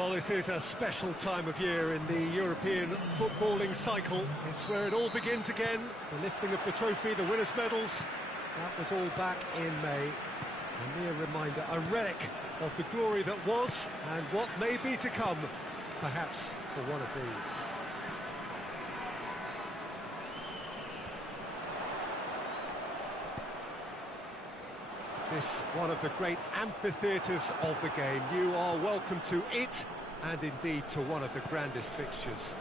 Well, this is a special time of year in the European footballing cycle. It's where it all begins again. The lifting of the trophy, the winners' medals. That was all back in May. A mere reminder, a relic of the glory that was and what may be to come, perhaps for one of these. This one of the great amphitheatres of the game. You are welcome to it, and indeed to one of the grandest fixtures.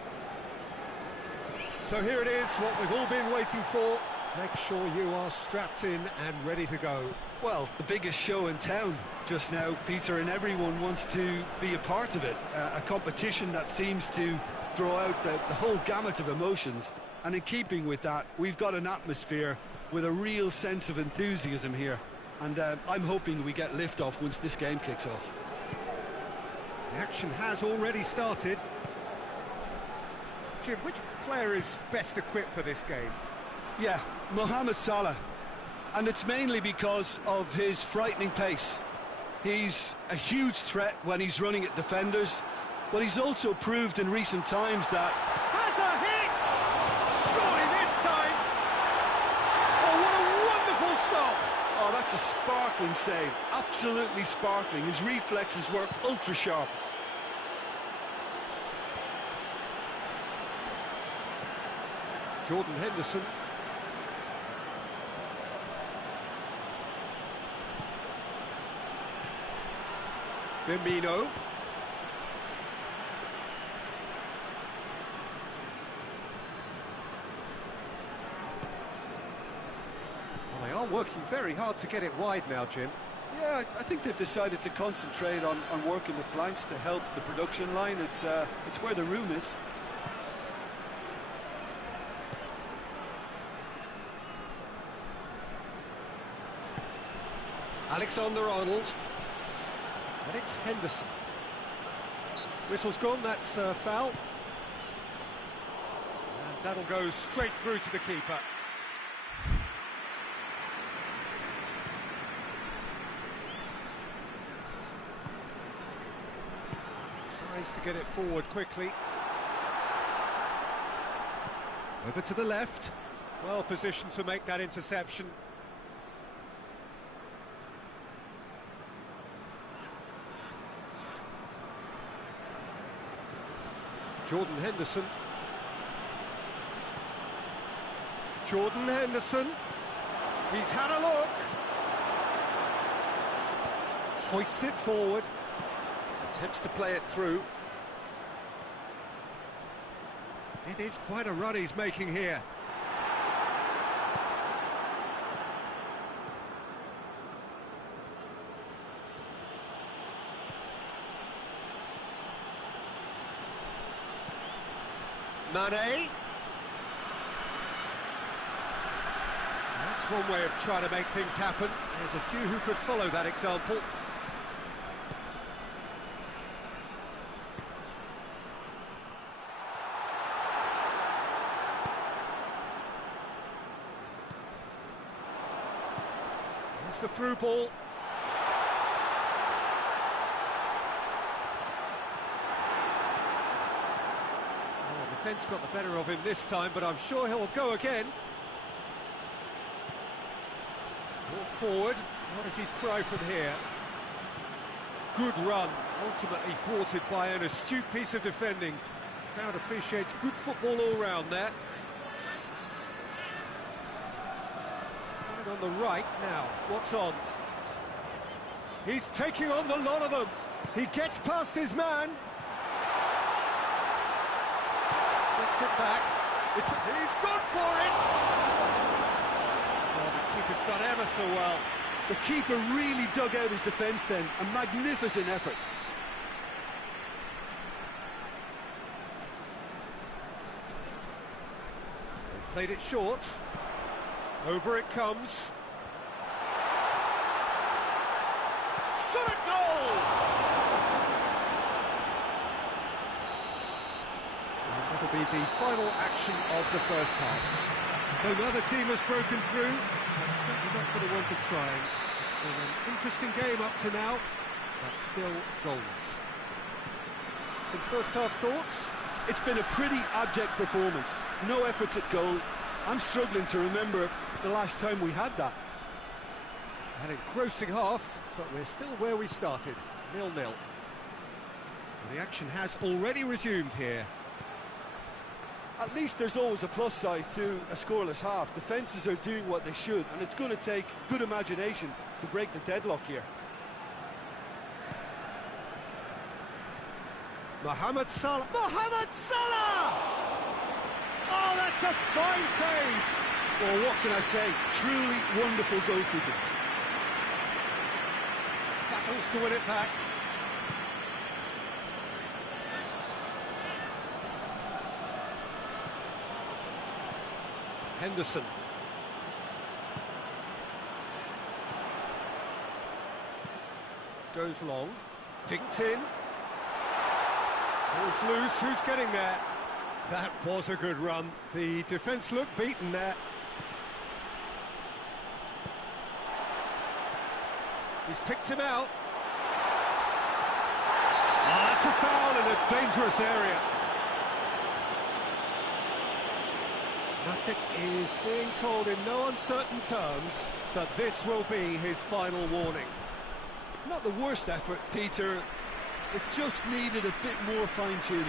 So here it is, what we've all been waiting for. Make sure you are strapped in and ready to go. Well, the biggest show in town just now, Peter, and everyone wants to be a part of it. A competition that seems to draw out the whole gamut of emotions. And in keeping with that, we've got an atmosphere with a real sense of enthusiasm here. And I'm hoping we get lift-off once this game kicks off. The action has already started. Jim, which player is best equipped for this game? Yeah, Mohamed Salah. And it's mainly because of his frightening pace. He's a huge threat when he's running at defenders, but he's also proved in recent times that... Has a hit! Surely this time! Oh, what a wonderful stop! Oh, that's a sparkling save, absolutely sparkling. His reflexes work ultra-sharp. Jordan Henderson. Firmino. Well, they are working very hard to get it wide now, Jim. Yeah, I think they've decided to concentrate on working the flanks to help the production line. It's where the room is. Alexander-Arnold. And it's Henderson. Whistle's gone, that's foul. And that'll go straight through to the keeper. Tries to get it forward quickly. Over to the left. Well positioned to make that interception. Jordan Henderson. Jordan Henderson. He's had a look. Hoists it forward. Attempts to play it through. It is quite a run he's making here. Mane. That's one way of trying to make things happen. There's a few who could follow that example. There's the through ball. Defence got the better of him this time, but I'm sure he'll go again. Brought forward. What does he try from here? Good run, ultimately thwarted by an astute piece of defending. Crowd appreciates good football all round there. He's coming on the right now. What's on? He's taking on the lot of them. He gets past his man. Gets it back. He's gone for it! Oh, the keeper's done ever so well. The keeper really dug out his defence then. A magnificent effort. They've played it short. Over it comes. Shot at goal! That'll be the final action of the first half. So neither team has broken through, but certainly not for the want of trying. It's been an interesting game up to now, but still goalless. Some first-half thoughts? It's been a pretty abject performance. No efforts at goal. I'm struggling to remember the last time we had that. An engrossing half, but we're still where we started, 0-0. Well, the action has already resumed here. At least there's always a plus side to a scoreless half. Defences are doing what they should, and it's going to take good imagination to break the deadlock here. Mohamed Salah! Mohamed Salah! Oh, that's a fine save! Well, what can I say? Truly wonderful goalkeeping. Battles to win it back. Henderson. Goes long. Dinked in. Ball's loose. Who's getting there? That was a good run. The defence looked beaten there. He's picked him out. Oh, that's a foul in a dangerous area. Matic is being told in no uncertain terms that this will be his final warning. Not the worst effort, Peter. It just needed a bit more fine-tuning.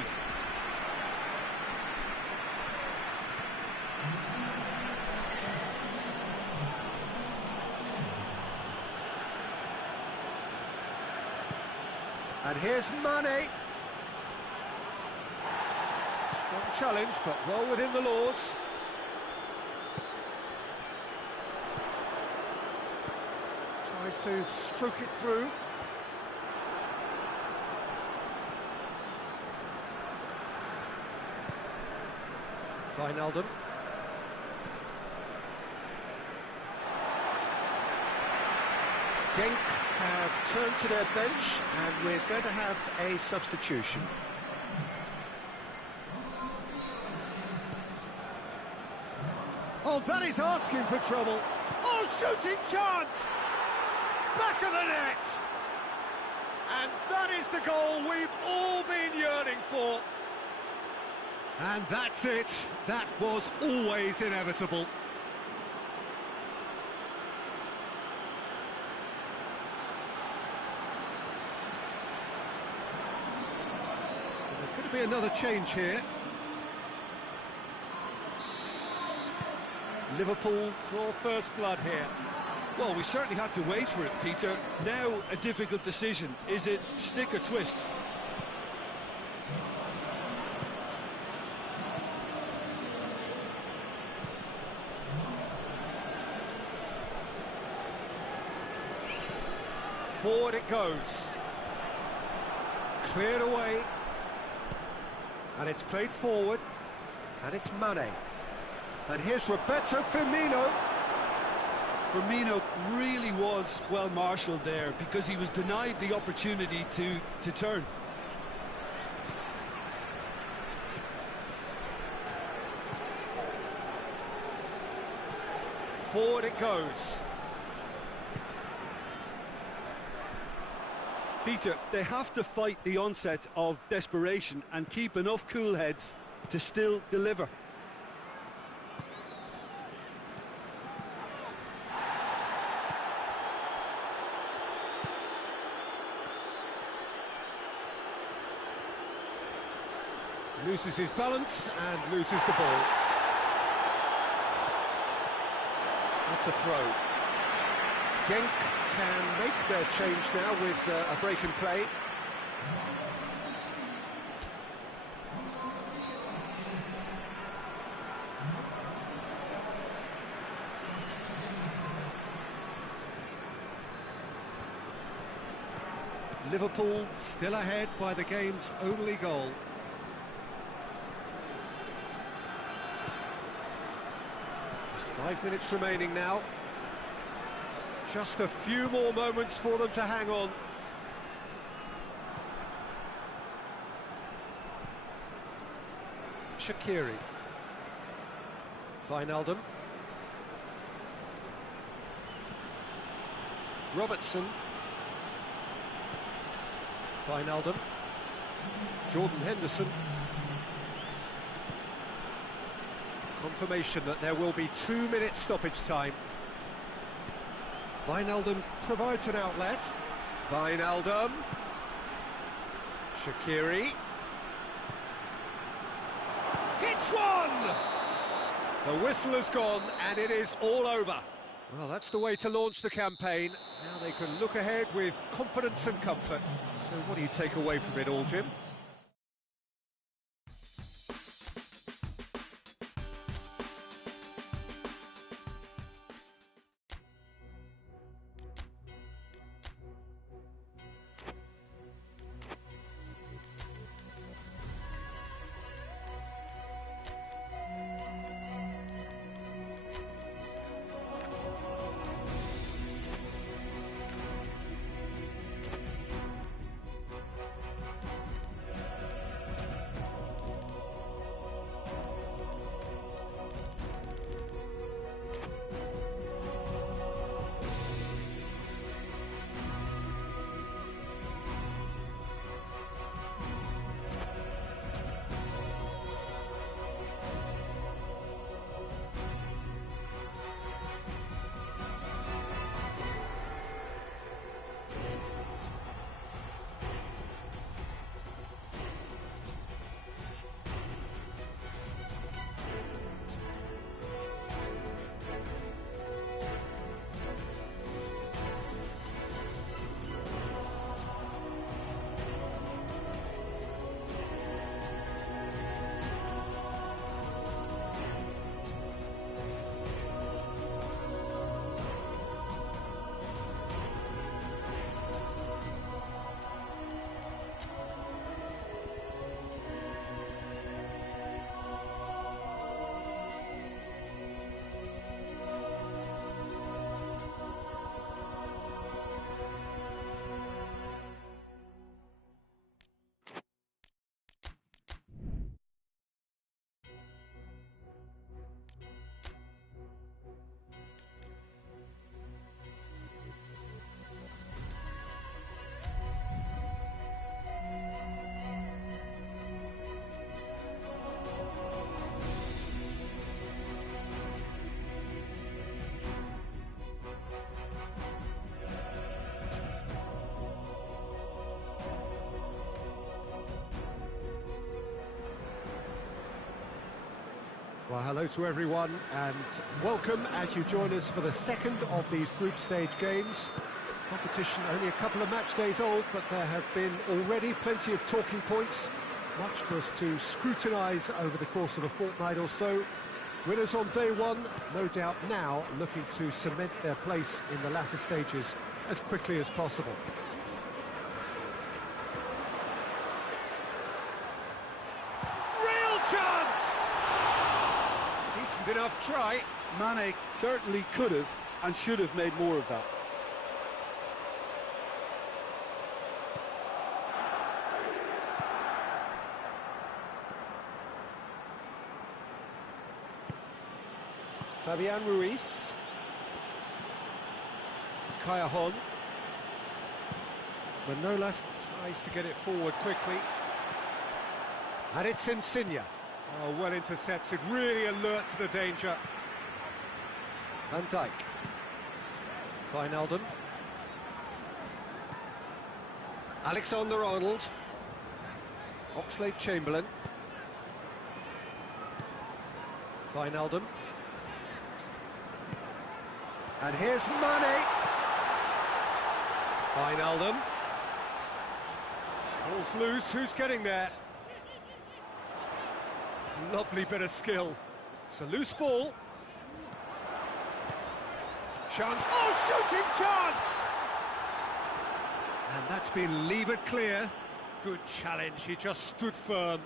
And here's Mane. Strong challenge, but well within the laws. Tries to stroke it through. Wijnaldum. Genk have turned to their bench, and we're going to have a substitution. Oh, that is asking for trouble. Oh, shooting chance! Back of the net! And that is the goal we've all been yearning for. And that's it. That was always inevitable. There's going to be another change here. Liverpool draw first blood here. Well, we certainly had to wait for it, Peter. Now a difficult decision. Is it stick or twist? Forward it goes. Cleared away. And it's played forward. And it's Mane. And here's Roberto Firmino. Firmino really was well marshalled there because he was denied the opportunity to turn. Forward it goes. Peter, they have to fight the onset of desperation and keep enough cool heads to still deliver. Loses his balance and loses the ball. That's a throw. Genk can make their change now with a break in play. Liverpool still ahead by the game's only goal. Just 5 minutes remaining now. Just a few more moments for them to hang on. Shaqiri. Wijnaldum. Robertson. Wijnaldum. Jordan Henderson. Confirmation that there will be 2 minutes stoppage time. Wijnaldum provides an outlet. Wijnaldum. Shaqiri. Hits one! The whistle has gone and it is all over. Well, that's the way to launch the campaign. Now they can look ahead with confidence and comfort. So what do you take away from it all, Jim? Well, hello to everyone and welcome as you join us for the second of these group stage games. Competition only a couple of match days old, but there have been already plenty of talking points, much for us to scrutinise over the course of a fortnight or so. Winners on day one, no doubt now looking to cement their place in the latter stages as quickly as possible. Real chance! Decent enough try. Mane certainly could have and should have made more of that. Fabian Ruiz. Kayahon. Manolas tries to get it forward quickly. And it's Insigne. Oh, well intercepted, really alert to the danger. Van Dijk. Wijnaldum. Alexander-Arnold. Oxlade-Chamberlain. Wijnaldum. And here's Mane. Wijnaldum. Ball's loose, who's getting there? Lovely bit of skill. It's a loose ball. Chance. Oh, shooting chance! And that's been levered clear. Good challenge, he just stood firm.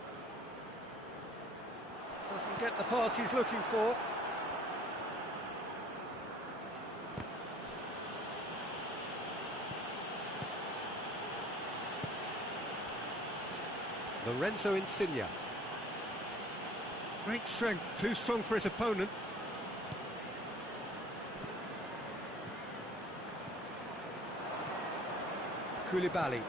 Doesn't get the pass he's looking for. Lorenzo Insigne. Great strength, too strong for his opponent. Koulibaly.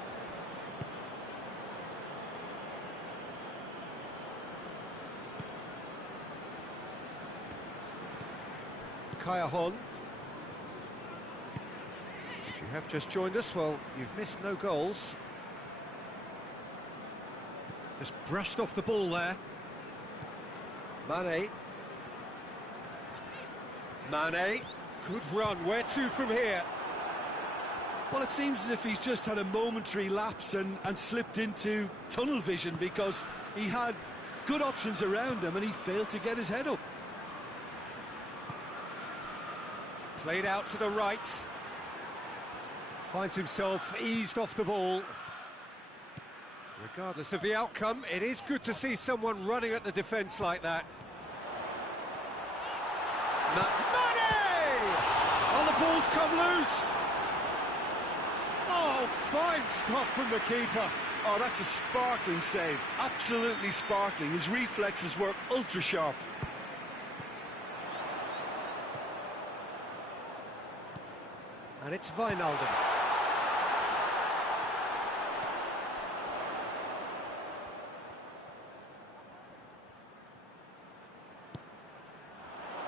Cajon. If you have just joined us, well, you've missed no goals. Just brushed off the ball there. Mane. Mane. Good run. Where to from here? Well, it seems as if he's just had a momentary lapse and slipped into tunnel vision, because he had good options around him and he failed to get his head up. Played out to the right. Finds himself eased off the ball. Regardless of the outcome, it is good to see someone running at the defence like that. Mane! Oh, the ball's come loose! Oh, fine stop from the keeper. Oh, that's a sparkling save. Absolutely sparkling. His reflexes were ultra sharp. And it's Wijnaldum.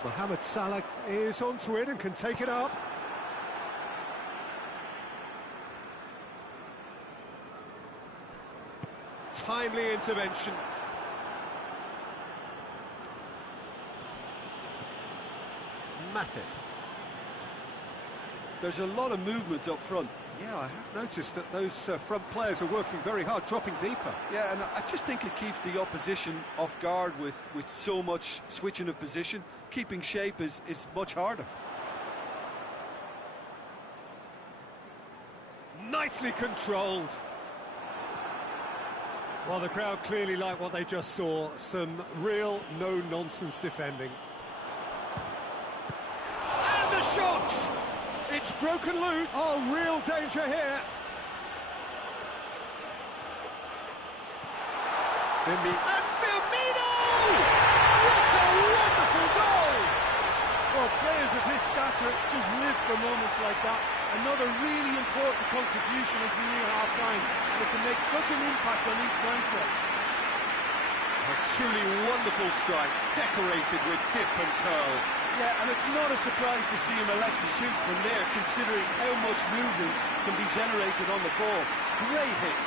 Mohamed Salah is onto it and can take it up. Timely intervention. Matip. There's a lot of movement up front. Yeah, I have noticed that those front players are working very hard, dropping deeper. Yeah, and I just think it keeps the opposition off guard with so much switching of position. Keeping shape is much harder. Nicely controlled. Well, the crowd clearly like what they just saw. Some real no-nonsense defending. And the shot! It's broken loose. Oh, real danger here. And Firmino! What a wonderful goal! Well, players of his stature just live for moments like that. Another really important contribution as we near half-time, and it can make such an impact on each mindset. A truly wonderful strike, decorated with dip and curl. Yeah, and it's not a surprise to see him elect to shoot from there, considering how much movement can be generated on the ball. Great hit.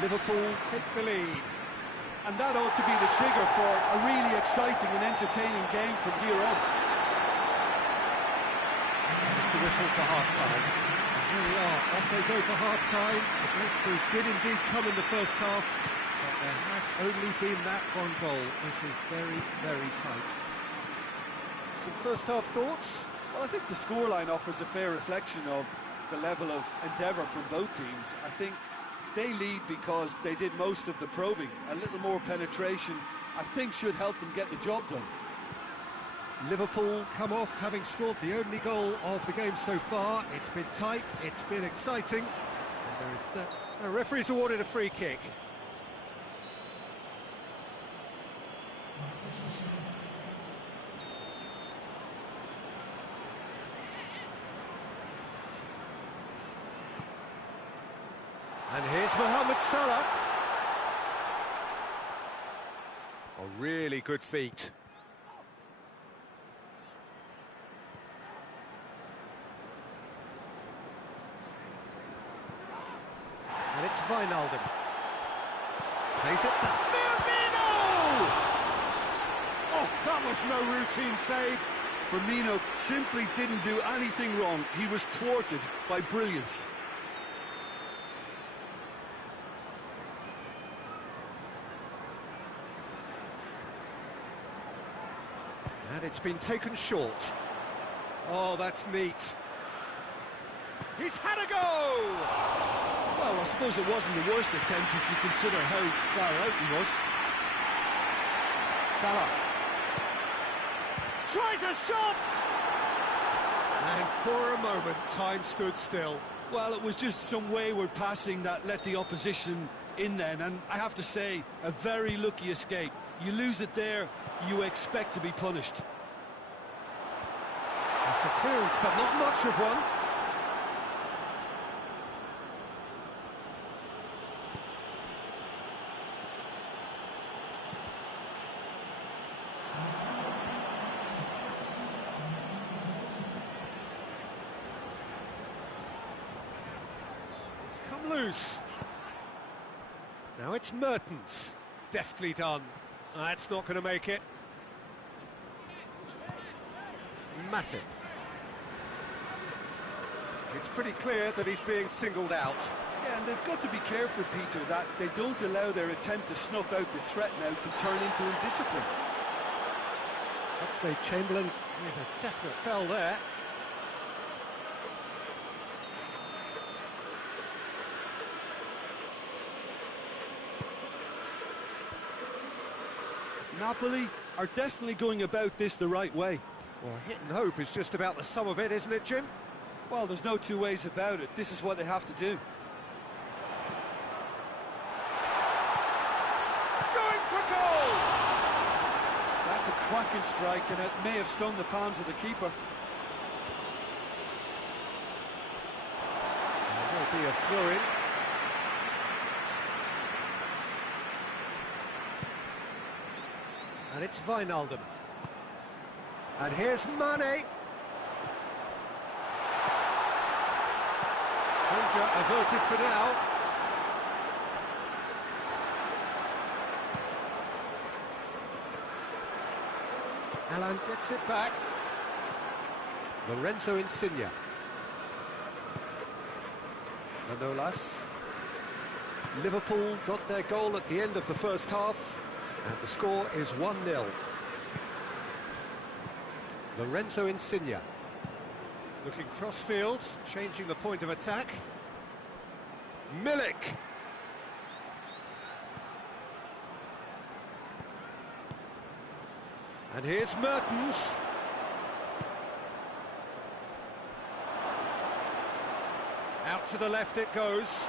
Liverpool take the lead. And that ought to be the trigger for a really exciting and entertaining game from here on. It's the whistle for half-time. Here we are, off they go for half-time. The breakthrough did indeed come in the first half, but there has only been that one goal. It is very, very tight. Some first-half thoughts? Well, I think the scoreline offers a fair reflection of the level of endeavour from both teams. I think they lead because they did most of the probing. A little more penetration, I think, should help them get the job done. Liverpool come off having scored the only goal of the game so far. It's been tight, it's been exciting. And there is the referee's awarded a free kick. And here's Mohamed Salah. Oh, really good feet. And it's Wijnaldum. Plays it back. Firmino! Oh, that was no routine save. Firmino simply didn't do anything wrong. He was thwarted by brilliance. And it's been taken short. Oh, that's neat. He's had a go! Well, I suppose it wasn't the worst attempt if you consider how far out he was. Salah. Tries a shot! And for a moment, time stood still. Well, it was just some wayward passing that let the opposition in then, and I have to say, a very lucky escape. You lose it there, you expect to be punished. It's a clearance, but not much of one. It's come loose. Now it's Mertens. Deftly done. That's not going to make it. Matip. It's pretty clear that he's being singled out. Yeah, and they've got to be careful, Peter, that they don't allow their attempt to snuff out the threat now to turn into indiscipline. Oxlade-Chamberlain with a definite foul there. Napoli are definitely going about this the right way. Well, hit and hope is just about the sum of it, isn't it, Jim? Well, there's no two ways about it. This is what they have to do. Going for goal! That's a cracking strike, and it may have stung the palms of the keeper. There will be a throw-in. And it's Wijnaldum. And here's Mane. Danger averted for now. Alan gets it back. Lorenzo Insigne. Manolas. Liverpool got their goal at the end of the first half, and the score is 1-0. Lorenzo Insigne. Looking cross-field, changing the point of attack. Milik. And here's Mertens. Out to the left it goes.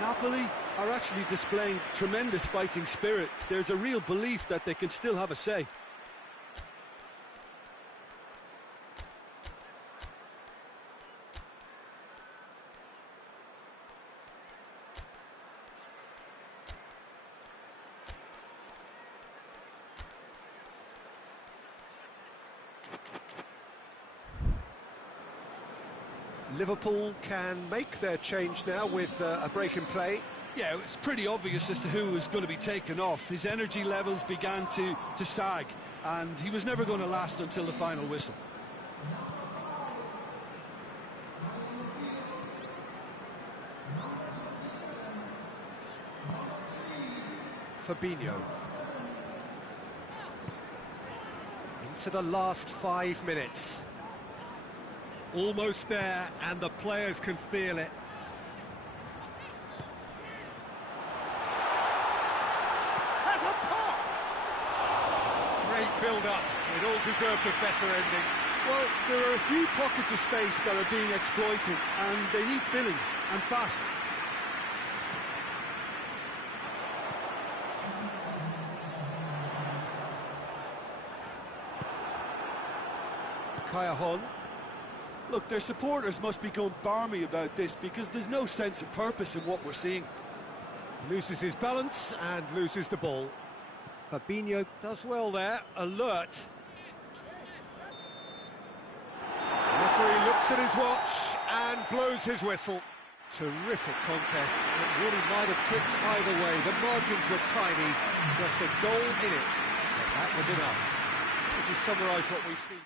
Napoli are actually displaying tremendous fighting spirit. There's a real belief that they can still have a say. Liverpool can make their change now with a break in play. Yeah, it's pretty obvious as to who was going to be taken off. His energy levels began to sag, and he was never going to last until the final whistle. Fabinho. Into the last 5 minutes. Almost there, and the players can feel it. Has a pop! Great build-up. It all deserved a better ending. Well, there are a few pockets of space that are being exploited, and they need filling, and fast. Kayahon. Look, their supporters must be going barmy about this because there's no sense of purpose in what we're seeing. Loses his balance and loses the ball. Fabinho does well there, alert. The referee looks at his watch and blows his whistle. Terrific contest. It really might have tipped either way. The margins were tiny, just a goal in it. But that was enough. Would you summarise what we've seen?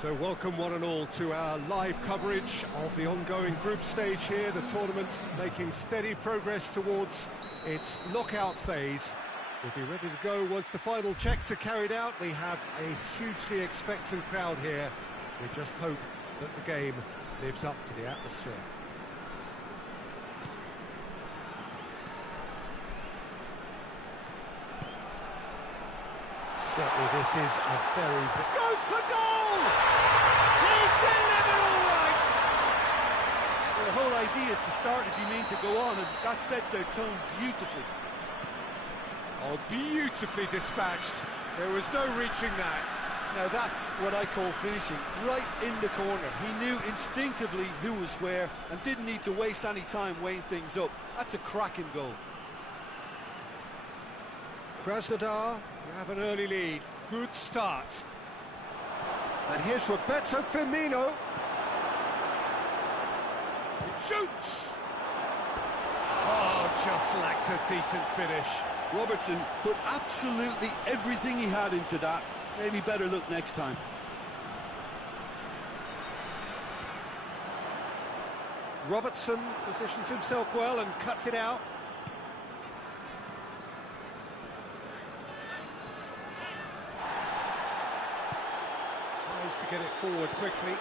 So welcome one and all to our live coverage of the ongoing group stage here, the tournament making steady progress towards its knockout phase. We'll be ready to go once the final checks are carried out. We have a hugely expectant crowd here. We just hope that the game lives up to the atmosphere. Certainly this is a very... Goes for goal! He's delivered all right! Well, the whole idea is to start as you mean to go on, and that sets their tone beautifully. Oh, beautifully dispatched. There was no reaching that. Now that's what I call finishing, right in the corner. He knew instinctively who was where and didn't need to waste any time weighing things up. That's a cracking goal. Krasnodar have an early lead. Good start. And here's Roberto Firmino. It shoots! Oh, just lacked a decent finish. Robertson put absolutely everything he had into that. Maybe better look next time. Robertson positions himself well and cuts it out. Tries to get it forward quickly.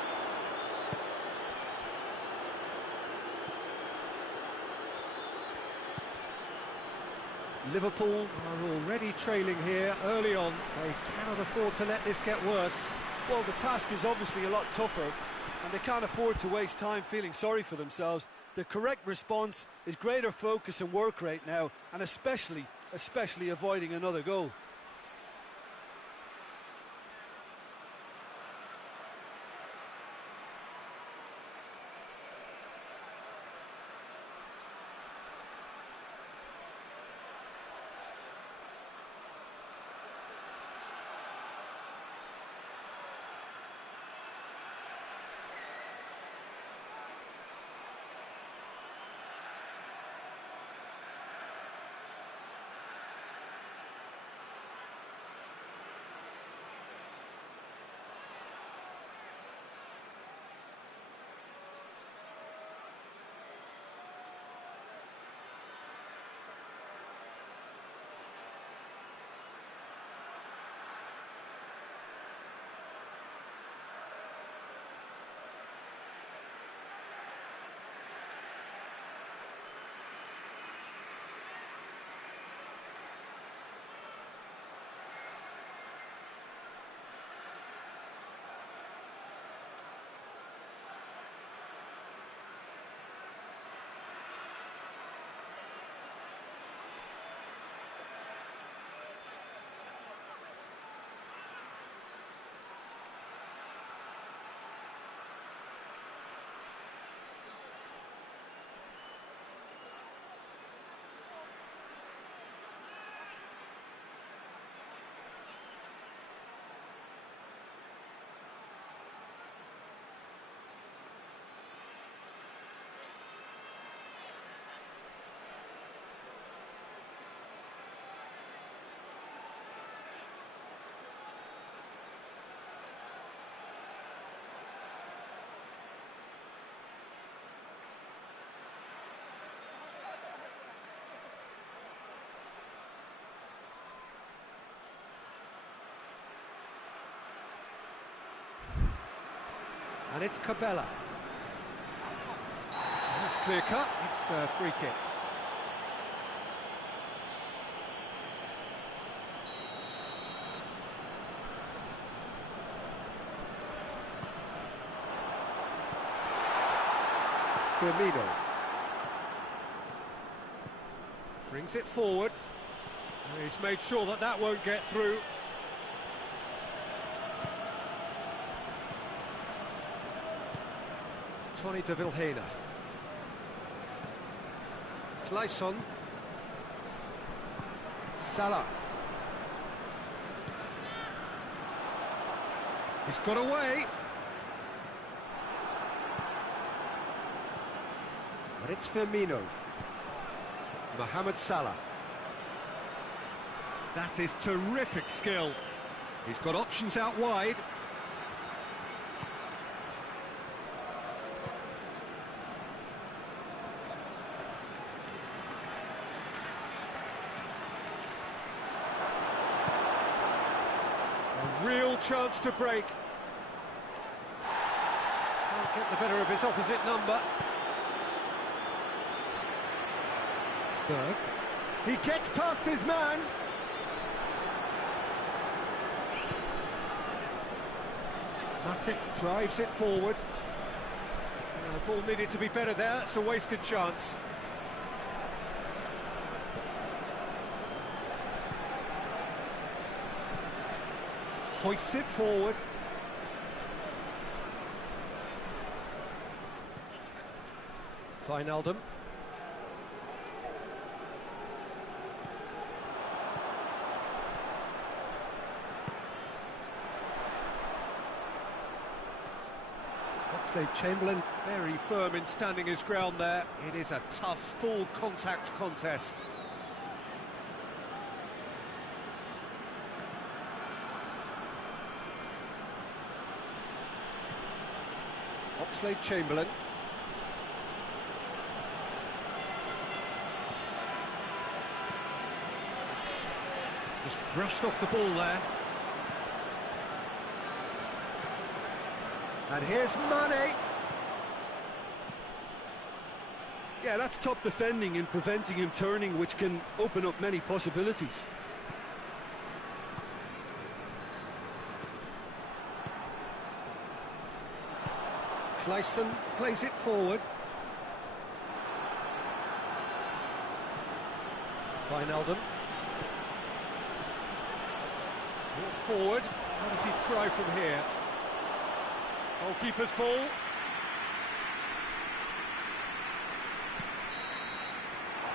Liverpool are already trailing here early on. They cannot afford to let this get worse. Well, the task is obviously a lot tougher, and they can't afford to waste time feeling sorry for themselves. The correct response is greater focus and work rate now, and especially avoiding another goal. And it's Cabela. That's clear cut, it's a free kick. Firmino. Brings it forward. And he's made sure that that won't get through. Tony de Vilhena. Clayson. Salah. He's got away. But it's Firmino. Mohamed Salah. That is terrific skill. He's got options out wide. chance to break. Can't get the better of his opposite number. Berg. He gets past his man. Matic drives it forward. The ball needed to be better there. It's a wasted chance. Hoists it forward. Wijnaldum. Oxlade-Chamberlain very firm in standing his ground there. It is a tough, full contact contest. Oxlade-Chamberlain. Just brushed off the ball there. And here's Mane. Yeah, that's top defending and preventing him turning, which can open up many possibilities. Clayson plays it forward. Wijnaldum. Forward. What does he try from here? Goalkeeper's ball.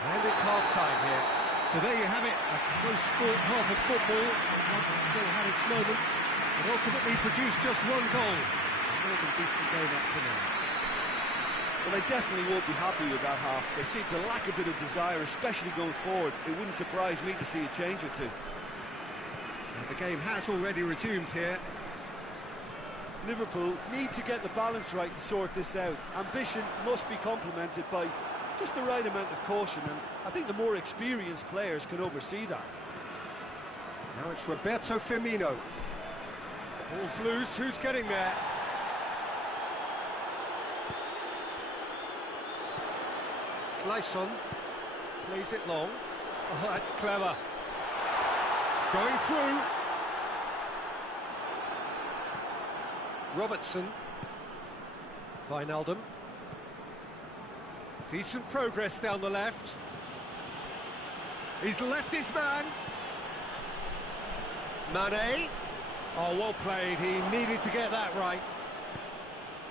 And it's half-time here. So there you have it, a close-fought half of football. One that still had its moments, but ultimately produced just one goal. A more than decent game up to now. Well, they definitely won't be happy with that half. They seem to lack a bit of desire, especially going forward. It wouldn't surprise me to see a change or two. And the game has already resumed here. Liverpool need to get the balance right to sort this out. Ambition must be complemented by just the right amount of caution, and I think the more experienced players can oversee that. Now it's Roberto Firmino. Ball's loose, who's getting there? Clayson plays it long. Oh, that's clever. Going through. Robertson. Wijnaldum. Decent progress down the left. He's left his man. Mane. Oh, well played. He needed to get that right.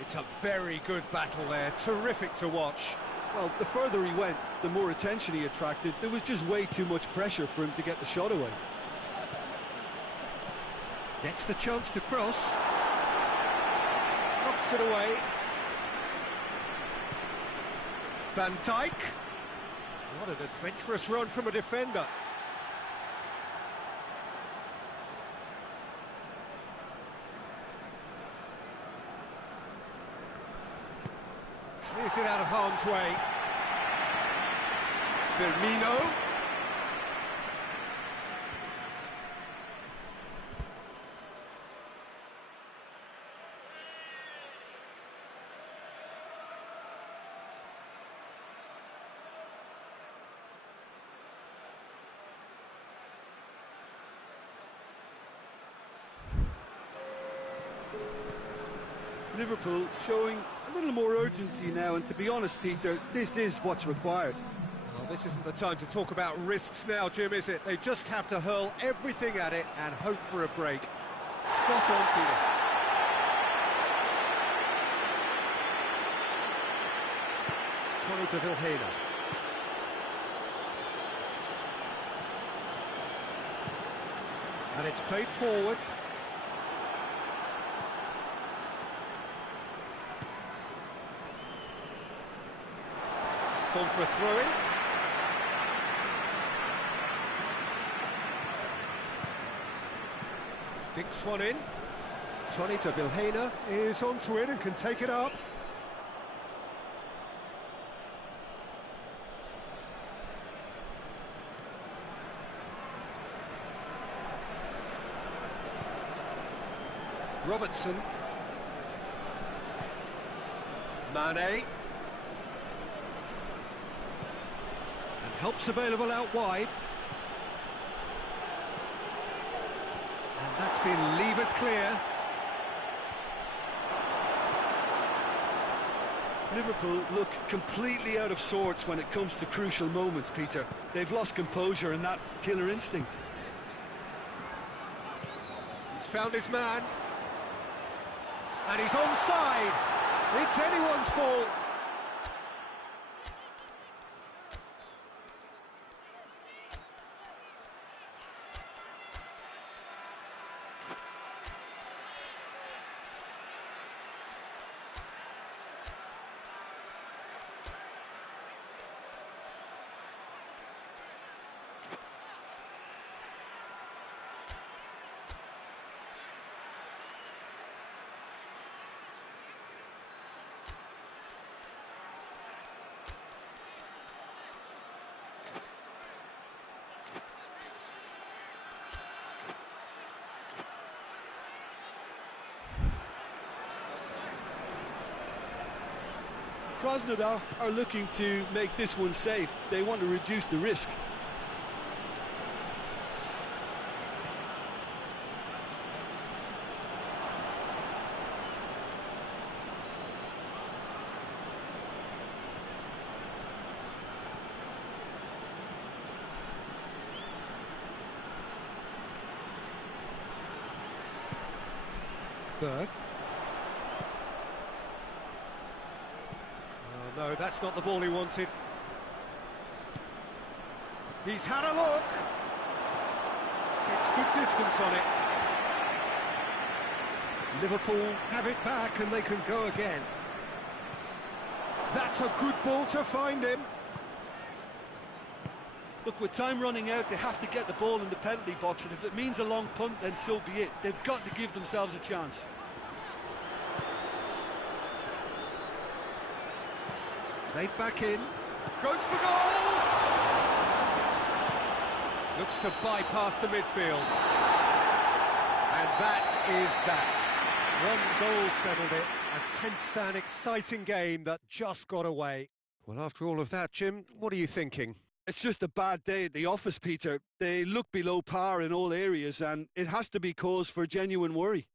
It's a very good battle there. Terrific to watch. Well, the further he went, the more attention he attracted. There was just way too much pressure for him to get the shot away. Gets the chance to cross. Knocks it away. Van Dijk. What an adventurous run from a defender. Clears it out of harm's way. Firmino. Liverpool showing a little more urgency now, and to be honest, Peter, this is what's required. Well, this isn't the time to talk about risks now, Jim, is it? They just have to hurl everything at it and hope for a break. Spot on, Peter. Tony de Vilhena. And it's played forward. It's gone for a throw-in. Dinks one in. Tony de Vilhena is onto it and can take it up. Robertson. Mane. And help's available out wide. And that's been levered clear. Liverpool look completely out of sorts when it comes to crucial moments, Peter. They've lost composure and that killer instinct. He's found his man. And he's onside. It's anyone's ball. Krasnodar are looking to make this one safe. They want to reduce the risk. Berg. No, that's not the ball he wanted. He's had a look. It's good distance on it. Liverpool have it back and they can go again. That's a good ball to find him. Look, with time running out, they have to get the ball in the penalty box, and if it means a long punt, then so be it. They've got to give themselves a chance. Played back in, goes for goal! Looks to bypass the midfield. And that is that. One goal settled it, a tense and exciting game that just got away. Well, after all of that, Jim, what are you thinking? It's just a bad day at the office, Peter. They look below par in all areas, and it has to be cause for genuine worry.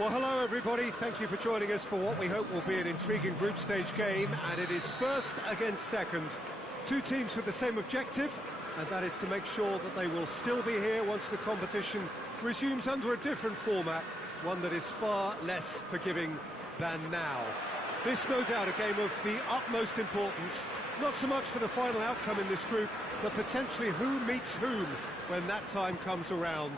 Well, hello everybody, thank you for joining us for what we hope will be an intriguing group stage game, and it is first against second. Two teams with the same objective, and that is to make sure that they will still be here once the competition resumes under a different format, one that is far less forgiving than now. This, no doubt, a game of the utmost importance, not so much for the final outcome in this group, but potentially who meets whom when that time comes around.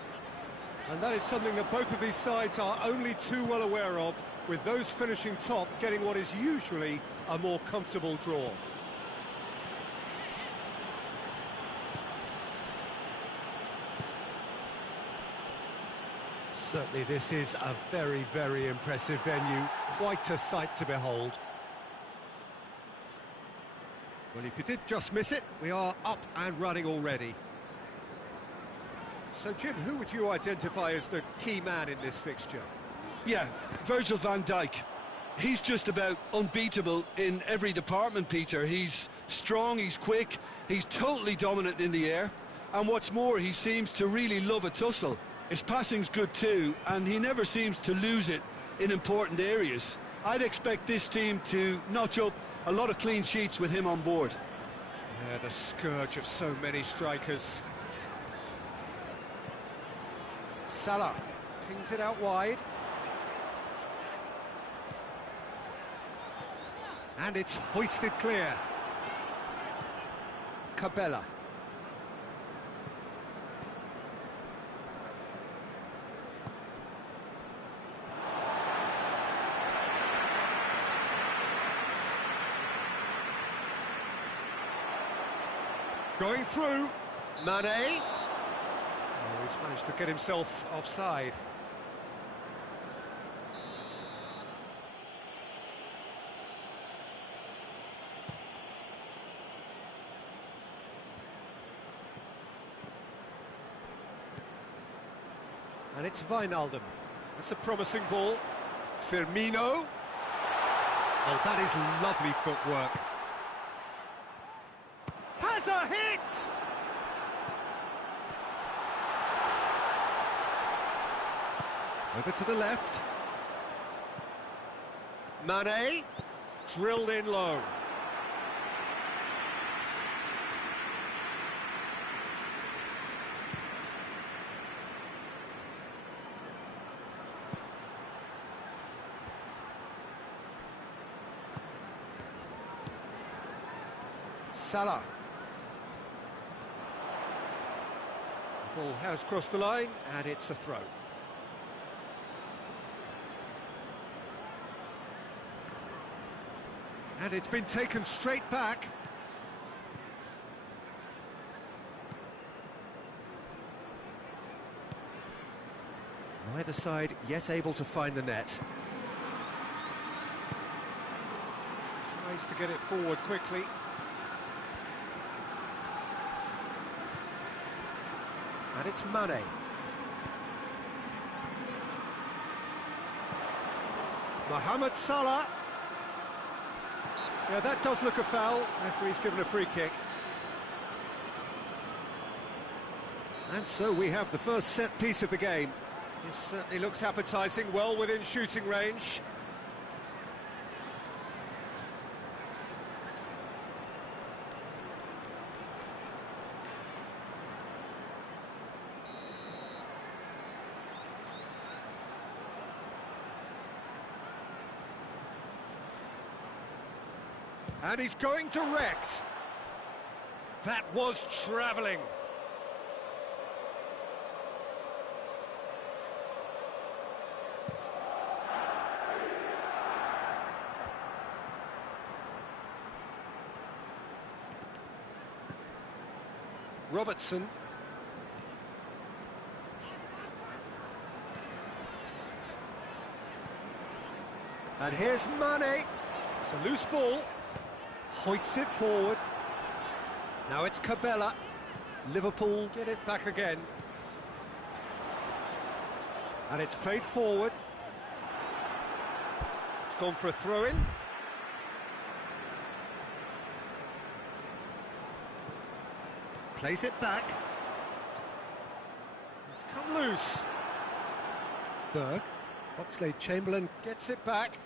And that is something that both of these sides are only too well aware of, with those finishing top getting what is usually a more comfortable draw. Certainly this is a very, very impressive venue, quite a sight to behold. Well, if you did just miss it, we are up and running already. So, Jim, who would you identify as the key man in this fixture? Yeah, Virgil van Dijk. He's just about unbeatable in every department, Peter. He's strong, he's quick, he's totally dominant in the air. And what's more, he seems to really love a tussle. His passing's good too, and he never seems to lose it in important areas. I'd expect this team to notch up a lot of clean sheets with him on board. Yeah, the scourge of so many strikers. Salah pings it out wide. And it's hoisted clear. Cabella. Going through, Mane. Oh, he's managed to get himself offside. And it's Wijnaldum. That's a promising ball. Firmino. Oh, that is lovely footwork. Has a hit! Over to the left. Mane, drilled in low. Salah. The ball has crossed the line, and it's a throw. And it's been taken straight back. Neither side yet able to find the net. Tries to get it forward quickly. And it's Mane. Mohamed Salah. Yeah, that does look a foul. Referee's given a free kick. And so we have the first set piece of the game. This certainly looks appetising, well within shooting range. And he's going direct. That was travelling. Robertson. And here's Mane. It's a loose ball. Hoists it forward. Now it's Cabella. Liverpool get it back again. And it's played forward. It's gone for a throw-in. Plays it back. It's come loose. Berg. Oxlade-Chamberlain gets it back.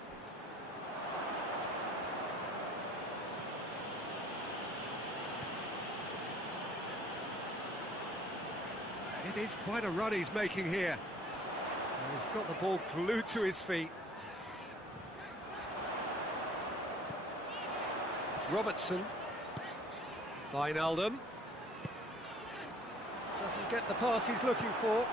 It is quite a run he's making here. And he's got the ball glued to his feet. Robertson. Wijnaldum. Doesn't get the pass he's looking for.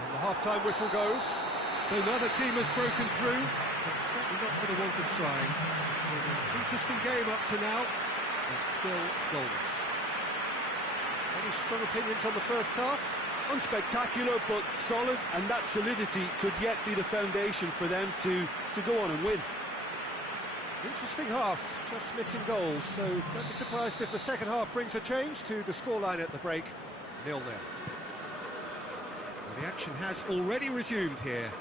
And the half-time whistle goes. So another team has broken through, but certainly not going to want to try. It's an interesting game up to now, but still goals. Any strong opinions on the first half? Unspectacular, but solid, and that solidity could yet be the foundation for them to go on and win. Interesting half, just missing goals, so don't be surprised if the second half brings a change to the scoreline at the break, 0-0. Well, the action has already resumed here.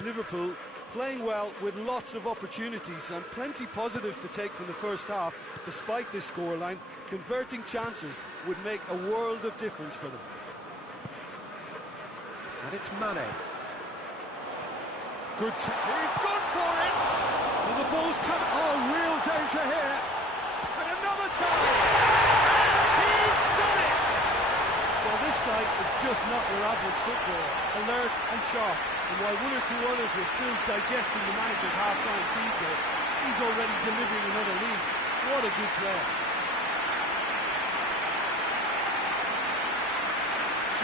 Liverpool playing well with lots of opportunities and plenty positives to take from the first half. Despite this scoreline, converting chances would make a world of difference for them. And it's Mane. He's gone for it! And the ball's come... Oh, real danger here! And another time! And he's done it! Well, this guy is just not your average footballer. Alert and sharp. And while one or two others were still digesting the manager's half-time team talk, he's already delivering another lead. What a good player.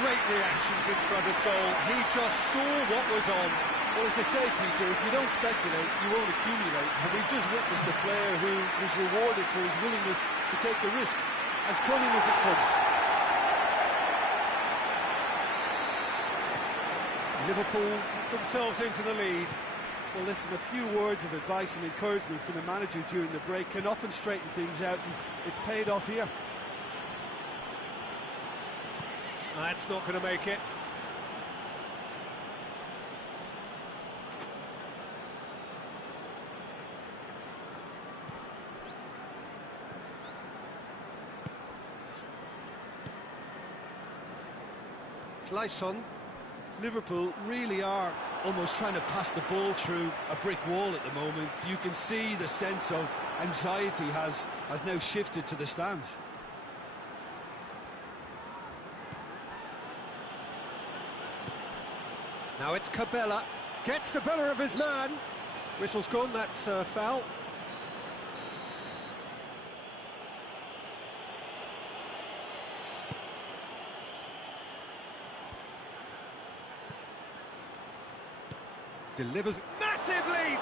Great reactions in front of goal. He just saw what was on. Well, as they say, Peter, if you don't speculate, you won't accumulate. And we've just witnessed a player who was rewarded for his willingness to take the risk, as cunning as it comes. Liverpool get themselves into the lead. Well, listen, a few words of advice and encouragement from the manager during the break can often straighten things out, and it's paid off here. That's not going to make it. Clayson. Liverpool really are almost trying to pass the ball through a brick wall at the moment. You can see the sense of anxiety has now shifted to the stands. Now it's Cabella, gets the better of his man. Whistle's gone, that's a foul. Delivers, massive leap!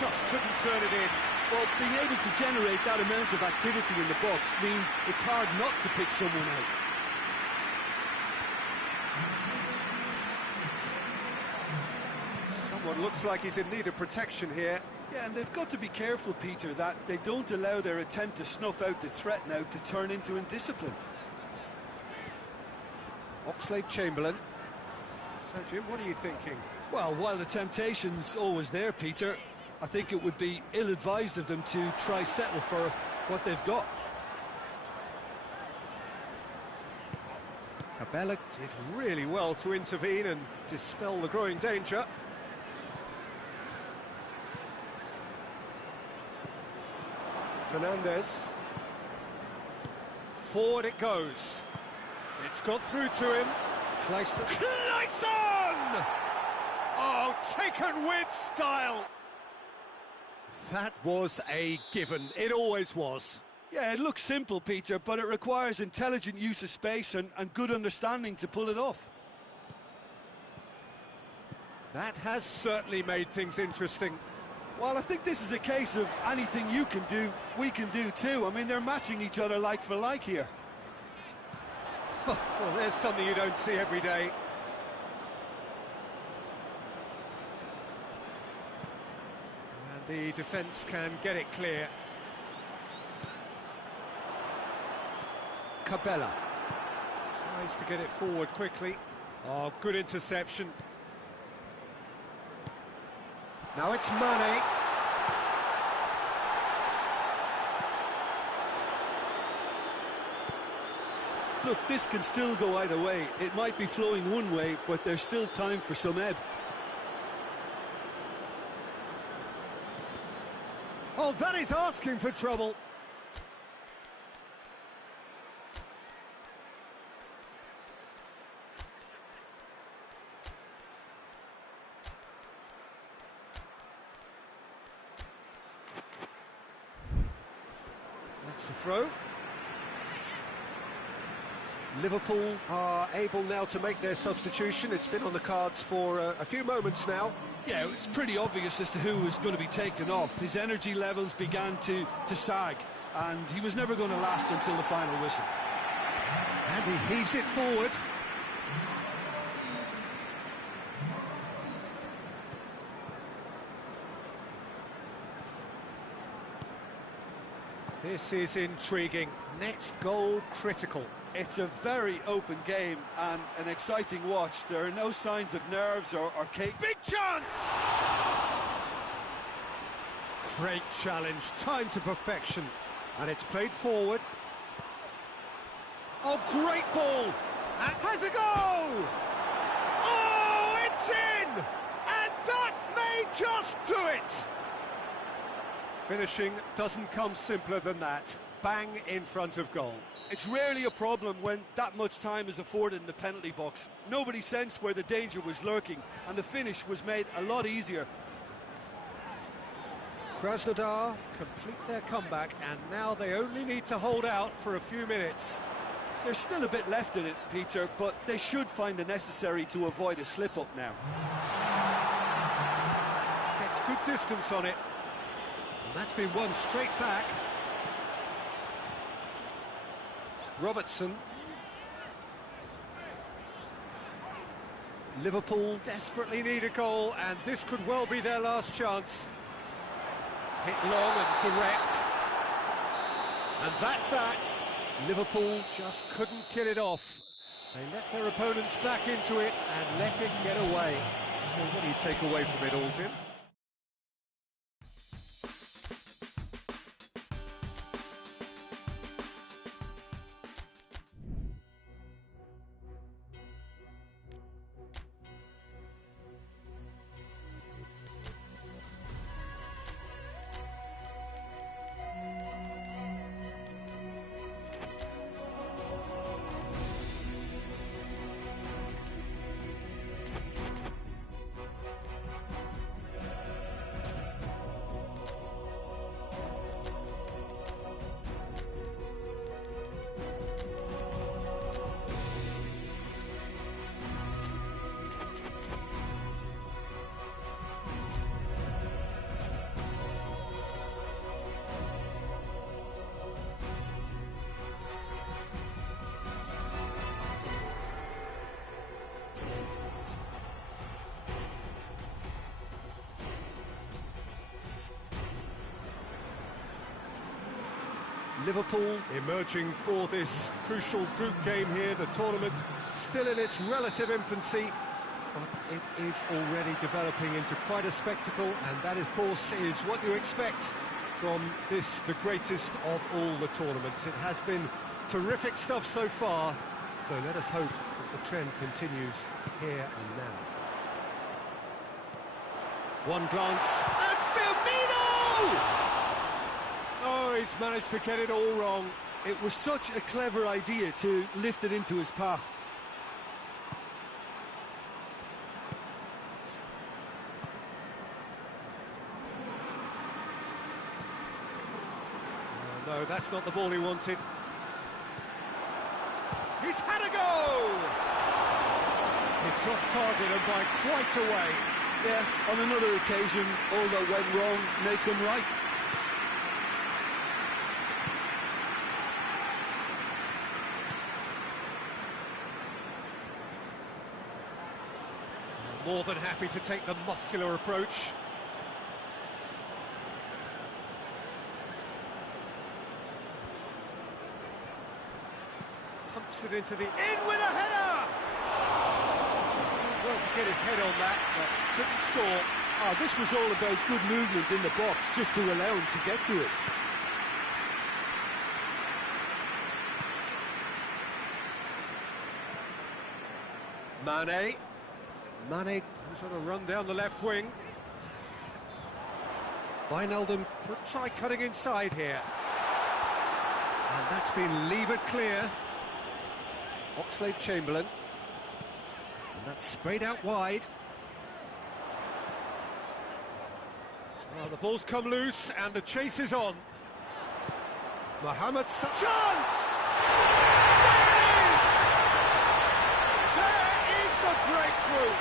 Just couldn't turn it in. Well, being able to generate that amount of activity in the box means it's hard not to pick someone out. Someone looks like he's in need of protection here. Yeah, and they've got to be careful, Peter, that they don't allow their attempt to snuff out the threat now to turn into indiscipline. Oxlade-Chamberlain. So, Jim, what are you thinking? Well, while the temptation's always there, Peter, I think it would be ill-advised of them to try settle for what they've got. Cabella did really well to intervene and dispel the growing danger. Fernandez. Forward it goes. It's got through to him. Clayson! Oh, taken with style! That was a given. It always was. Yeah, it looks simple, Peter, but it requires intelligent use of space and good understanding to pull it off. That has certainly made things interesting. Well, I think this is a case of anything you can do, we can do too. I mean, they're matching each other like for like here. Well, there's something you don't see every day. And the defence can get it clear. Cabella tries to get it forward quickly. Oh, good interception. Now it's Mane. Look, this can still go either way. It might be flowing one way, but there's still time for some ebb. Oh, that is asking for trouble. That's the throw. Liverpool are able now to make their substitution. It's been on the cards for a few moments now. Yeah, it's pretty obvious as to who was going to be taken off. His energy levels began to sag, and he was never going to last until the final whistle. And he heaves it forward. This is intriguing. Next goal critical. It's a very open game and an exciting watch. There are no signs of nerves or cake. Big chance! Great challenge, time to perfection. And it's played forward. Oh, great ball! And has a go! Oh, it's in! And that may just do it! Finishing doesn't come simpler than that. Bang in front of goal. It's rarely a problem when that much time is afforded in the penalty box. Nobody sensed where the danger was lurking, and the finish was made a lot easier. Krasnodar complete their comeback, and now they only need to hold out for a few minutes. There's still a bit left in it, Peter, but they should find the necessary to avoid a slip-up now. Gets good distance on it. And that's been won straight back. Robertson. Liverpool desperately need a goal, and this could well be their last chance. Hit long and direct. And that's that. Liverpool just couldn't kill it off. They let their opponents back into it and let it get away. So what do you take away from it all, Jim? Liverpool emerging for this crucial group game here, the tournament still in its relative infancy, but it is already developing into quite a spectacle, and that, of course, is what you expect from this, the greatest of all the tournaments. It has been terrific stuff so far, so let us hope that the trend continues here and now. One glance, and Firmino! Oh, he's managed to get it all wrong. It was such a clever idea to lift it into his path. No, that's not the ball he wanted. He's had a go! It's off target and by quite a way. Yeah, on another occasion, all that went wrong may come right. More than happy to take the muscular approach. Pumps it into the... In with a header! Well to get his head on that, but couldn't score. Oh, this was all about good movement in the box, just to allow him to get to it. Mane. Mane has on a run down the left wing. Wijnaldum could try cutting inside here. And that's been levered clear. Oxlade-Chamberlain. And that's sprayed out wide. Well, the ball's come loose and the chase is on. Mohamed Salah. Chance! There is the breakthrough!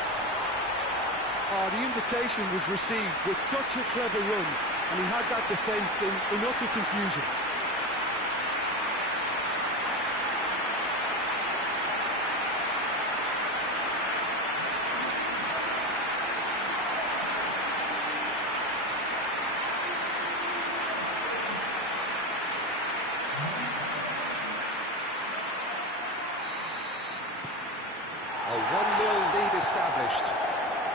Oh, the invitation was received with such a clever run, and he had that defence in utter confusion. A 1-0 lead established.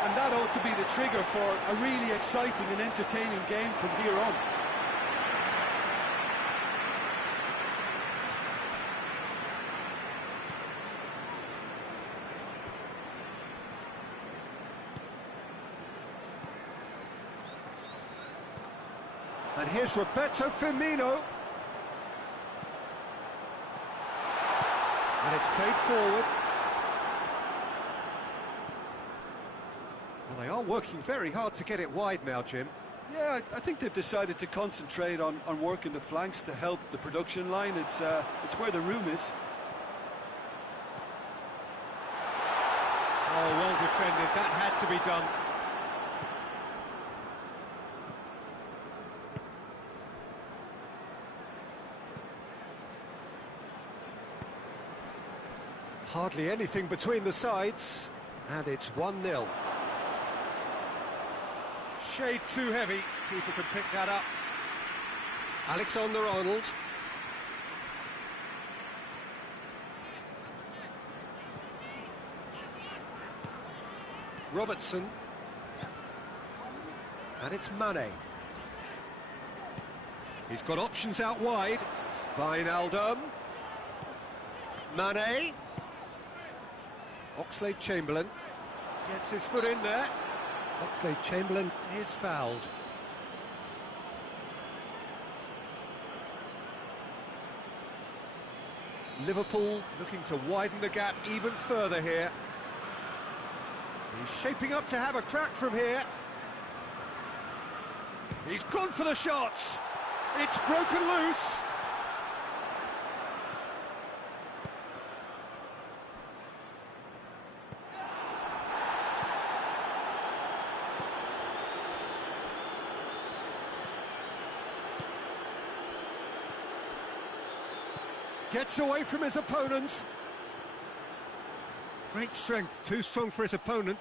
And that ought to be the trigger for a really exciting and entertaining game from here on. And here's Roberto Firmino. And it's played forward. Well, they are working very hard to get it wide now, Jim. Yeah, I think they've decided to concentrate on working the flanks to help the production line. It's where the room is. Oh, well defended. That had to be done. Hardly anything between the sides, and it's 1-0. Shade too heavy, keeper can pick that up. Alexander-Arnold. Robertson. And it's Mane. He's got options out wide. Wijnaldum. Mane. Oxlade-Chamberlain gets his foot in there. Oxlade-Chamberlain is fouled. Liverpool looking to widen the gap even further here. He's shaping up to have a crack from here. He's gone for the shot. It's broken loose. Gets away from his opponent. Great strength, too strong for his opponent.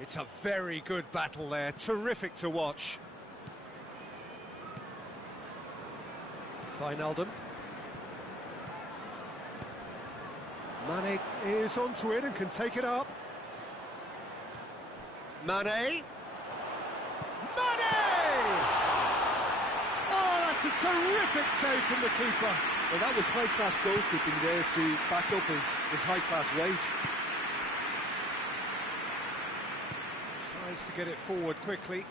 It's a very good battle there, terrific to watch. Wijnaldum. Mane is onto it and can take it up. Mane. A terrific save from the keeper. Well, that was high-class goalkeeping there to back up his high-class wage. Tries to get it forward quickly.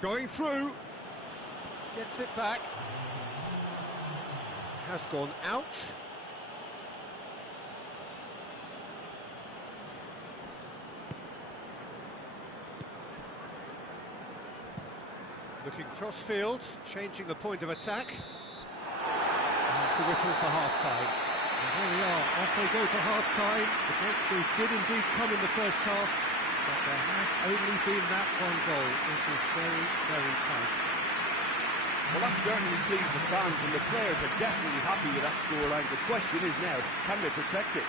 Going through. Gets it back. Has gone out. Looking cross-field, changing the point of attack. That's the whistle for half-time. And there we are, off they go for half-time. The breakthrough did indeed come in the first half, but there has only been that one goal. It was very, very tight. Well, that certainly pleased the fans, and the players are definitely happy with that scoreline. The question is now, can they protect it?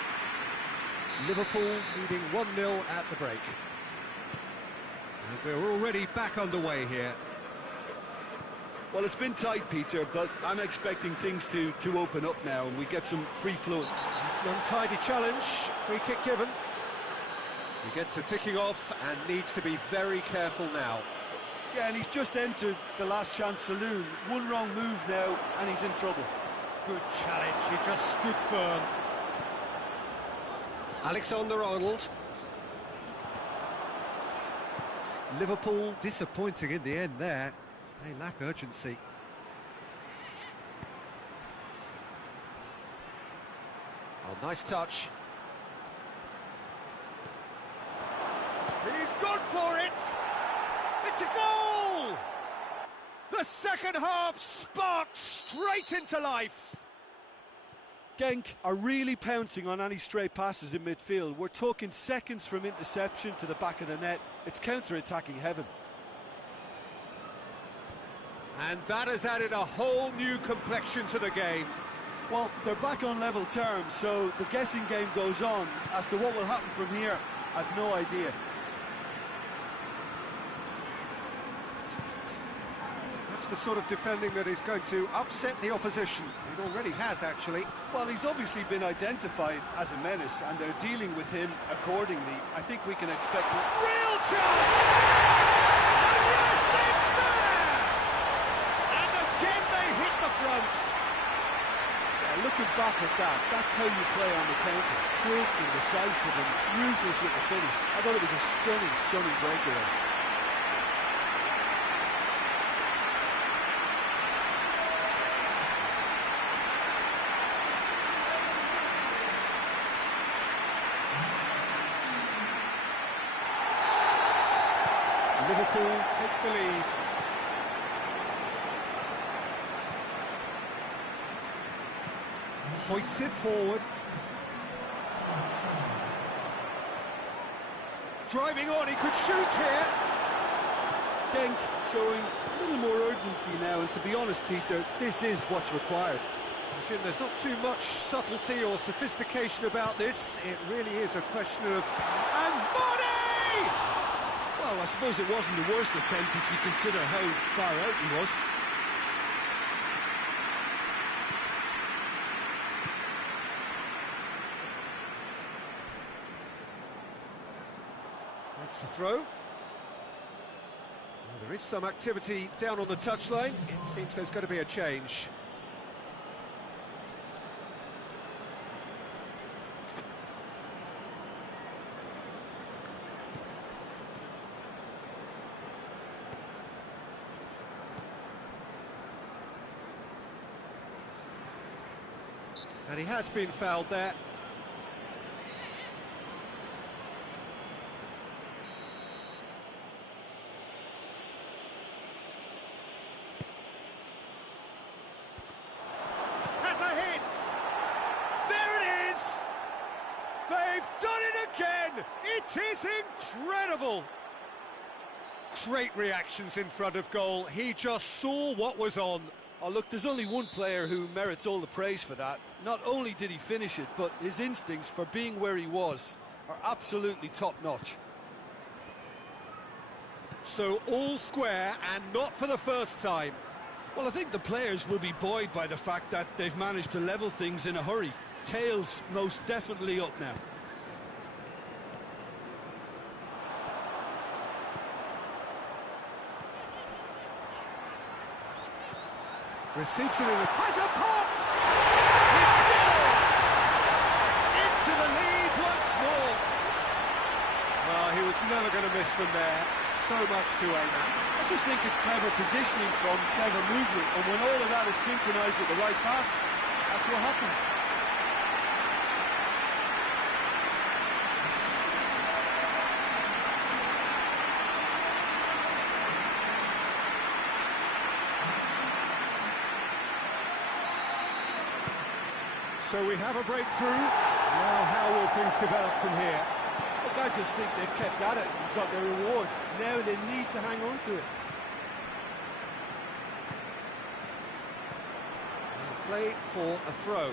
Liverpool leading 1-0 at the break. And we're already back underway here. Well, it's been tight, Peter, but I'm expecting things to open up now and we get some free flow. It's an untidy challenge, free kick given. He gets the ticking off and needs to be very careful now. Yeah, and he's just entered the last chance saloon. One wrong move now and he's in trouble. Good challenge, he just stood firm. Alexander-Arnold. Liverpool disappointing in the end there. They lack urgency. Oh, nice touch. He's gone for it! It's a goal! The second half sparked straight into life. Genk are really pouncing on any stray passes in midfield. We're talking seconds from interception to the back of the net. It's counter-attacking heaven. And that has added a whole new complexion to the game. Well, they're back on level terms, so the guessing game goes on. As to what will happen from here, I've no idea. That's the sort of defending that is going to upset the opposition. It already has, actually. Well, he's obviously been identified as a menace, and they're dealing with him accordingly. I think we can expect real chance! And yes, it's there! And again they hit the front. Yeah, looking back at that, that's how you play on the counter. Quick and decisive and ruthless with the finish. I thought it was a stunning, stunning breakaway. Liverpool take the lead. Hoists it forward. Driving on, he could shoot here. Genk showing a little more urgency now, and to be honest, Peter, this is what's required. Jim, there's not too much subtlety or sophistication about this. It really is a question of... And Money! Well, I suppose it wasn't the worst attempt if you consider how far out he was. That's the throw. Well, there is some activity down on the touchline. It seems there's going to be a change. And he has been fouled there. Has a hit! There it is! They've done it again! It is incredible! Great reactions in front of goal. He just saw what was on. Oh, look, there's only one player who merits all the praise for that. Not only did he finish it, but his instincts for being where he was are absolutely top-notch. So all square, and not for the first time. Well, I think the players will be buoyed by the fact that they've managed to level things in a hurry. Tails most definitely up now. Receives it in the... Has a pop! He's still into the lead once more. Well, he was never going to miss from there. So much to aim at. I just think it's clever positioning from clever movement, and when all of that is synchronised with the right pass, that's what happens. So we have a breakthrough. Now how will things develop from here? Look, I just think they've kept at it and got their reward. Now they need to hang on to it. Play for a throw.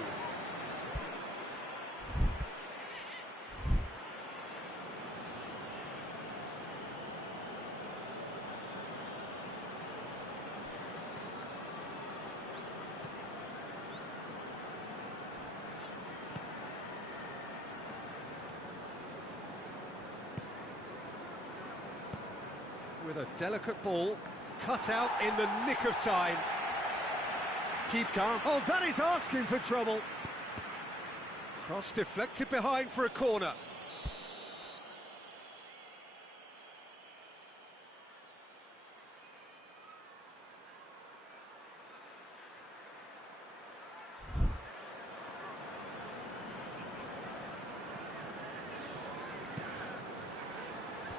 With a delicate ball, cut out in the nick of time. keep calm. Oh, that is asking for trouble. Cross deflected behind for a corner.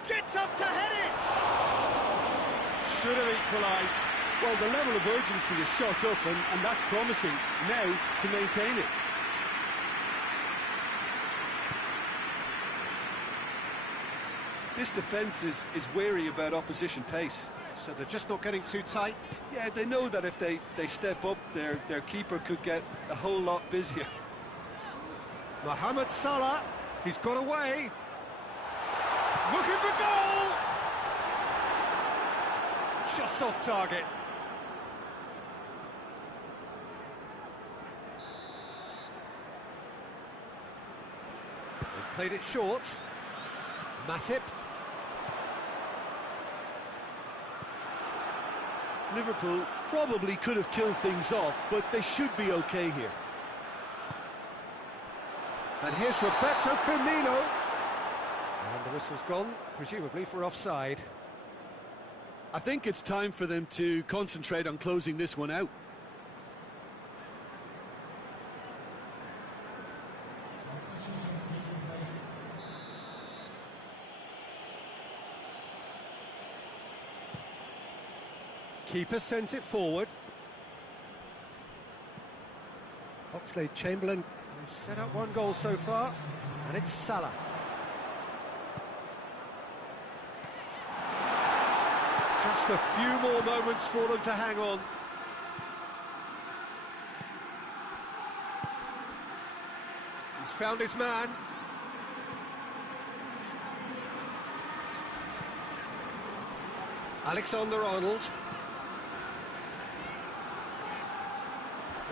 Gets up to head it! Should have equalised. Well, the level of urgency is shot up, and that's promising now to maintain it. This defence is wary about opposition pace. So they're just not getting too tight. Yeah, they know that if they step up, their keeper could get a whole lot busier. Mohamed Salah, he's got away. Looking for goal! Just off target. They've played it short. Matip. Liverpool probably could have killed things off, but they should be okay here. And here's Roberto Firmino. And the whistle's gone, presumably for offside. I think it's time for them to concentrate on closing this one out. Keeper sends it forward. Oxlade-Chamberlain has set up one goal so far, and it's Salah. Just a few more moments for them to hang on. He's found his man. Alexander-Arnold.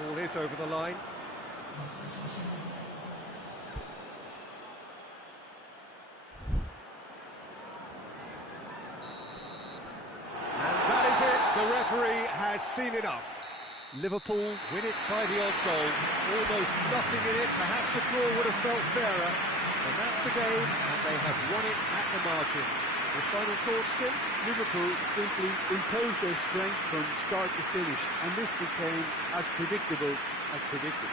Ball is over the line. And that is it. The referee has seen enough. Liverpool win it by the odd goal. Almost nothing in it. Perhaps a draw would have felt fairer. But that's the game, and they have won it at the margin. Your final thoughts, Jim? Liverpool simply imposed their strength from start to finish, and this became as predictable as predicted.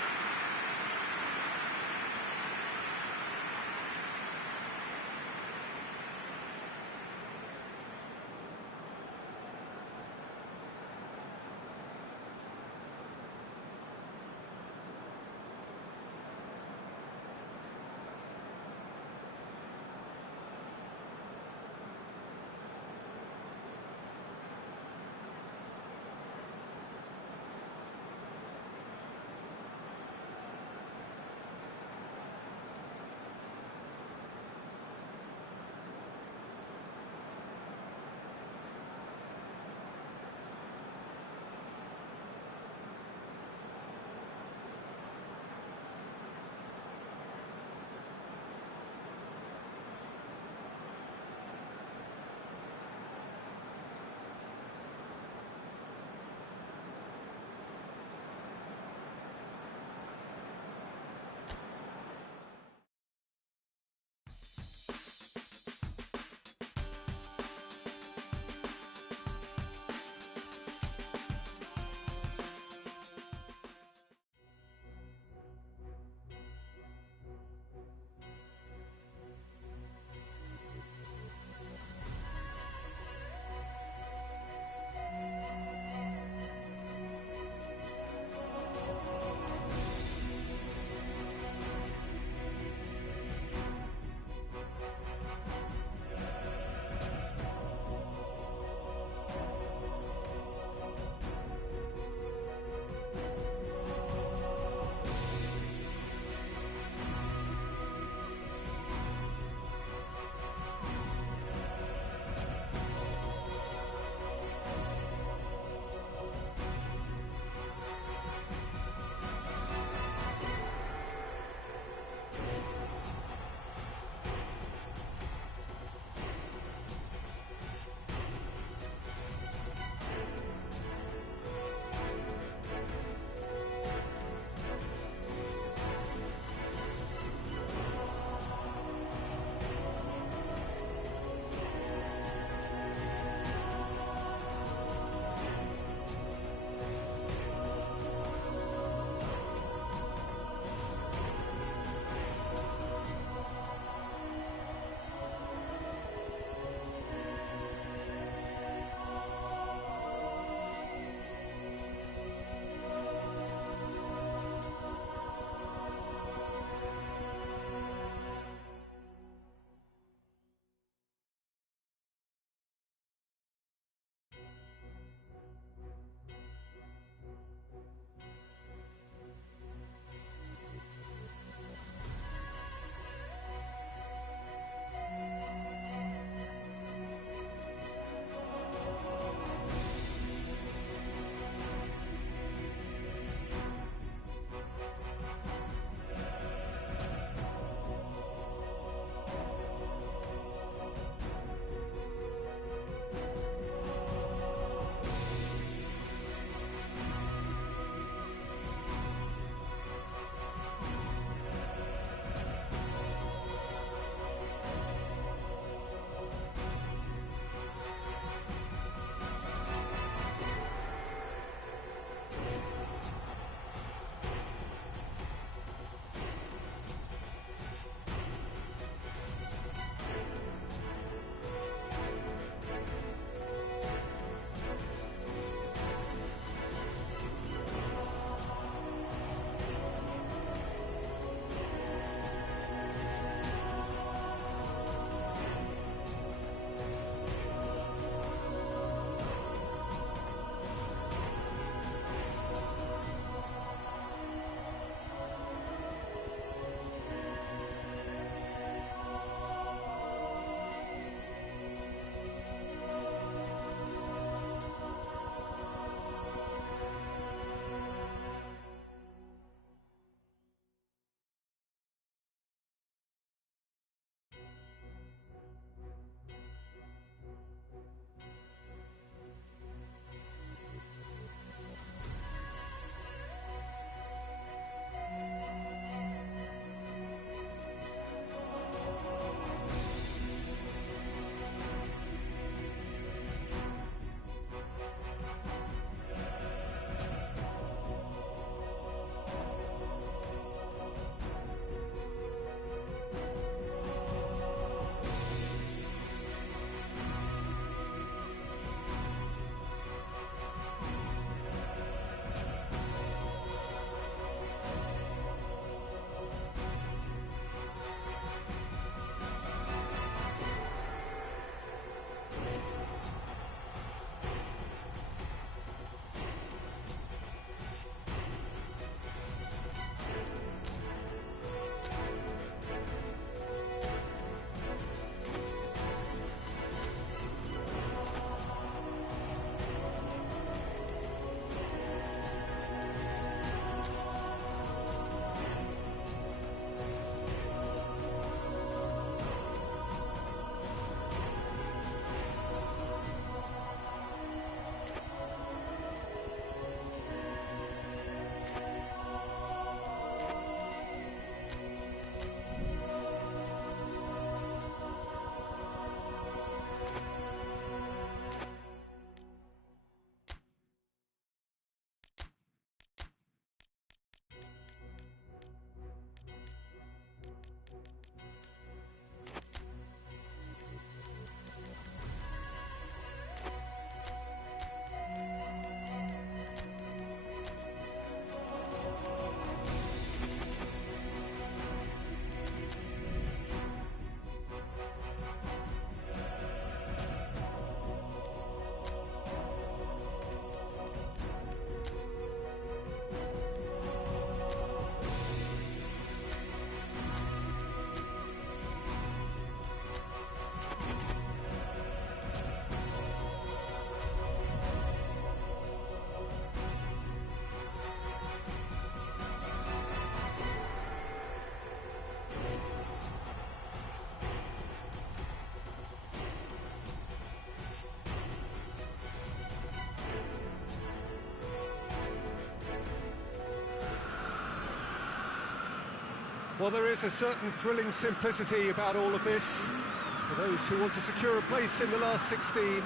Well, there is a certain thrilling simplicity about all of this. For those who want to secure a place in the last 16,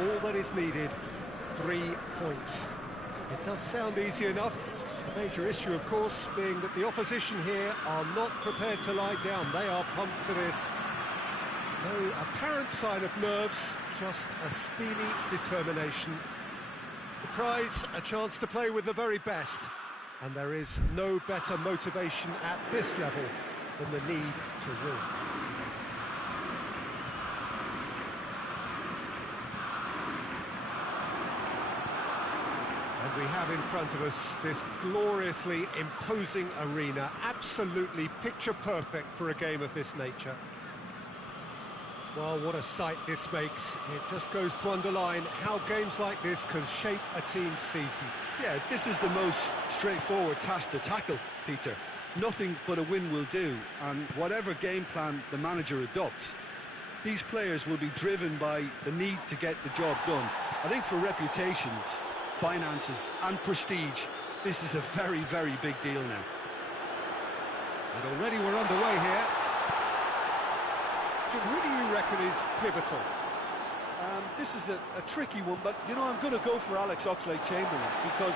all that is needed, 3 points. It does sound easy enough. The major issue, of course, being that the opposition here are not prepared to lie down. They are pumped for this. No apparent sign of nerves, just a steely determination. The prize, a chance to play with the very best. And there is no better motivation at this level than the need to win. And we have in front of us this gloriously imposing arena, absolutely picture perfect for a game of this nature. Well, what a sight this makes. It just goes to underline how games like this can shape a team's season. Yeah, this is the most straightforward task to tackle, Peter. Nothing but a win will do, and whatever game plan the manager adopts, these players will be driven by the need to get the job done. I think for reputations, finances and prestige, this is a very, very big deal now. And already we're underway here. Jim, who do you reckon is pivotal? This is a tricky one, but, you know, I'm going to go for Alex Oxlade-Chamberlain because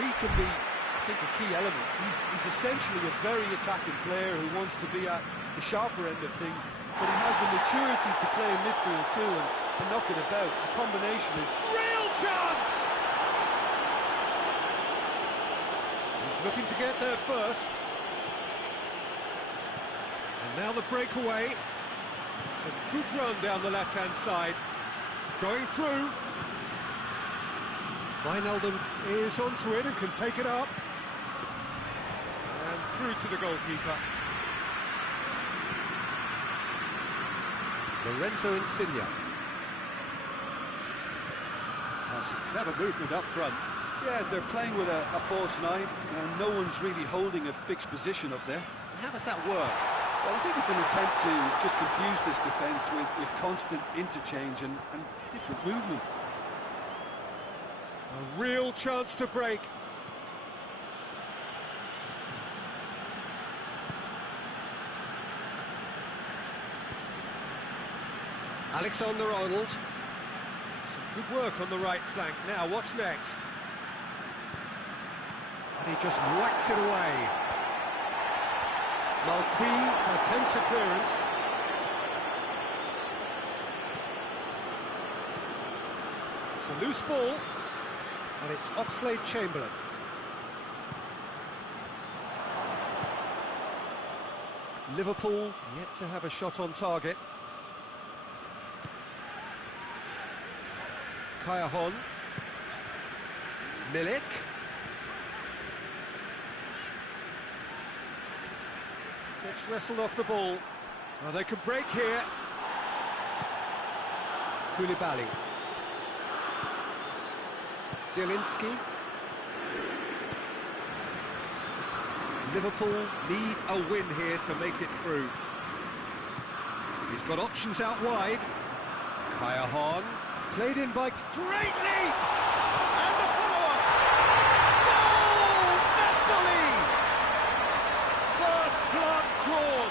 he can be, I think, a key element. He's essentially a very attacking player who wants to be at the sharper end of things, but he has the maturity to play in midfield too and knock it about. The combination is... Real chance! He's looking to get there first. And now the breakaway. It's a good run down the left-hand side. Going through. Wijnaldum is onto it and can take it up. And through to the goalkeeper. Lorenzo Insigne. Oh, some clever movement up front. Yeah, they're playing with a false nine, and no one's really holding a fixed position up there. How does that work? Well, I think it's an attempt to just confuse this defence with constant interchange and different movement. A real chance to break. Alexander-Arnold. Some good work on the right flank. Now, what's next? And he just whacks it away. Malqui attempts a clearance. It's a loose ball, and it's Oxlade-Chamberlain. Liverpool yet to have a shot on target. Kayahon. Milik. Gets wrestled off the ball. Well, they can break here. Koulibaly. Zielinski. Liverpool need a win here to make it through. He's got options out wide. Kayahon. Played in by... Great leap! And the follow-up! Goal! Napoli! First blood drawn.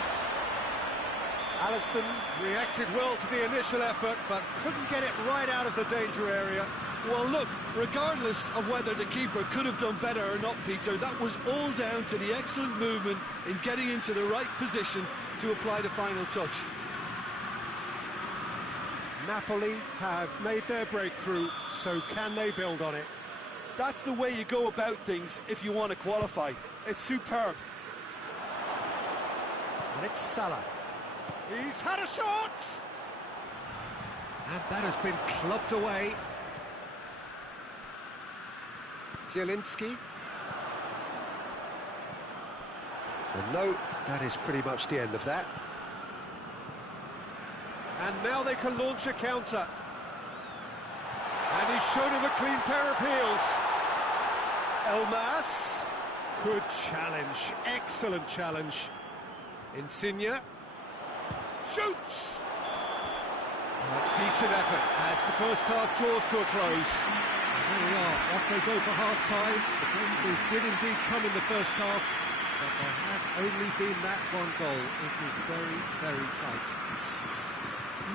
Alisson reacted well to the initial effort, but couldn't get it right out of the danger area. Well, look, regardless of whether the keeper could have done better or not, Peter, that was all down to the excellent movement in getting into the right position to apply the final touch. Napoli have made their breakthrough, so can they build on it? That's the way you go about things if you want to qualify. It's superb. And it's Salah. He's had a shot! And that has been clubbed away. Zielinski. Well, no, that is pretty much the end of that. And now they can launch a counter. And he's shown him a clean pair of heels. Elmas. Good challenge. Excellent challenge. Insigne. Shoots! Decent effort as the first half draws to a close. And there we are. Off they go for half-time. The game did indeed come in the first half. but there has only been that one goal. It is very, very tight.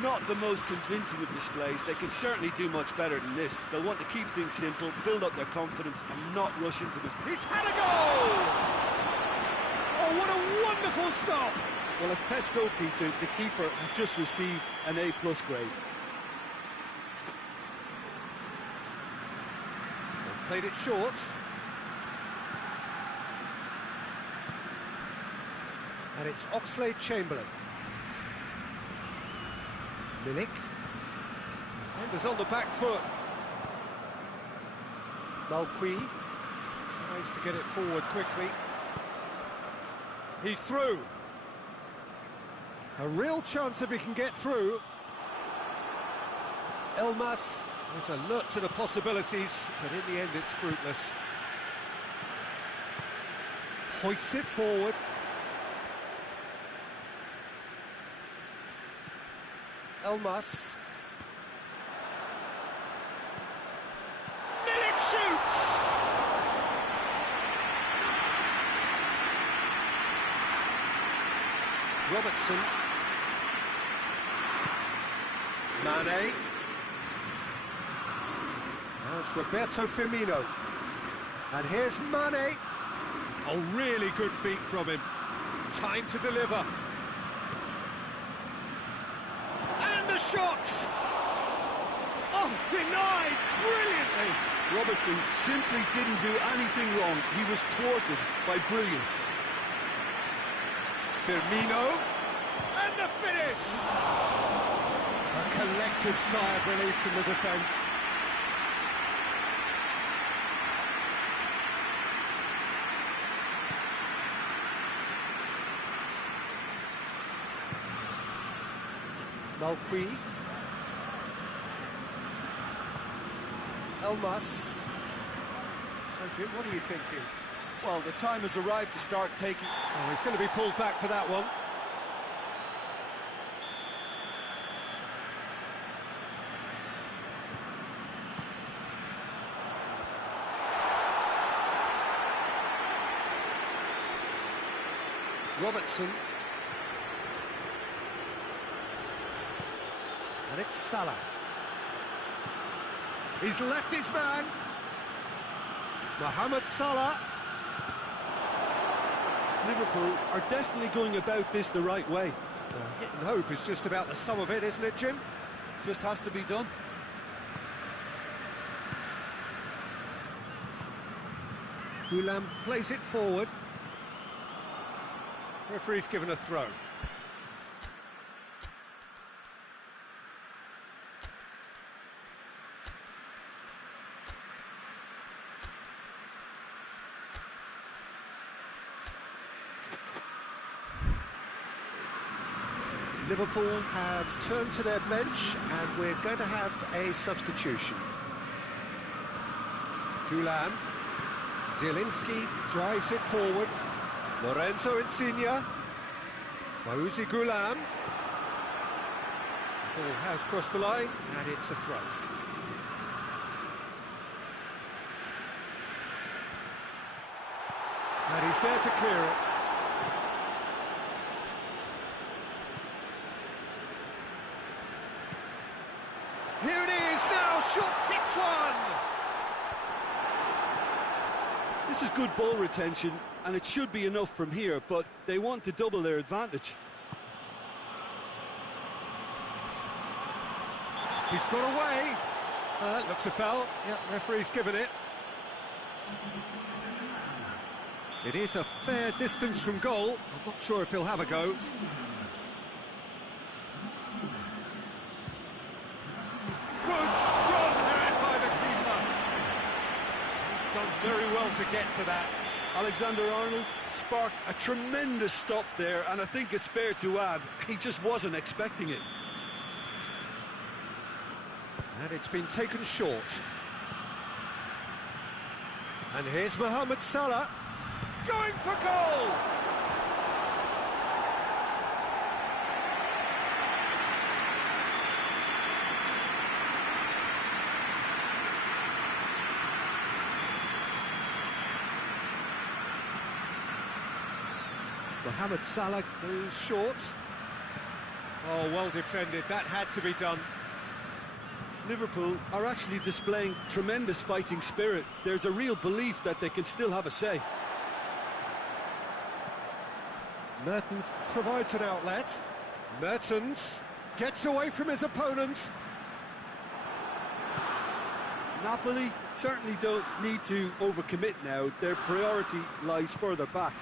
Not the most convincing of displays. They can certainly do much better than this. They'll want to keep things simple, build up their confidence, and not rush into this. He's had a goal! Oh, what a wonderful stop! Well, as tests go, Peter, the keeper has just received an A+ grade. They've played it short. And it's Oxlade-Chamberlain. Milik. Defenders on the back foot. Malqui tries to get it forward quickly. He's through. A real chance if he can get through. Elmas is alert to the possibilities, but in the end it's fruitless. Hoists it forward. Elmas. Milik shoots! Robertson. Mane. Now it's Roberto Firmino. And here's Mane. Oh, really good feet from him. Time to deliver. And the shot! Oh, denied brilliantly! Robertson simply didn't do anything wrong. He was thwarted by brilliance. Firmino. And the finish! A collective sigh of relief from the defence. Malqui. Elmas. So, Jim, what are you thinking? Well, the time has arrived to start taking... Oh, he's going to be pulled back for that one. Robertson. And it's Salah. He's left his man. Mohamed Salah. Liverpool are definitely going about this the right way. Well, hit and hope is just about the sum of it, isn't it, Jim? Just has to be done. Goulam plays it forward. Referee's given a throw. Liverpool have turned to their bench and we're going to have a substitution. Goulam. Zielinski drives it forward. Lorenzo Insigne. Fauzi Goulam. The ball has crossed the line and it's a throw. And he's there to clear it. Here it is now, shot hits one! This is good ball retention, and it should be enough from here, but they want to double their advantage. He's got away. Looks a foul. Yep, referee's given it. It is a fair distance from goal. I'm not sure if he'll have a go. Good, strong hand by the keeper. He's done very well to get to that. Alexander-Arnold sparked a tremendous stop there, and I think it's fair to add, he just wasn't expecting it. And it's been taken short. And here's Mohamed Salah, going for goal! Mohamed Salah goes short. Oh, well defended, that had to be done. Liverpool are actually displaying tremendous fighting spirit. There's a real belief that they can still have a say. Mertens provides an outlet. Mertens gets away from his opponent. Napoli certainly don't need to overcommit now. Their priority lies further back.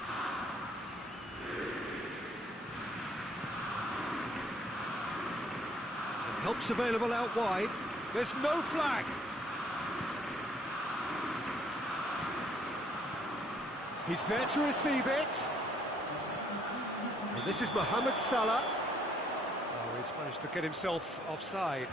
And help's available out wide. There's no flag. He's there to receive it. And this is Mohamed Salah. Oh, he's managed to get himself offside.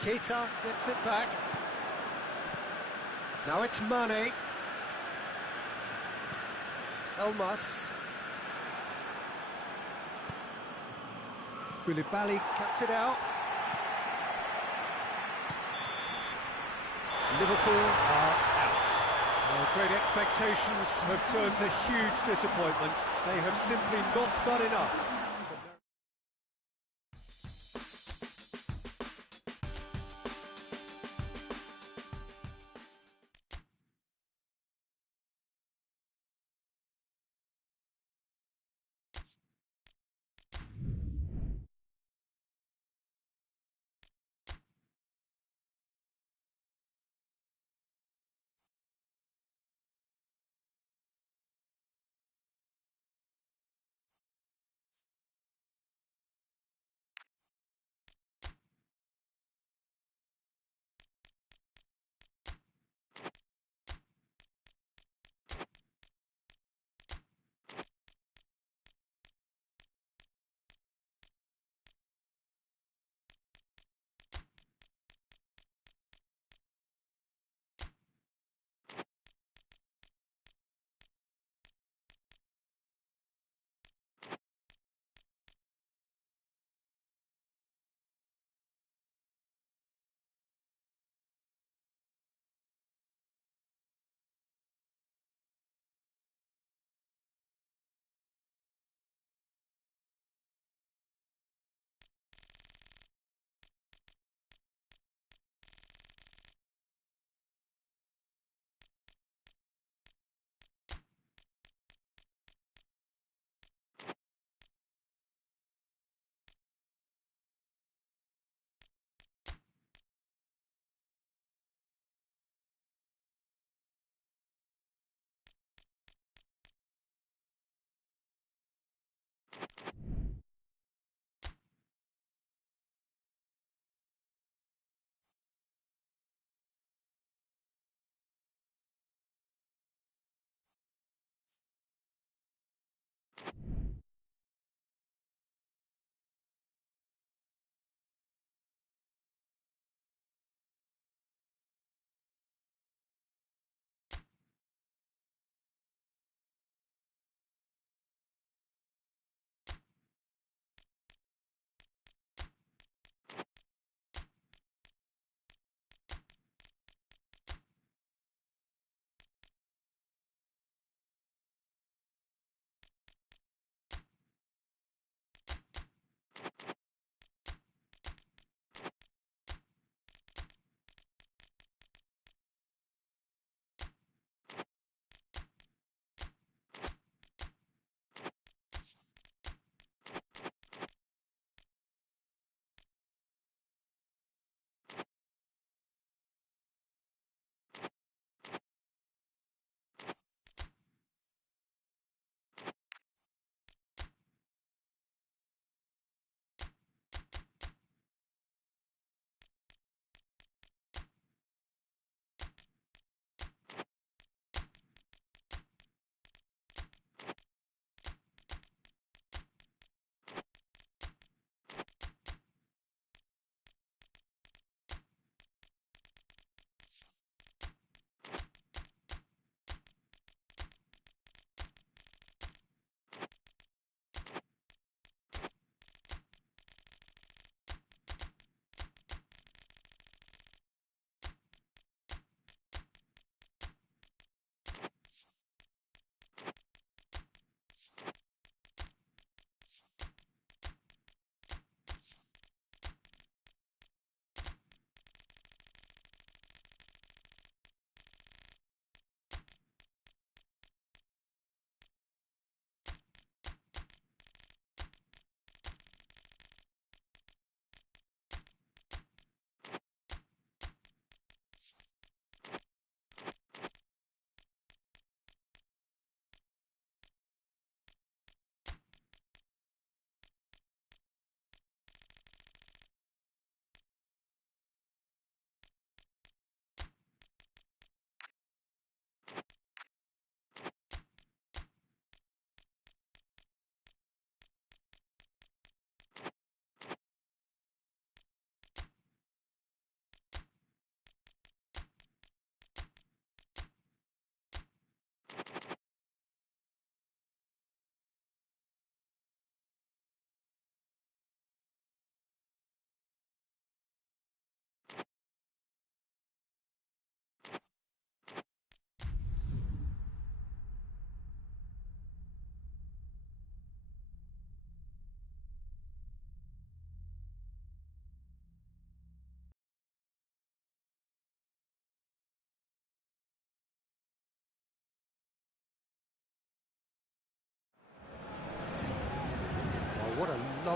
Keita gets it back. Now it's Mane. Elmas. Koulibaly cuts it out. Liverpool are out. Well, great expectations have turned to huge disappointment. They have simply not done enough.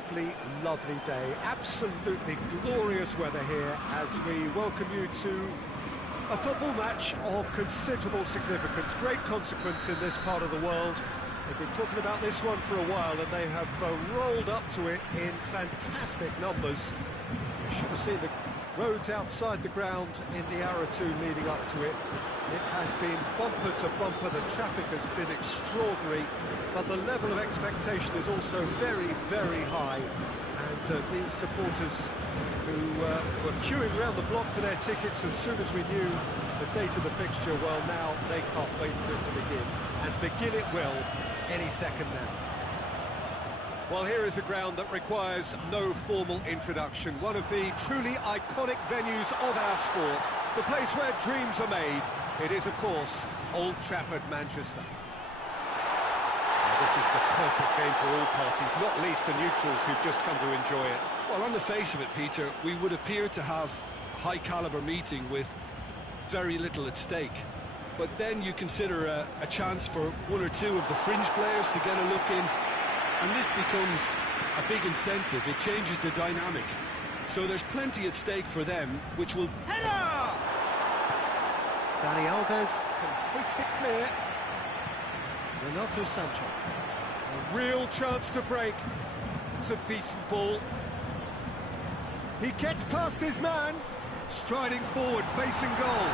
lovely, lovely day. Absolutely glorious weather here as we welcome you to a football match of considerable significance, great consequence in this part of the world. They've been talking about this one for a while and they have rolled up to it in fantastic numbers. You should have seen the roads outside the ground in the hour or two leading up to it. It has been bumper to bumper, the traffic has been extraordinary, but the level of expectation is also very, very high. And these supporters who were queuing around the block for their tickets as soon as we knew the date of the fixture, well, now they can't wait for it to begin. And begin it will any second now. Well, here is a ground that requires no formal introduction. One of the truly iconic venues of our sport, the place where dreams are made. It is, of course, Old Trafford, Manchester. Now, this is the perfect game for all parties, not least the neutrals who've just come to enjoy it. Well, on the face of it, Peter, we would appear to have a high-caliber meeting with very little at stake. But then you consider a chance for one or two of the fringe players to get a look in, and this becomes a big incentive. It changes the dynamic. So there's plenty at stake for them, which will... Header! Dani Alves can hoist it clear. Renato Sanchez. A real chance to break. It's a decent ball. He gets past his man. Striding forward, facing goal.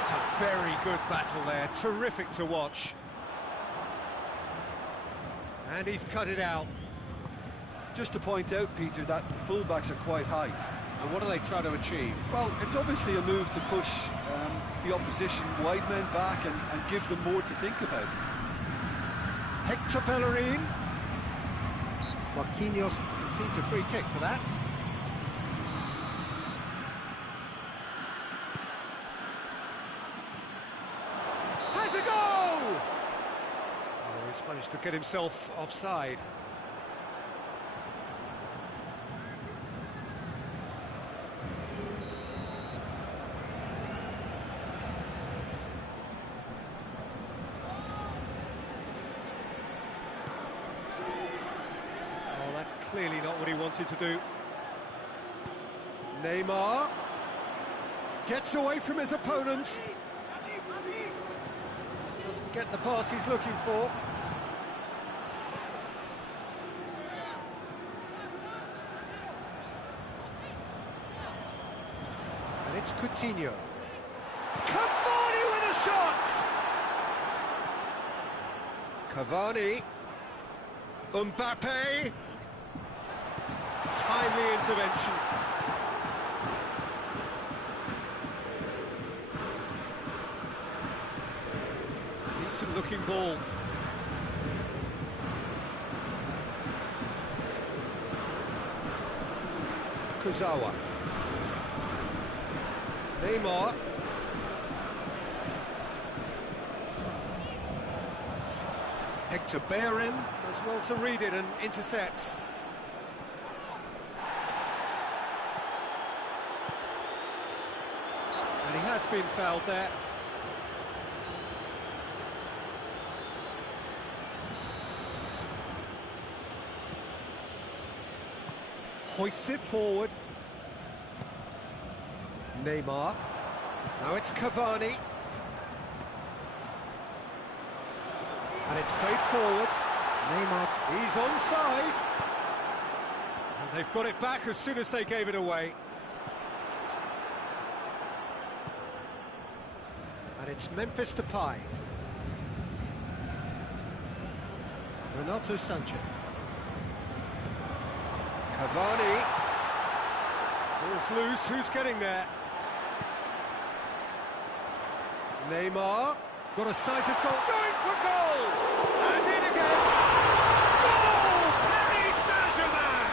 It's a very good battle there. Terrific to watch. And he's cut it out. Just to point out, Peter, that the fullbacks are quite high. And what are they trying to achieve? Well, it's obviously a move to push the opposition wide men back and give them more to think about. Hector Bellerin. Marquinhos concedes a free kick for that. Has a goal! Oh, he's managed to get himself offside. Clearly not what he wanted to do. Neymar gets away from his opponents. Doesn't get the pass he's looking for. And it's Coutinho. Cavani with a shot! Cavani. Mbappe. Timely intervention. Decent looking ball. Kurzawa. Neymar. Hector Bellerin does well to read it and intercepts. And he has been fouled there. Hoists it forward. Neymar. Now it's Cavani. And it's played forward. Neymar, he's onside. And they've got it back as soon as they gave it away. And it's Memphis Depay. Renato Sanchez. Cavani. Ball's loose, who's getting there? Neymar. Got a size of goal, going for goal! And in again! Goal! Paris Saint-Germain!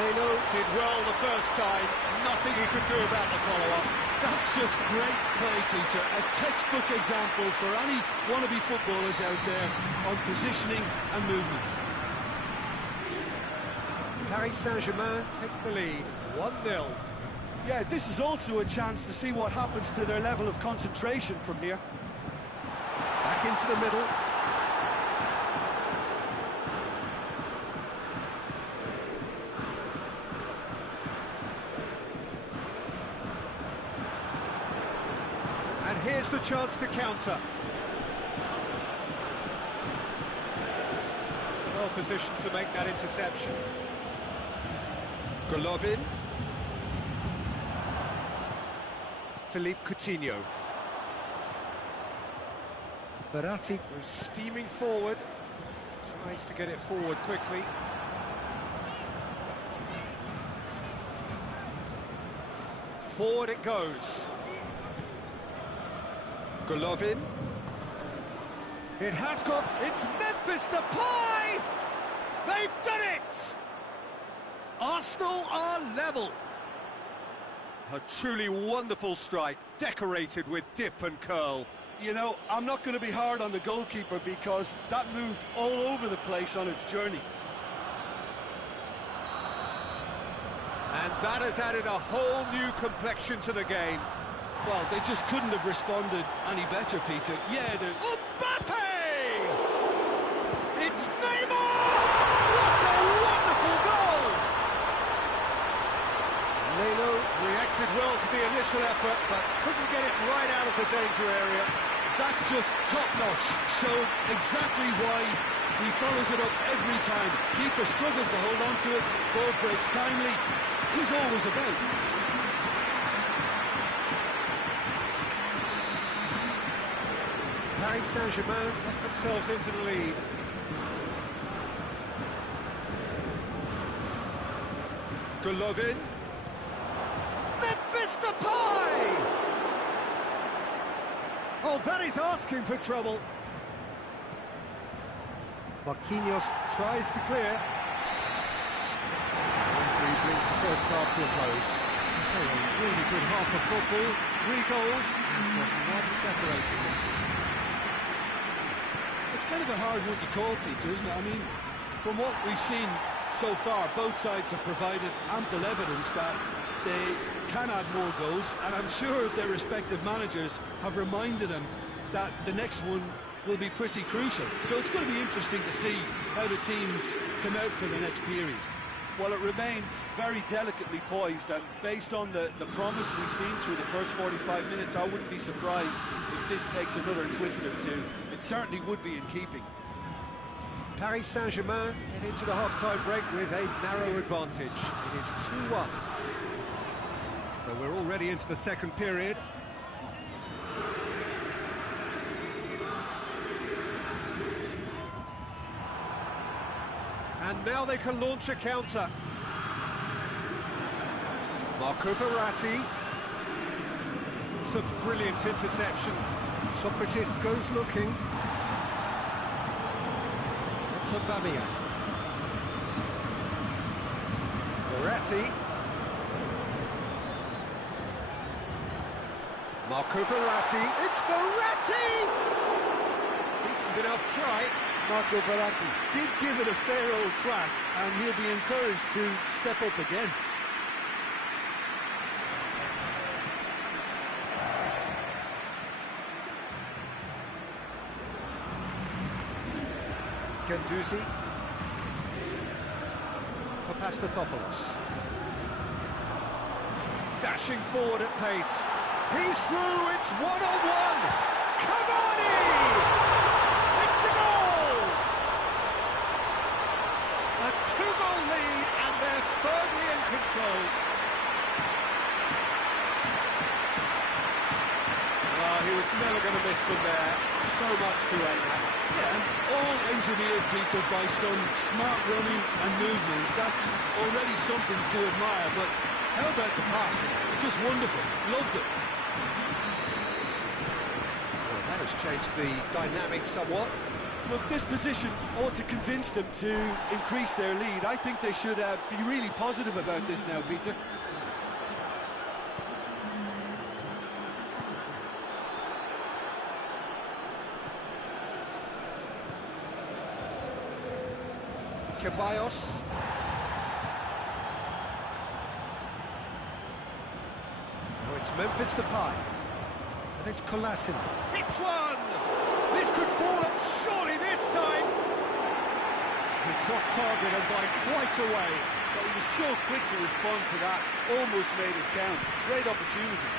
Leno did well the first time, nothing he could do about the follow-up. That's just great play, Peter. A textbook example for any wannabe footballers out there on positioning and movement. Paris Saint-Germain take the lead, 1-0. Yeah, this is also a chance to see what happens to their level of concentration from here. Back into the middle. Here's the chance to counter. Well positioned to make that interception. Golovin. Philippe Coutinho. Verratti was steaming forward. Tries to get it forward quickly. Forward it goes. Golovin. It has got... It's Memphis Depay! They've done it! Arsenal are level. A truly wonderful strike, decorated with dip and curl. You know, I'm not going to be hard on the goalkeeper because that moved all over the place on its journey. And that has added a whole new complexion to the game. Well, they just couldn't have responded any better, Peter. Yeah, Mbappe! It's Neymar! What a wonderful goal! Leno reacted well to the initial effort, but couldn't get it right out of the danger area. That's just top-notch. Showed exactly why he follows it up every time. Keeper struggles to hold on to it, ball breaks kindly. He's always about. Paris Saint-Germain get themselves into the lead. Golovin. Memphis Depay! Oh, that is asking for trouble. Marquinhos tries to clear. Referee brings the first half to a close. So a really good half of football, 3 goals, and just one separating them. It's kind of a hard one to call, Peter, isn't it? I mean, from what we've seen so far, both sides have provided ample evidence that they can add more goals, and I'm sure their respective managers have reminded them that the next one will be pretty crucial. So it's going to be interesting to see how the teams come out for the next period. Well, it remains very delicately poised, and based on the promise we've seen through the first 45 minutes, I wouldn't be surprised if this takes another twist or two. It certainly would be in keeping. Paris Saint-Germain head into the half-time break with a narrow advantage. It is 2-1. So we're already into the second period. And now they can launch a counter. Marco Verratti. It's a brilliant interception. Socrates goes looking. It's Aubameyang. Verratti. Marco Verratti. It's Verratti! Decent enough try. Marco Verratti did give it a fair old crack, and he'll be encouraged to step up again. Guendouzi. Papastathopoulos. Dashing forward at pace. He's through, it's 1-on-1! Cavani! It's a goal! A 2-goal lead, and they're firmly in control. Well, he was never going to miss them there. So much to aim at. Yeah, and all engineered, Peter, by some smart running and movement. That's already something to admire, but how about the pass? Just wonderful. Loved it. Well, that has changed the dynamic somewhat. Look, this position ought to convince them to increase their lead. I think they should be really positive about this now, Peter. Ceballos. Now it's Memphis Depay. And it's Kolasinac. It's one! This could fall up surely this time! It's off target and by quite a way. But he was so quick to respond to that, almost made it count. Great opportunity.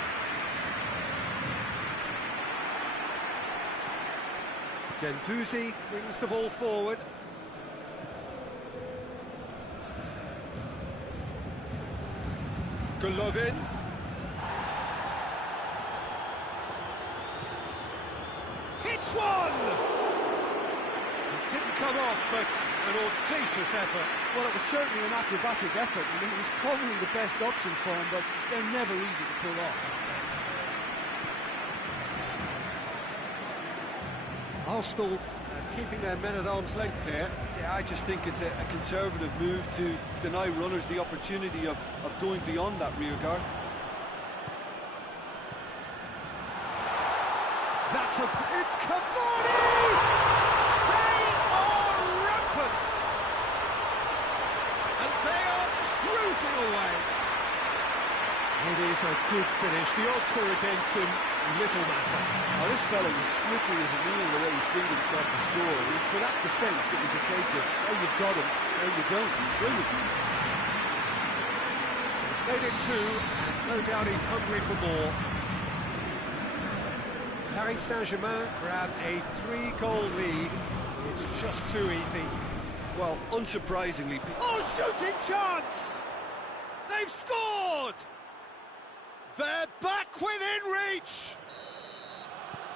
Gendouzi brings the ball forward. Golovin. Hits one! It didn't come off, but an audacious effort. Well, it was certainly an acrobatic effort, and it was probably the best option for him, but they're never easy to pull off. Arsenal keeping their men at arm's length here. Yeah, I just think it's a conservative move to deny runners the opportunity of going beyond that rear guard. It's Cavani! They are rampant! And they are cruising away. It is a good finish. The odds were against him. Little matter. Oh, this fella's as slippery as a mule the way he freed himself to score. I mean, for that defence, it was a case of, oh, you've got him, no, you don't. Brilliant. He's made it two, and no doubt he's hungry for more. Paris Saint-Germain grab a 3-goal lead. It's just too easy. Well, unsurprisingly... Oh, shooting chance! They've scored! They're back within reach!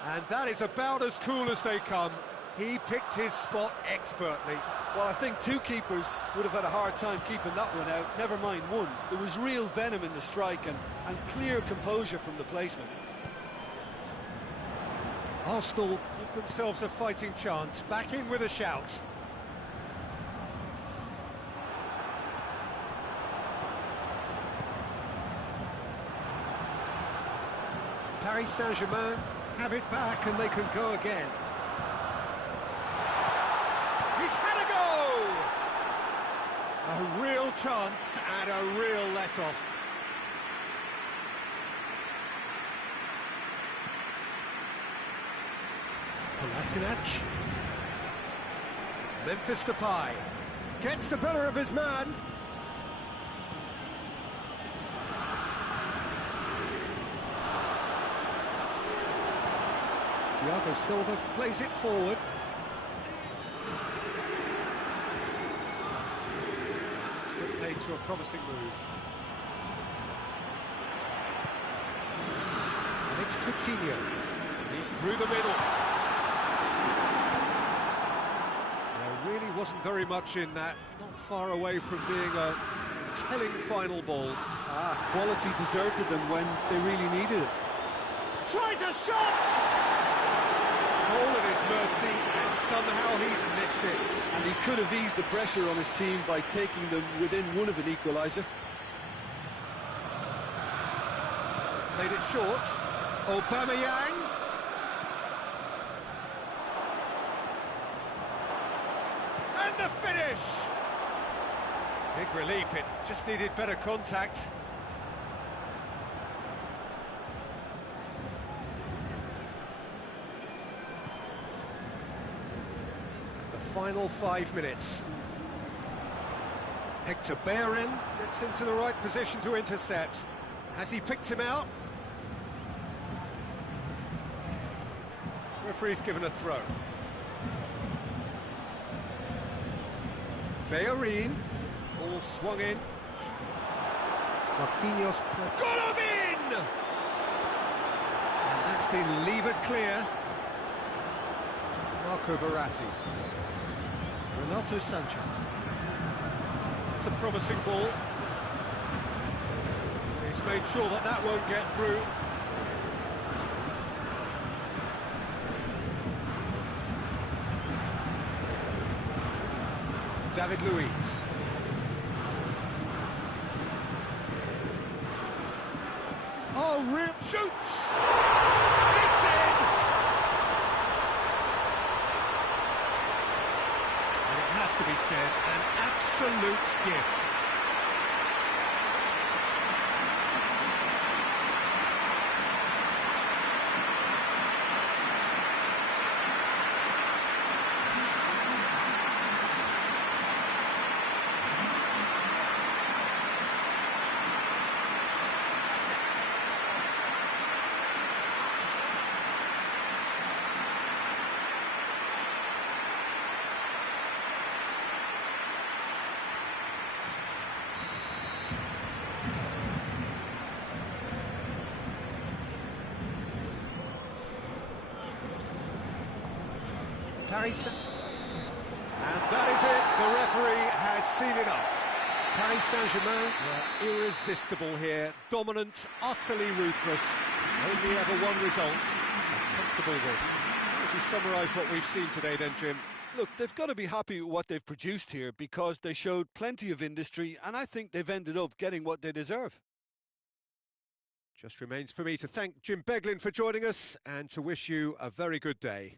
And that is about as cool as they come. He picked his spot expertly. Well, I think two keepers would have had a hard time keeping that one out, never mind one. There was real venom in the strike and clear composure from the placement. Arsenal give themselves a fighting chance, back in with a shout. Paris Saint-Germain have it back and they can go again. He's had a go! A real chance and a real let-off. Kolasinac. Memphis Depay gets the better of his man. Thiago Silva plays it forward. It's been played to a promising move. And it's Coutinho. He's through the middle. There really wasn't very much in that. Not far away from being a telling final ball. Quality deserted them when they really needed it. Tries a shot! All at his mercy, and somehow he's missed it. And he could have eased the pressure on his team by taking them within one of an equaliser. Played it short. Aubameyang. And the finish! Big relief, it just needed better contact. Final 5 minutes. Hector Bellerin gets into the right position to intercept. Has he picked him out? Referee's given a throw. Bellerin, all swung in. Marquinhos. Golovin! And that's been levered clear. Marco Verratti. Renato Sanchez. It's a promising ball. He's made sure that that won't get through. David Luiz. Oh, rip shoots! It's in! And it has to be said, an absolute gift. And that is it, the referee has seen enough. Paris Saint-Germain were irresistible here, dominant, utterly ruthless, only ever one result, a comfortable win. Would you summarise what we've seen today then, Jim? Look, they've got to be happy with what they've produced here because they showed plenty of industry and I think they've ended up getting what they deserve. Just remains for me to thank Jim Beglin for joining us and to wish you a very good day.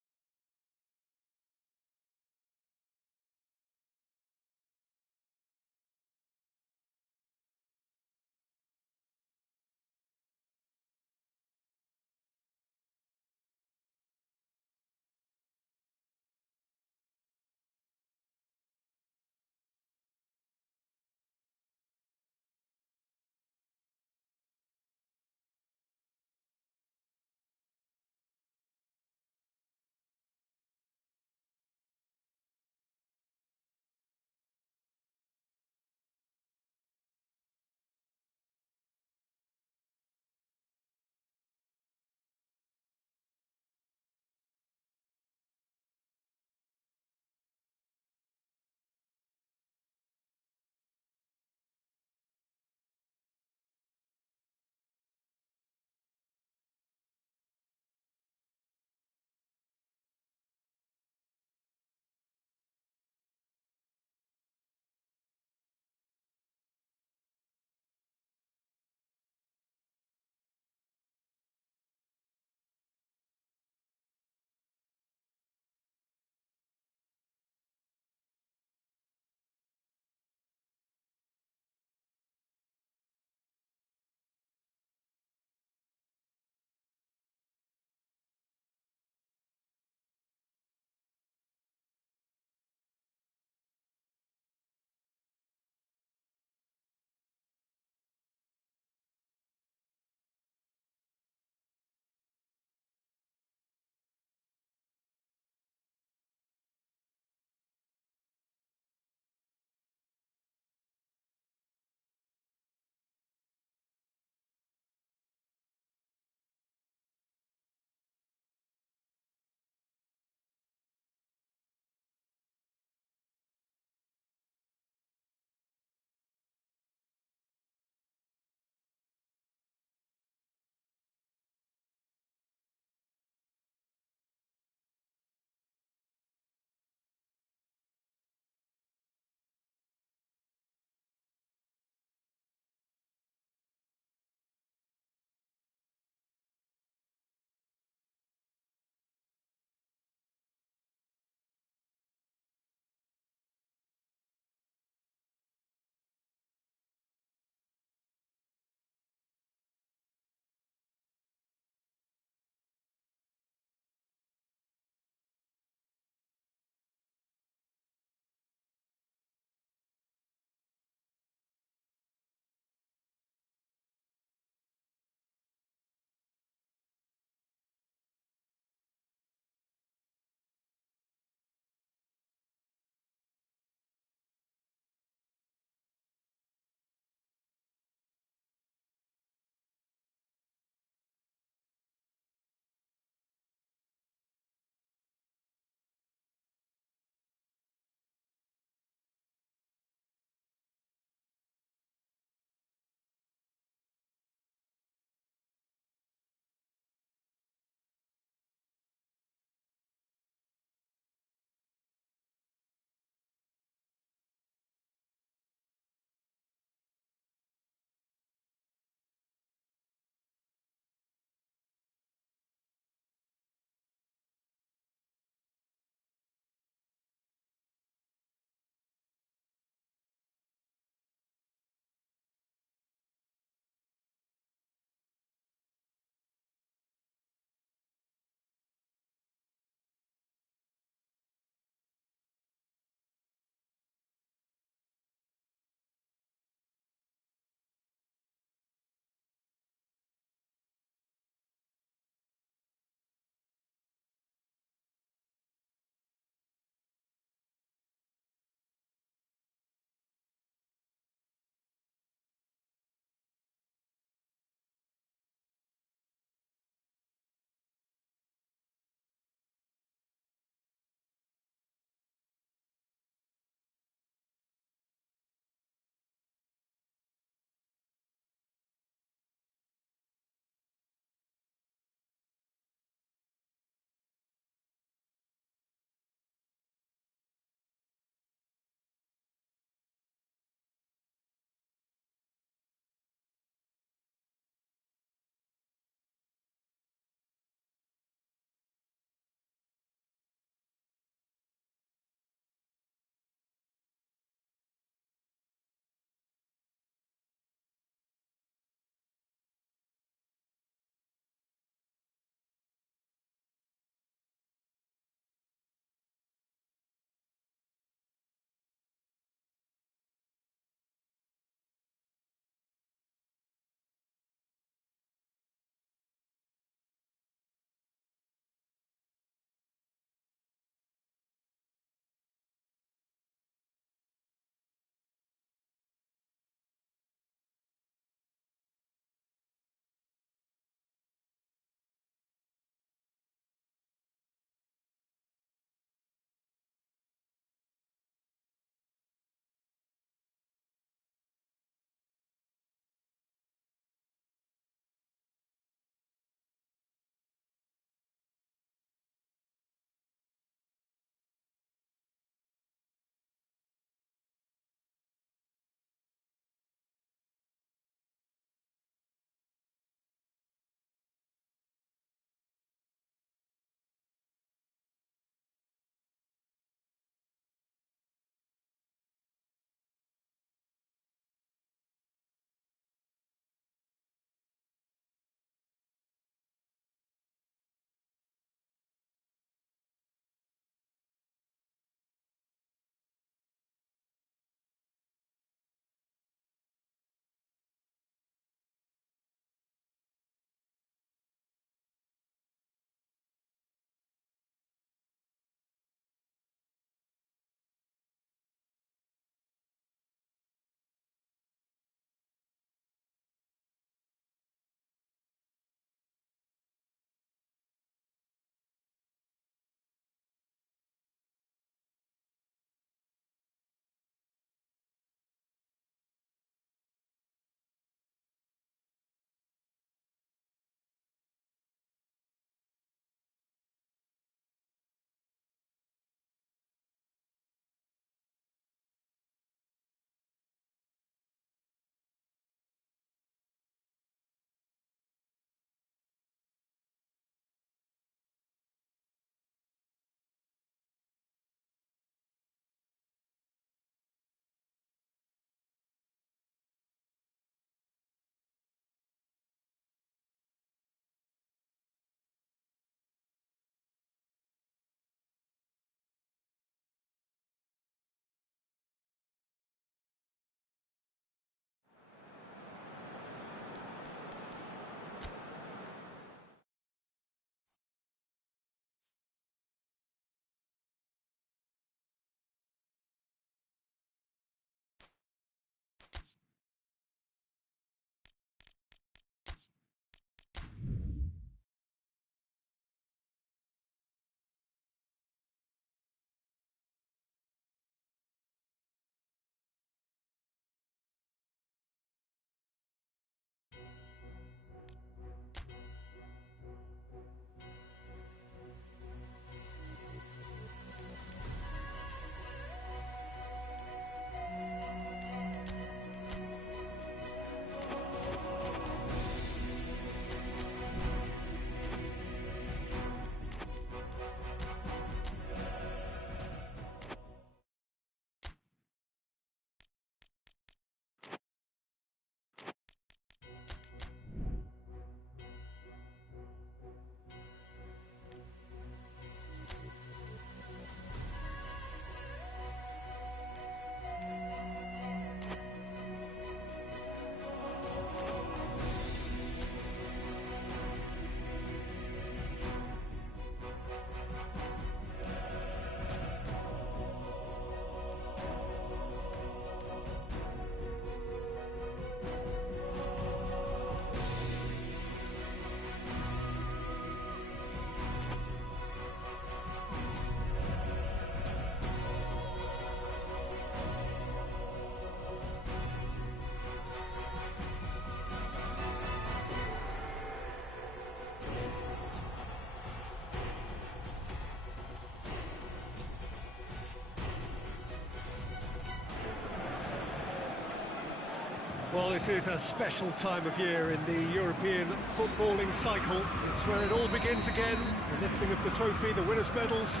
Well, this is a special time of year in the European footballing cycle. It's where it all begins again. The lifting of the trophy, the winners' medals.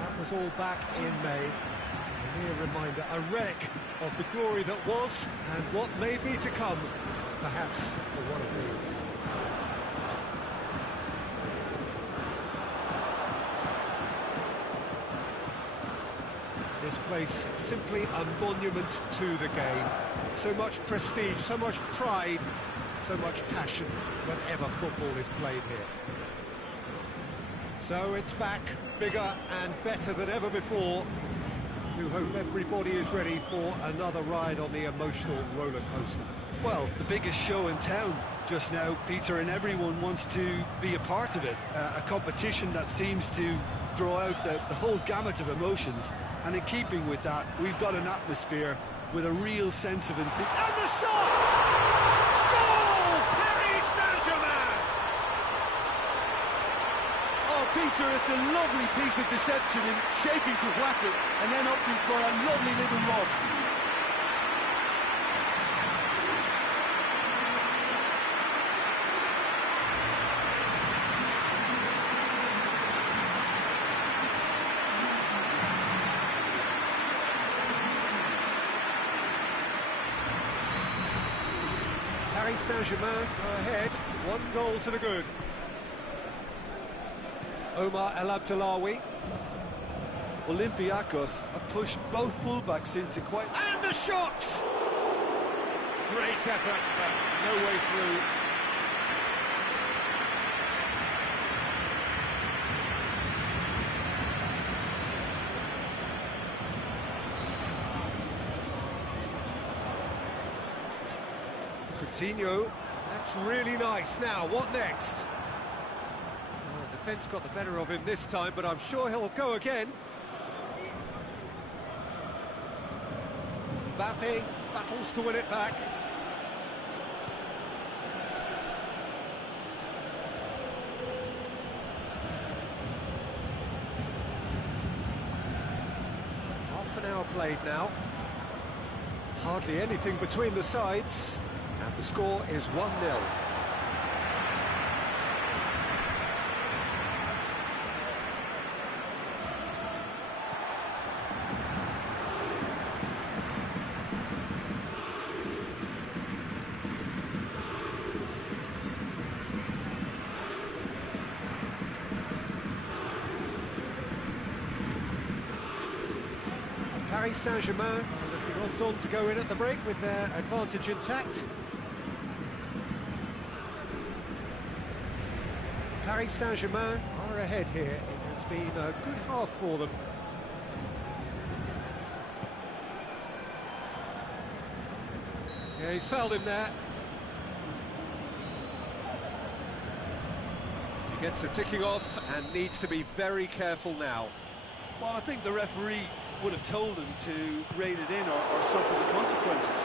That was all back in May. A mere reminder, a relic of the glory that was and what may be to come, perhaps for one of these. This place simply a monument to the game. So much prestige, so much pride, so much passion whenever football is played here. So it's back, bigger and better than ever before. We hope everybody is ready for another ride on the emotional roller coaster. Well, the biggest show in town just now, Peter, and everyone wants to be a part of it. A competition that seems to draw out the whole gamut of emotions. And in keeping with that, we've got an atmosphere with a real sense of enthusiasm. And the shot! Goal! Paris Saint-Germain! Oh, Peter, it's a lovely piece of deception in shaping to whack it and then opting for a lovely little lob. Paris Saint-Germain go ahead, 1 goal to the good. Omar El Abdellaoui. Olympiacos have pushed both fullbacks into quite... And the shot! Great effort, but no way through. Coutinho, that's really nice. Now, what next? Well, the defence got the better of him this time, but I'm sure he'll go again. Mbappe battles to win it back. Half an hour played now. Hardly anything between the sides. And the score is 1-0. Paris Saint-Germain looking odds on to go in at the break with their advantage intact. Paris Saint-Germain are ahead here. It has been a good half for them. Yeah, he's fouled him there. He gets the ticking off and needs to be very careful now. Well, I think the referee would have told him to rein it in or suffer the consequences.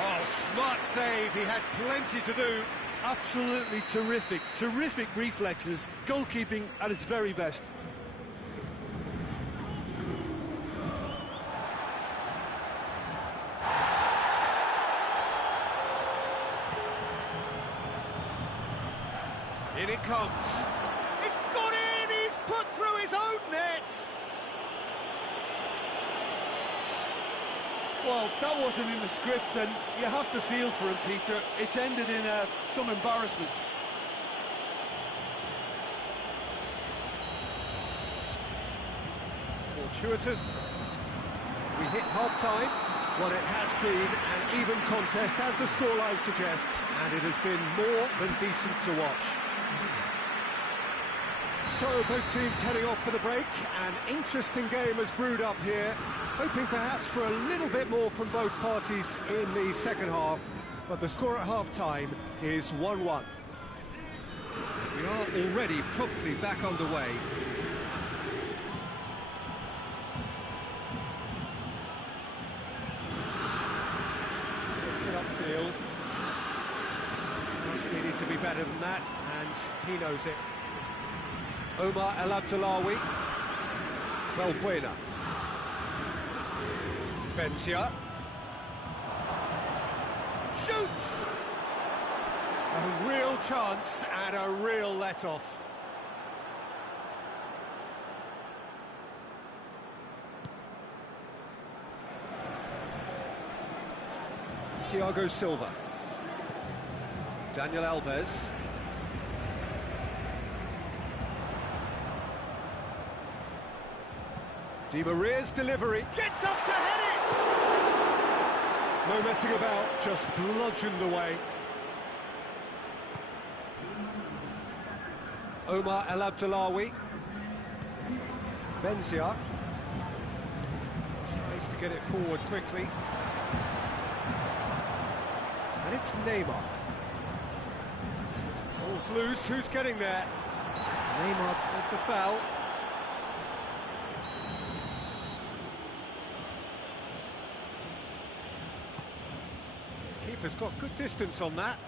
Oh, smart save. He had plenty to do. Absolutely terrific reflexes, goalkeeping at its very best. In it comes. It's gone in! He's put through his own net! Well, that wasn't in the script, and you have to feel for him, Peter. It's ended in some embarrassment. Fortuitous. We hit half-time. Well, it has been an even contest, as the scoreline suggests, and it has been more than decent to watch. So, both teams heading off for the break. An interesting game has brewed up here, hoping perhaps for a little bit more from both parties in the second half, but the score at half-time is 1-1. We are already promptly back underway. Gets it upfield. Must needed to be better than that, and he knows it. Omar El Abdellaoui. Valbuena. Bentia. Shoots! A real chance and a real let-off. Thiago Silva. Daniel Alves. Di Maria's delivery. Gets up to head it! No messing about, just bludgeoned away. Omar El Abdullawi. Benzia. Tries to get it forward quickly. And it's Neymar. Ball's loose, who's getting there? Neymar with the foul. Keeper's got good distance on that.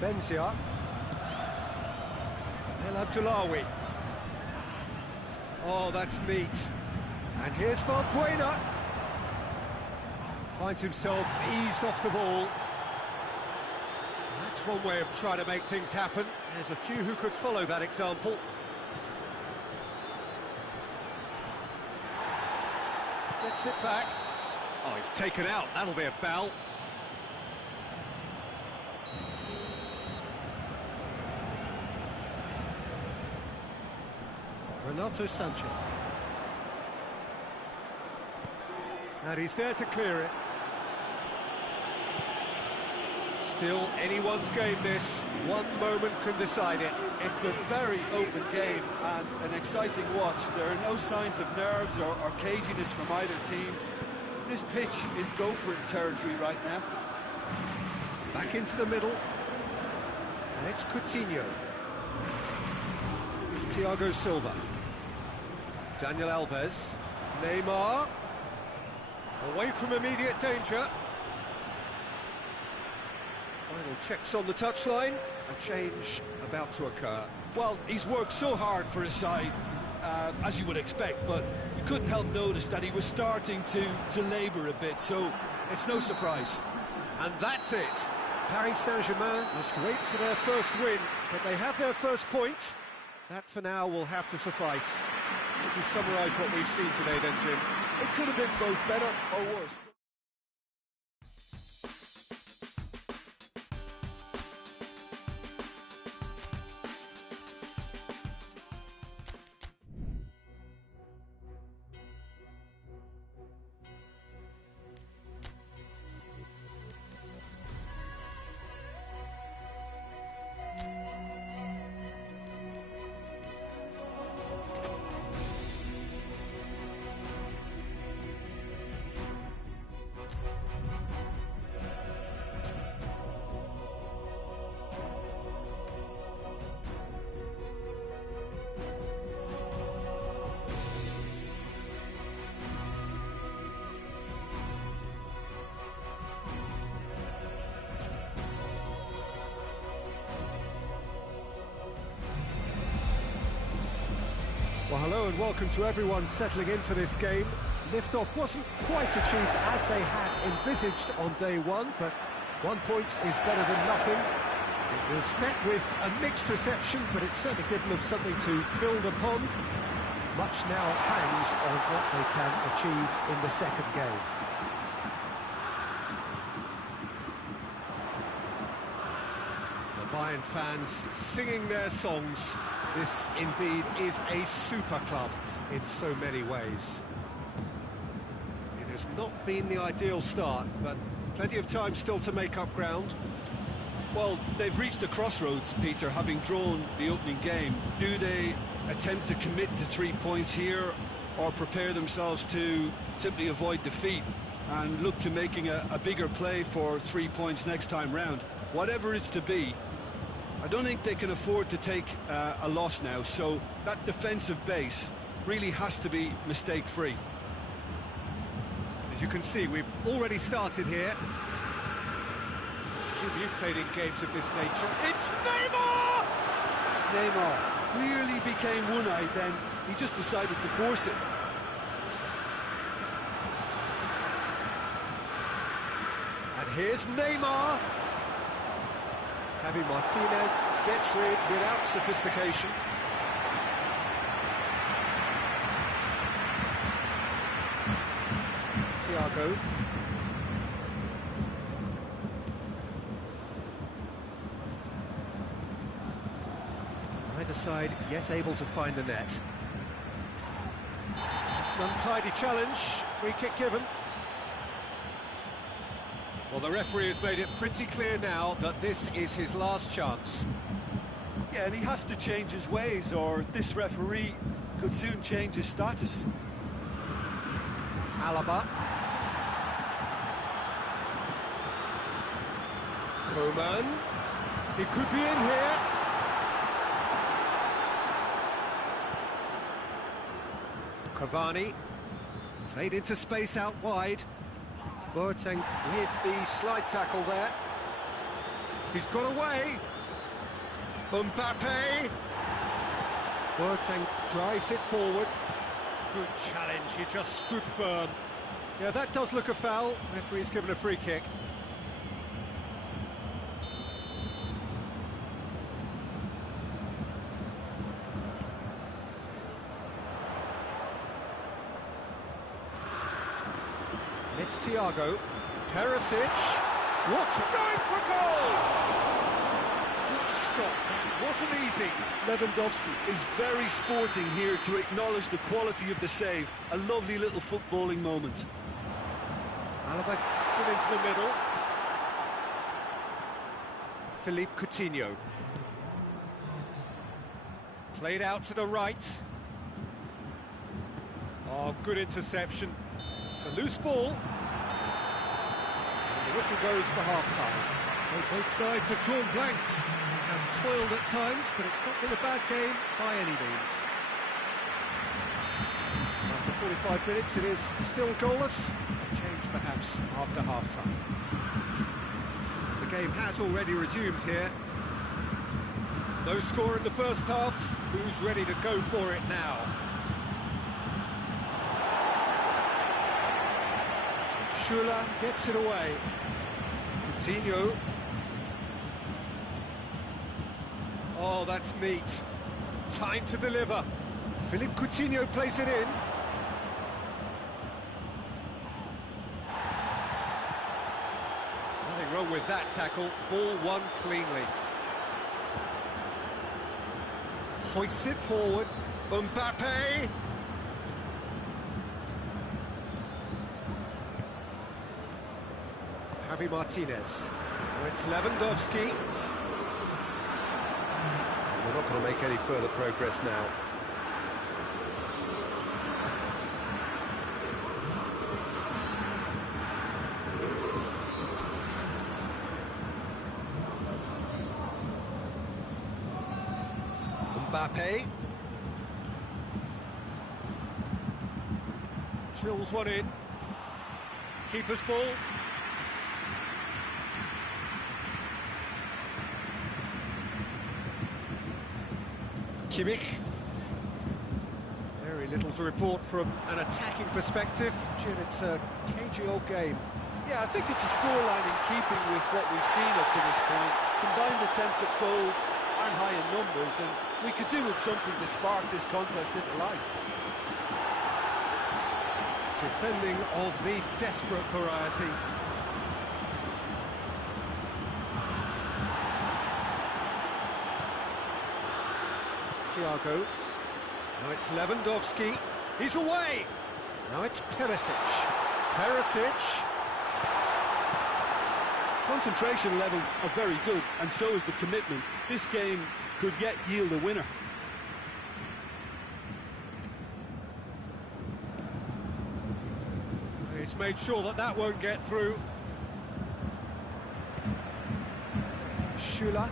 Benzia. El Abdullawi. Oh, that's neat. And here's Valbuena. Finds himself eased off the ball. That's one way of trying to make things happen. There's a few who could follow that example. Gets it back. Oh, it's taken out. That'll be a foul. Renato Sanchez. And he's there to clear it. Still anyone's game this. One moment can decide it. It's a very open game and an exciting watch. There are no signs of nerves or caginess from either team. This pitch is go-for-it territory right now. Back into the middle. And it's Coutinho. Thiago Silva. Daniel Alves. Neymar. Away from immediate danger. Final checks on the touchline. A change about to occur. Well, he's worked so hard for his side, as you would expect, but you couldn't help notice that he was starting to labour a bit, so it's no surprise. And that's it. Paris Saint-Germain must wait for their first win, but they have their first point. That for now will have to suffice. Would you summarise what we've seen today then, Jim? It could have been both better or worse. Well, hello and welcome to everyone settling in for this game. Liftoff wasn't quite achieved as they had envisaged on day one, but 1 point is better than nothing. It was met with a mixed reception, but it's certainly given them something to build upon. Much now hangs on what they can achieve in the second game. The Bayern fans singing their songs. This indeed is a super club in so many ways. It has not been the ideal start, but plenty of time still to make up ground. Well, they've reached the crossroads, Peter, having drawn the opening game. Do they attempt to commit to 3 points here, or prepare themselves to simply avoid defeat and look to making a bigger play for 3 points next time round? Whatever it's to be, I don't think they can afford to take a loss now, so that defensive base really has to be mistake-free. As you can see, we've already started here. Jim, you've played in games of this nature. It's Neymar! Neymar clearly became one-eyed then. He just decided to force it. Here's Neymar. Javi Martinez gets rid without sophistication. Thiago. Either side yet able to find the net. It's an untidy challenge, free kick given. Well, the referee has made it pretty clear now that this is his last chance. Yeah, and he has to change his ways, or this referee could soon change his status. Alaba. Coman. He could be in here. Cavani. Played into space out wide. Boateng with the slide tackle there. He's got away. Mbappe. Boateng drives it forward. Good challenge, he just stood firm. Yeah, that does look a foul. Referee's given a free kick. It's Thiago. Perisic. What's going for goal? Good stop. That wasn't easy. Lewandowski is very sporting here to acknowledge the quality of the save. A lovely little footballing moment. Alaba gets it into the middle. Philippe Coutinho. Played out to the right. Oh, good interception. It's a loose ball. And the whistle goes for half-time. So both sides have drawn blanks and toiled at times, but it's not been a bad game by any means. After 45 minutes, it is still goalless. A change perhaps after half-time. The game has already resumed here. No score in the first half. Who's ready to go for it now? Schüller gets it away. Coutinho. Oh, that's neat. Time to deliver. Philippe Coutinho plays it in. Nothing wrong with that tackle. Ball won cleanly. Hoists it forward. Mbappe. Javi Martinez. Now it's Lewandowski. We're not going to make any further progress now. Mbappe. Drills one in. Keeper's ball. Kimmich. Very little to report from an attacking perspective. Jim, it's a cagey old game. Yeah, I think it's a scoreline in keeping with what we've seen up to this point. Combined attempts at goal aren't high in numbers, and we could do with something to spark this contest into life. Defending of the desperate variety. Thiago. Now it's Lewandowski. He's away. Now it's Perisic. Perisic. Concentration levels are very good, and so is the commitment. This game could yet yield a winner. He's made sure that that won't get through. Schüller.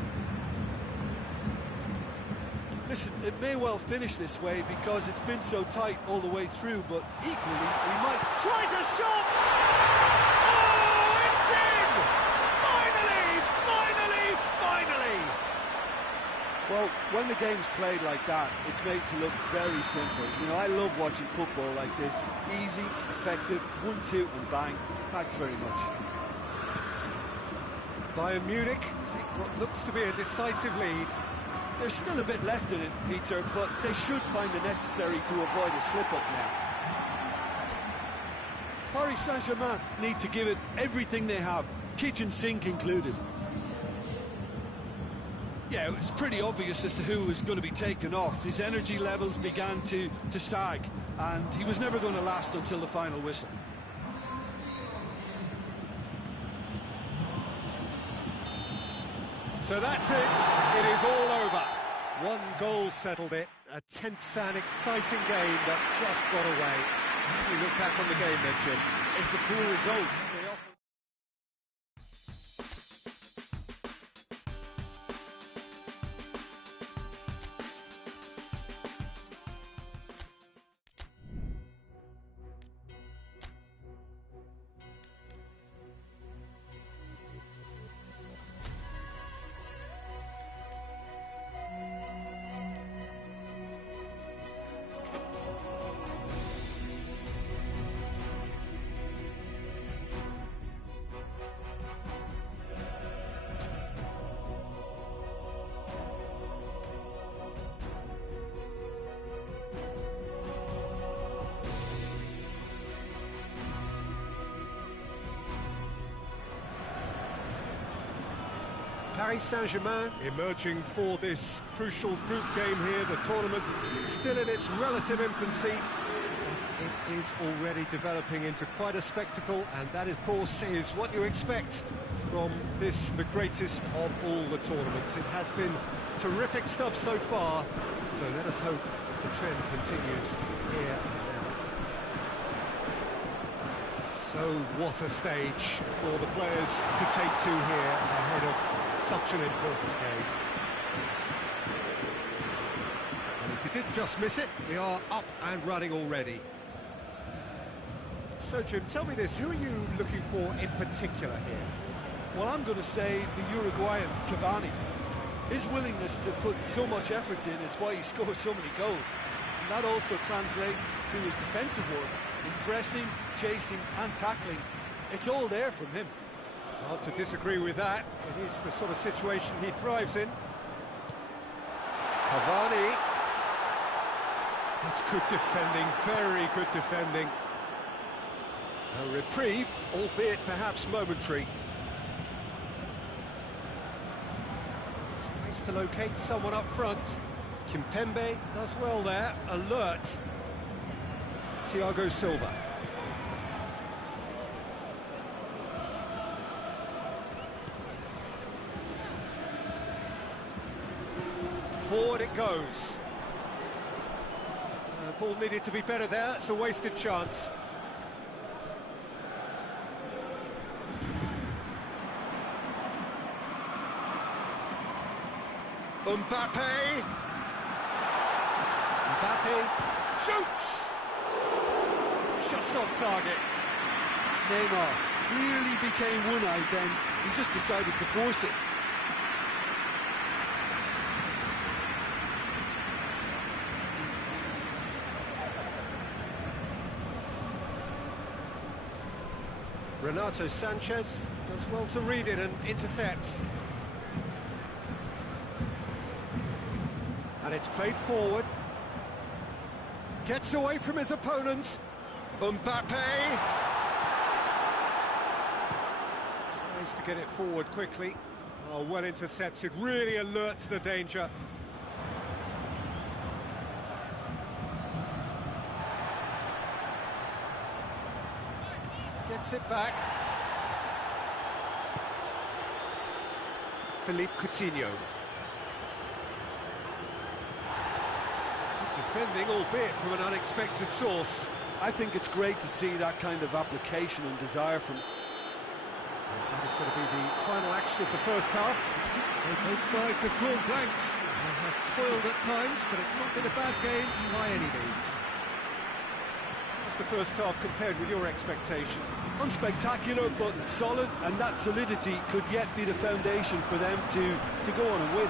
Listen, it may well finish this way because it's been so tight all the way through, but equally, we might... Tries a shot! Oh, it's in! Finally! Well, when the game's played like that, it's made to look very simple. You know, I love watching football like this. Easy, effective, 1-2 and bang. Thanks very much. Bayern Munich take what looks to be a decisive lead. There's still a bit left in it, Peter, but they should find it necessary to avoid a slip-up now. Paris Saint-Germain need to give it everything they have, kitchen sink included. Yeah, it was pretty obvious as to who was going to be taken off. His energy levels began to sag, and he was never going to last until the final whistle. So that's it. It is all over. One goal settled it. A tense and exciting game that just got away. As we look back on the game then, Jim, It's a poor result. Paris Saint-Germain emerging for this crucial group game here. The tournament still in its relative infancy. It is already developing into quite a spectacle, and that, of course, is what you expect from this, the greatest of all the tournaments. It has been terrific stuff so far, so let us hope the trend continues here and now. So what a stage for the players to take to here ahead of such an important game. And if you did just miss it, we are up and running already. So Jim, tell me this, who are you looking for in particular here? Well, I'm going to say the Uruguayan Cavani. His willingness to put so much effort in is why he scores so many goals. And that also translates to his defensive work. In pressing, chasing and tackling, it's all there from him. Hard to disagree with that. It is the sort of situation he thrives in. Cavani. That's good defending, very good defending. A reprieve, albeit perhaps momentary. Tries to locate someone up front. Kimpembe does well there, alert. Thiago Silva. Forward it goes. The ball needed to be better there, it's a wasted chance. Mbappe shoots! Just off target. Neymar clearly became one-eyed then. He just decided to force it. Renato Sanchez does well to read it and intercepts. And it's played forward. Gets away from his opponent. Mbappe tries to get it forward quickly. Oh, well intercepted, really alert to the danger. Gets it back. Philippe Coutinho. Good defending, albeit from an unexpected source. I think it's great to see that kind of application and desire from... That is going to be the final action of the first half. So both sides have drawn blanks and have toiled at times, but it's not been a bad game by any means. How's the first half compared with your expectation? Unspectacular, but solid, and that solidity could yet be the foundation for them to go on and win.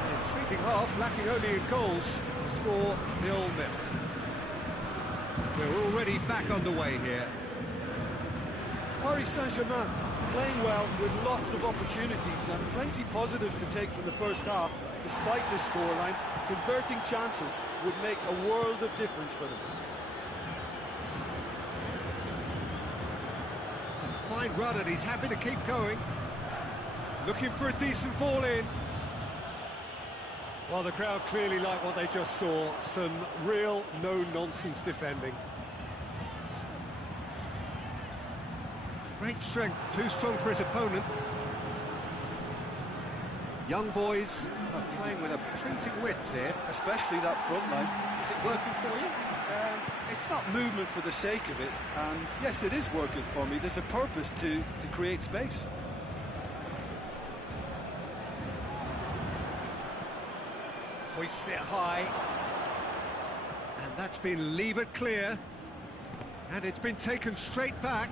An intriguing half, lacking only in goals. The score 0-0. We're already back underway here. Paris Saint-Germain playing well with lots of opportunities and plenty positives to take from the first half. Despite this scoreline, converting chances would make a world of difference for them. It's a fine run and he's happy to keep going. Looking for a decent ball in. Well, the crowd clearly like what they just saw. Some real no-nonsense defending. Great strength, too strong for his opponent. Young boys are playing with a pleasing width here. Especially that front line. Is it working for you? It's not movement for the sake of it, and yes, it is working for me. There's a purpose to create space. Hoists it high. And that's been levered clear. And it's been taken straight back.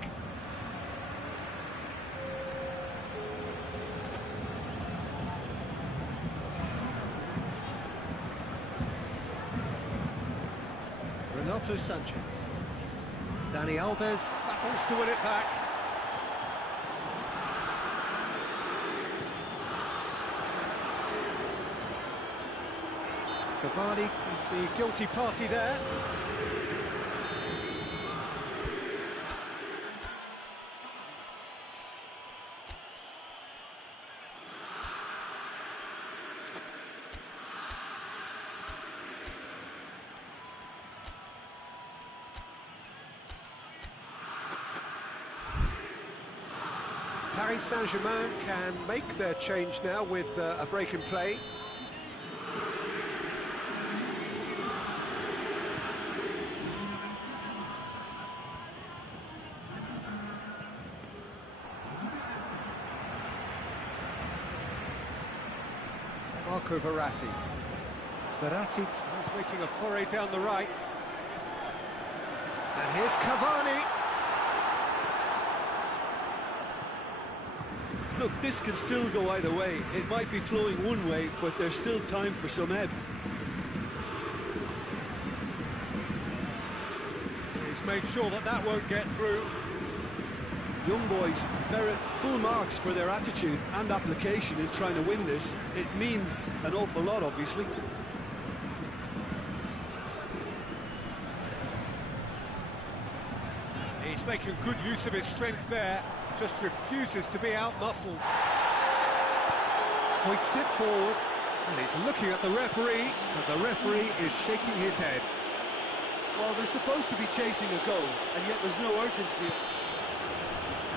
Renato Sanchez. Dani Alves battles to win it back. Cavani is the guilty party there. Paris Saint-Germain can make their change now with a break in play. Marco Verratti. Verratti is making a foray down the right. And here's Cavani. Look, this can still go either way. It might be flowing one way, but there's still time for some ebb. He's made sure that that won't get through. Young boys merit full marks for their attitude and application in trying to win this. It means an awful lot, obviously. He's making good use of his strength there, just refuses to be out-muscled. Hoists it forward, and he's looking at the referee, but the referee is shaking his head. Well, they're supposed to be chasing a goal, and yet there's no urgency.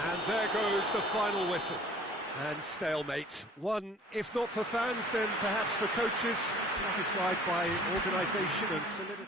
And there goes the final whistle. And stalemate. One, if not for fans, then perhaps for coaches, satisfied by organisation and solidity.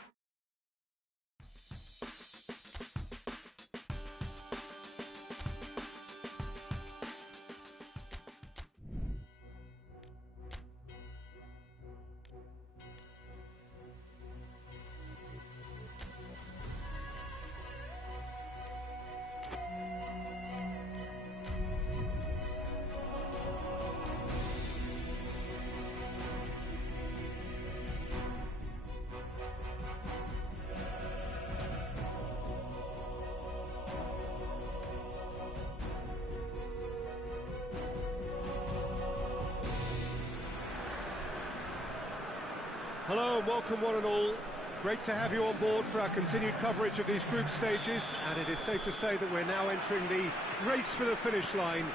Hello and welcome one and all. Great to have you on board for our continued coverage of these group stages, and it is safe to say that we're now entering the race for the finish line.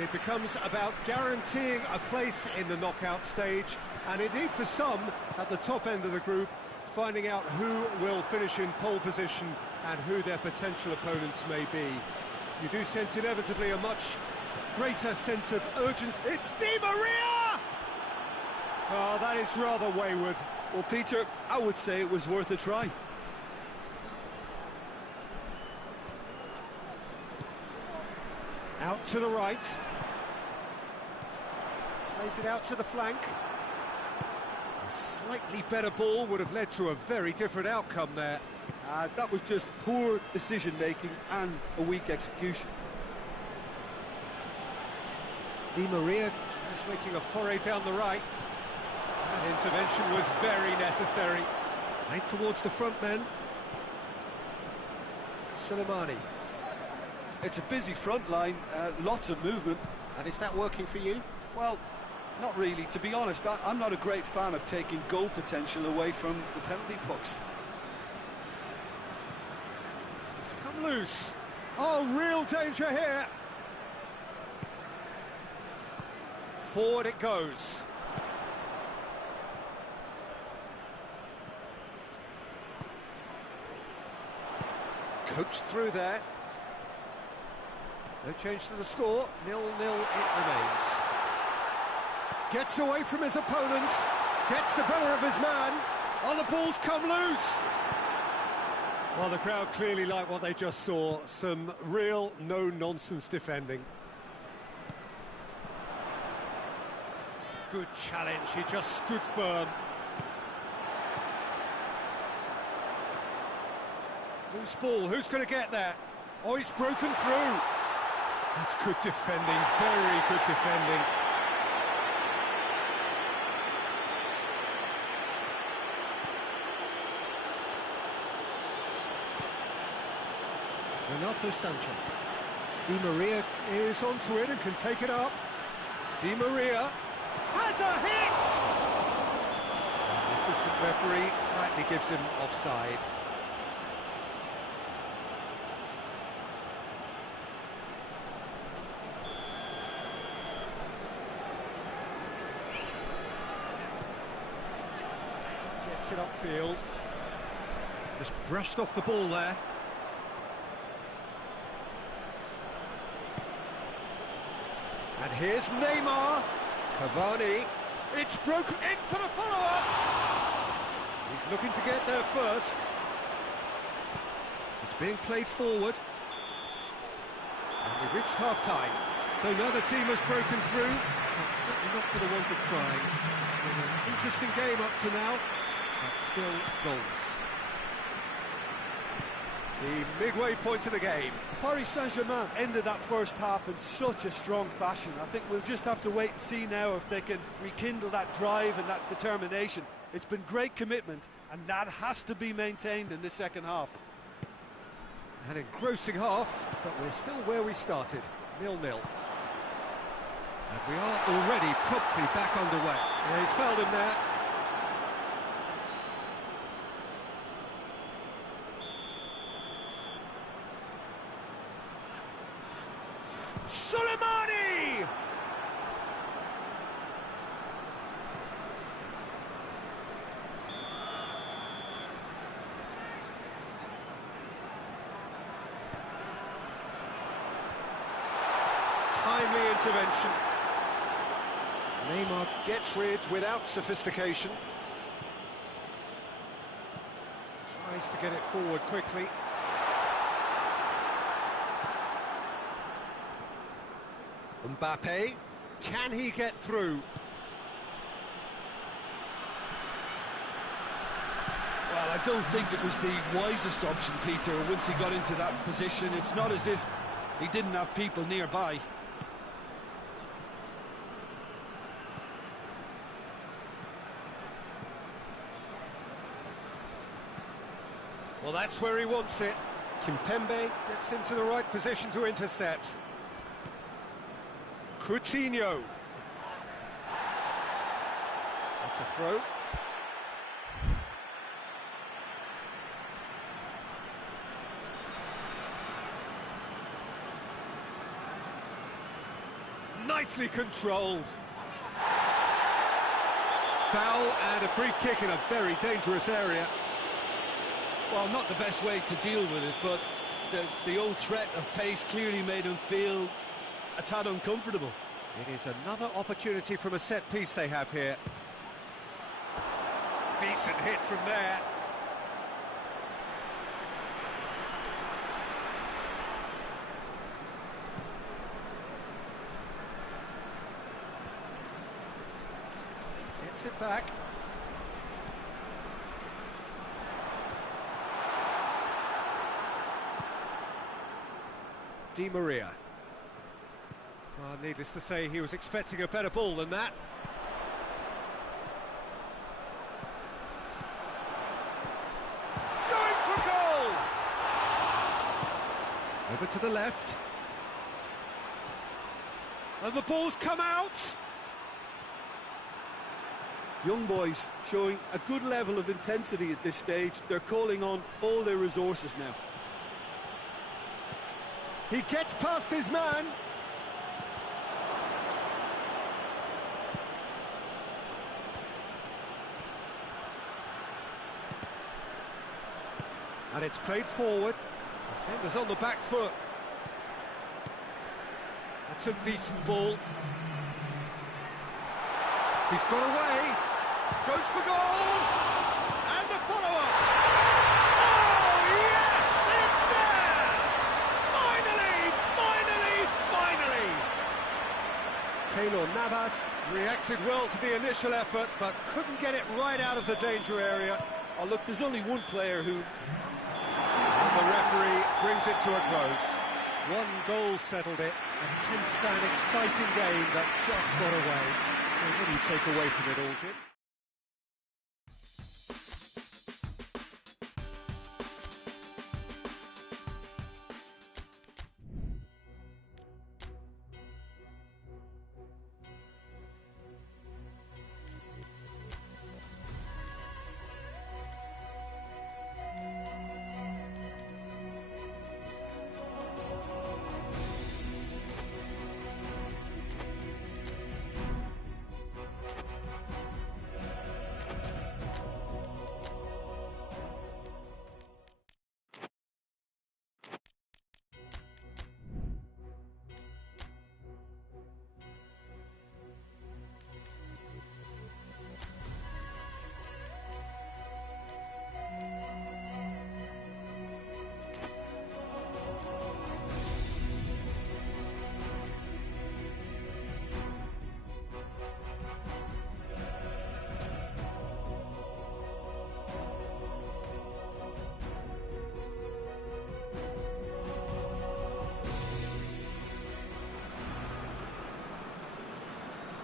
It becomes about guaranteeing a place in the knockout stage, and indeed for some at the top end of the group, finding out who will finish in pole position and who their potential opponents may be. You do sense inevitably a much greater sense of urgency. It's Di Maria! Oh, that is rather wayward. Well, Peter, I would say it was worth a try. Out to the right. Plays it out to the flank. A slightly better ball would have led to a very different outcome there. That was just poor decision-making and a weak execution. Di Maria is making a foray down the right. That intervention was very necessary. Right towards the front men. Soleimani. It's a busy front line, lots of movement. And is that working for you? Well, not really. To be honest, I'm not a great fan of taking goal potential away from the penalty box. It's come loose. Oh, real danger here. Forward it goes. Coached through there. No change to the score. 0-0 it remains. Gets away from his opponent. Gets the better of his man. Oh, the ball's come loose. Well, the crowd clearly like what they just saw. Some real no-nonsense defending. Good challenge. He just stood firm. Loose ball. Who's going to get there? Oh, he's broken through. That's good defending. Very good defending. Renato Sanchez. Di Maria is onto it and can take it up. Di Maria has a hit! And the assistant referee rightly gives him offside. Gets it upfield. Just brushed off the ball there. And here's Neymar. Cavani. It's broken in for the follow-up. He's looking to get there first. It's being played forward. And we've reached half-time. So another team has broken through. But certainly not for the want of trying. Been an interesting game up to now, but still goals. The midway point of the game. Paris Saint-Germain ended that first half in such a strong fashion. I think we'll just have to wait and see now if they can rekindle that drive and that determination. It's been great commitment, and that has to be maintained in this second half. An engrossing half, but we're still where we started, 0-0. And we are already promptly back underway. Yeah, he's fouled him there. Soleimani! Timely intervention. Neymar gets rid without sophistication. Tries to get it forward quickly. Mbappe, can he get through? Well, I don't think it was the wisest option, Peter, once he got into that position. It's not as if he didn't have people nearby. Well, that's where he wants it. Kimpembe gets into the right position to intercept. Coutinho. That's a throw. Nicely controlled. Foul and a free kick in a very dangerous area. Well, not the best way to deal with it, but the old threat of pace clearly made him feel a tad uncomfortable. It is another opportunity from a set piece they have here. Decent hit from there. Gets it back. Di Maria. Well, needless to say, he was expecting a better ball than that. Going for goal! Over to the left. And the ball's come out. Young boys showing a good level of intensity at this stage. They're calling on all their resources now. He gets past his man. And it's played forward. Defender's on the back foot. That's a decent ball. He's got away. Goes for goal. And the follow-up. Oh, yes, it's there! Finally, finally, finally! Keylor Navas reacted well to the initial effort, but couldn't get it right out of the danger area. Oh, look, there's only one player who... And the referee brings it to a close. One goal settled it. A tense and exciting game that just got away. What do you take away from it all, Jim?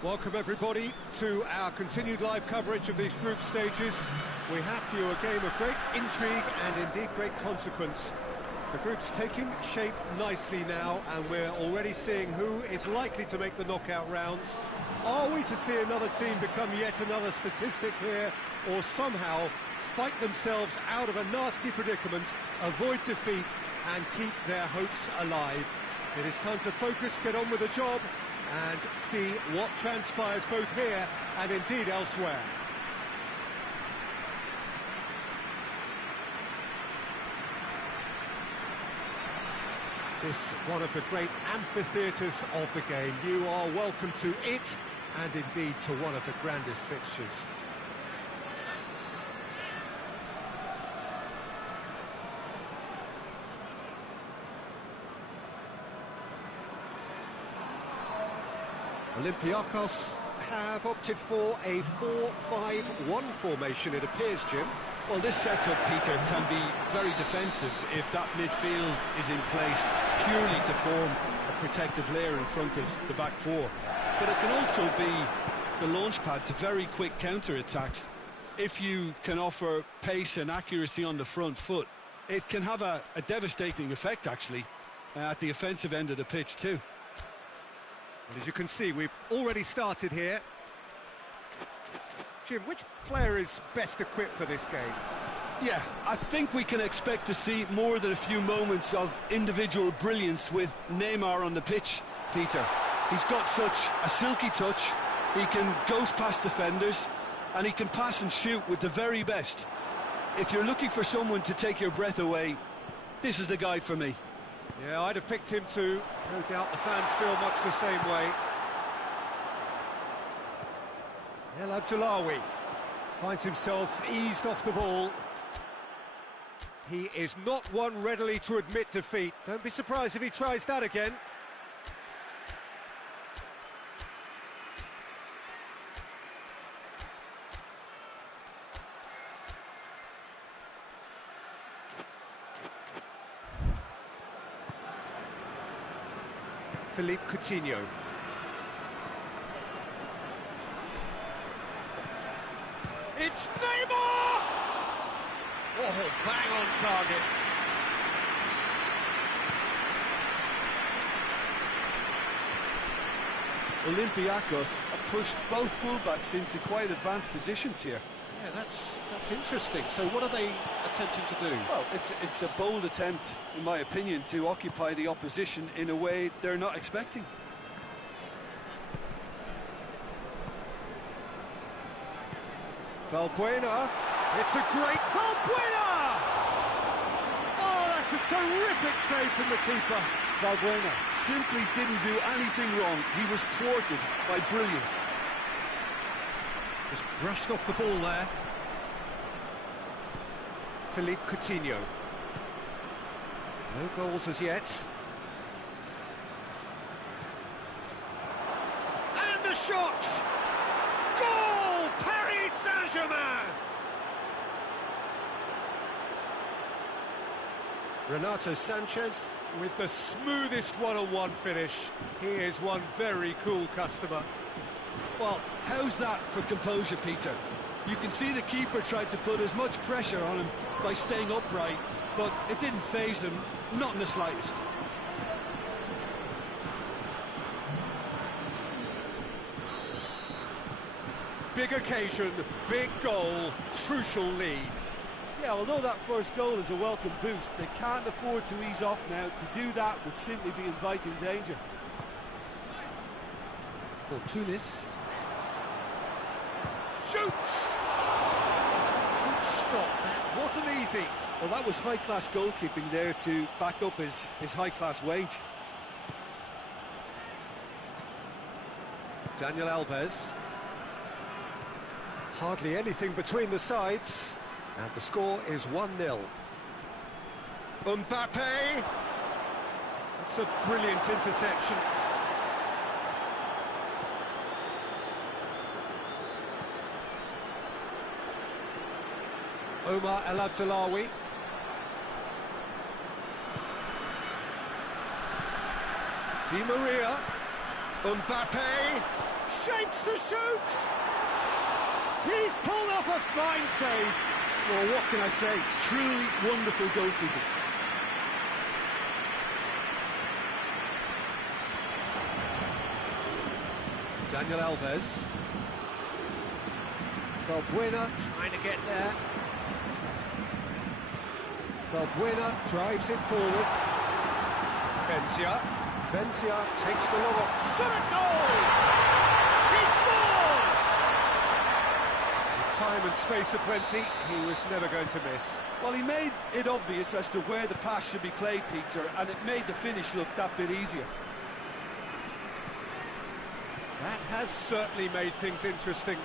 Welcome everybody to our continued live coverage of these group stages. We have for you a game of great intrigue and indeed great consequence. The group's taking shape nicely now, and we're already seeing who is likely to make the knockout rounds. Are we to see another team become yet another statistic here, or somehow fight themselves out of a nasty predicament, avoid defeat and keep their hopes alive? It is time to focus, get on with the job, and see what transpires both here and indeed elsewhere. This one of the great amphitheatres of the game. You are welcome to it, and indeed to one of the grandest fixtures. Olympiacos have opted for a 4-5-1 formation, it appears, Jim. Well, this setup, Peter, can be very defensive if that midfield is in place purely to form a protective layer in front of the back four. But it can also be the launch pad to very quick counter-attacks. If you can offer pace and accuracy on the front foot, it can have a devastating effect, actually, at the offensive end of the pitch, too. And as you can see, we've already started here. Jim, which player is best equipped for this game? Yeah, I think we can expect to see more than a few moments of individual brilliance with Neymar on the pitch, Peter. He's got such a silky touch, he can ghost past defenders, and he can pass and shoot with the very best. If you're looking for someone to take your breath away, this is the guy for me. Yeah, I'd have picked him too. No doubt the fans feel much the same way. El Abdullawi finds himself eased off the ball. He is not one readily to admit defeat. Don't be surprised if he tries that again. Philippe Coutinho. It's Neymar! Oh, bang on target. Olympiacos have pushed both fullbacks into quite advanced positions here. Yeah, that's interesting. So what are they attempting to do? Well, it's a bold attempt, in my opinion, to occupy the opposition in a way they're not expecting. Valbuena, it's a great Valbuena! Oh, that's a terrific save from the keeper. Valbuena simply didn't do anything wrong. He was thwarted by brilliance. Just brushed off the ball there. Philippe Coutinho. No goals as yet. And the shot! Goal! Paris Saint-Germain! Renato Sanchez with the smoothest one-on-one finish. He is one very cool customer. Well, how's that for composure, Peter? You can see the keeper tried to put as much pressure on him by staying upright, but it didn't faze him, not in the slightest. Big occasion, big goal, crucial lead. Yeah, although that first goal is a welcome boost, they can't afford to ease off now. To do that would simply be inviting danger. Tunis. Shoots! Good stop, that wasn't easy. Well, that was high-class goalkeeping there to back up his high-class wage. Daniel Alves. Hardly anything between the sides. And the score is 1-0. Mbappe! That's a brilliant interception. Omar El Abdullawi. Di Maria. Mbappe. Shapes to shoot! He's pulled off a fine save. Well, what can I say? Truly wonderful goalkeeping. Daniel Alves. Valbuena trying to get there. Valbuena drives it forward. Bencia takes the long shot at goal! He scores! With time and space aplenty, he was never going to miss. Well, he made it obvious as to where the pass should be played, Peter, and it made the finish look that bit easier. That has certainly made things interesting.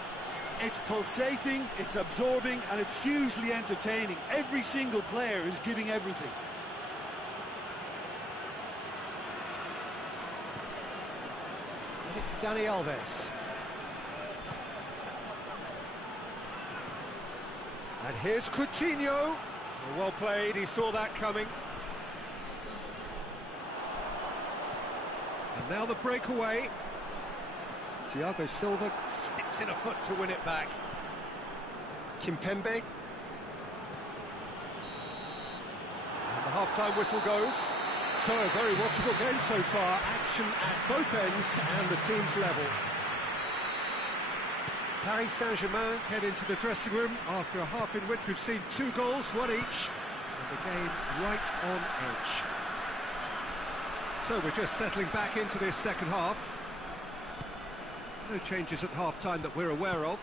It's pulsating, it's absorbing, and it's hugely entertaining. Every single player is giving everything. And it's Dani Alves. And here's Coutinho. Well played, he saw that coming. And now the breakaway. Thiago Silva sticks in a foot to win it back. Kimpembe. And the half-time whistle goes. So, a very watchable game so far. Action at both ends and the team's level. Paris Saint-Germain head into the dressing room after a half in which we've seen 2 goals, 1 each. And the game right on edge. So we're just settling back into this second half. No changes at half-time that we're aware of.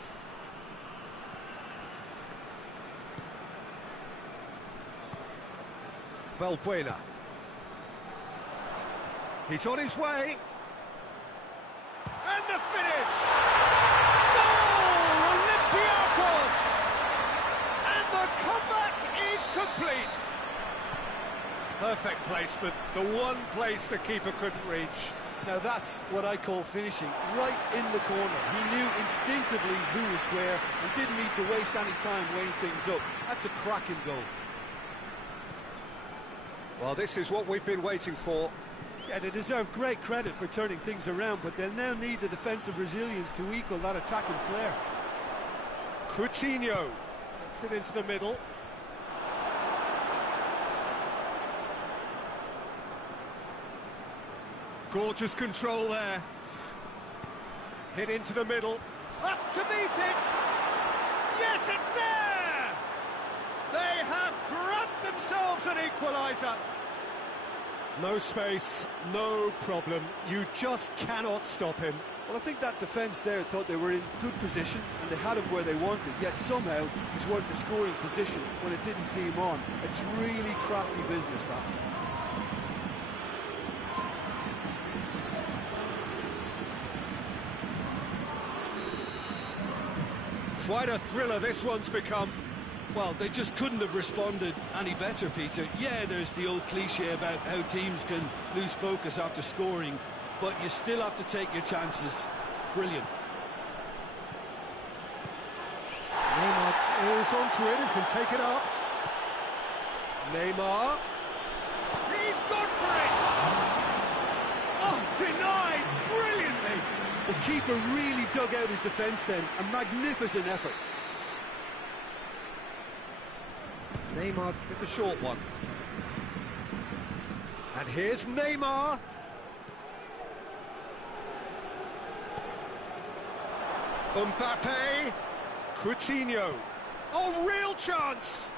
Valbuena. He's on his way. And the finish! Goal! Olympiacos! And the comeback is complete. Perfect placement, the one place the keeper couldn't reach. Now that's what I call finishing, right in the corner. He knew instinctively who was where and didn't need to waste any time weighing things up. That's a cracking goal. Well, this is what we've been waiting for. Yeah, they deserve great credit for turning things around, but they'll now need the defensive resilience to equal that attacking flair. Coutinho gets it into the middle. Gorgeous control there. Hit into the middle. Up to meet it! Yes, it's there! They have grabbed themselves an equaliser. No space, no problem. You just cannot stop him. Well, I think that defence there thought they were in good position and they had him where they wanted, yet somehow he's worked the scoring position when it didn't see him on. It's really crafty business, that. Quite a thriller this one's become. Well, they just couldn't have responded any better, Peter. Yeah, there's the old cliche about how teams can lose focus after scoring, but you still have to take your chances. Brilliant. Neymar is onto it and can take it up. Neymar. He's gone for it! Oh, denied brilliantly! The keeper really dug out his defence then. A magnificent effort. Neymar with the short one. And here's Neymar. Mbappe. Coutinho. Oh, real chance!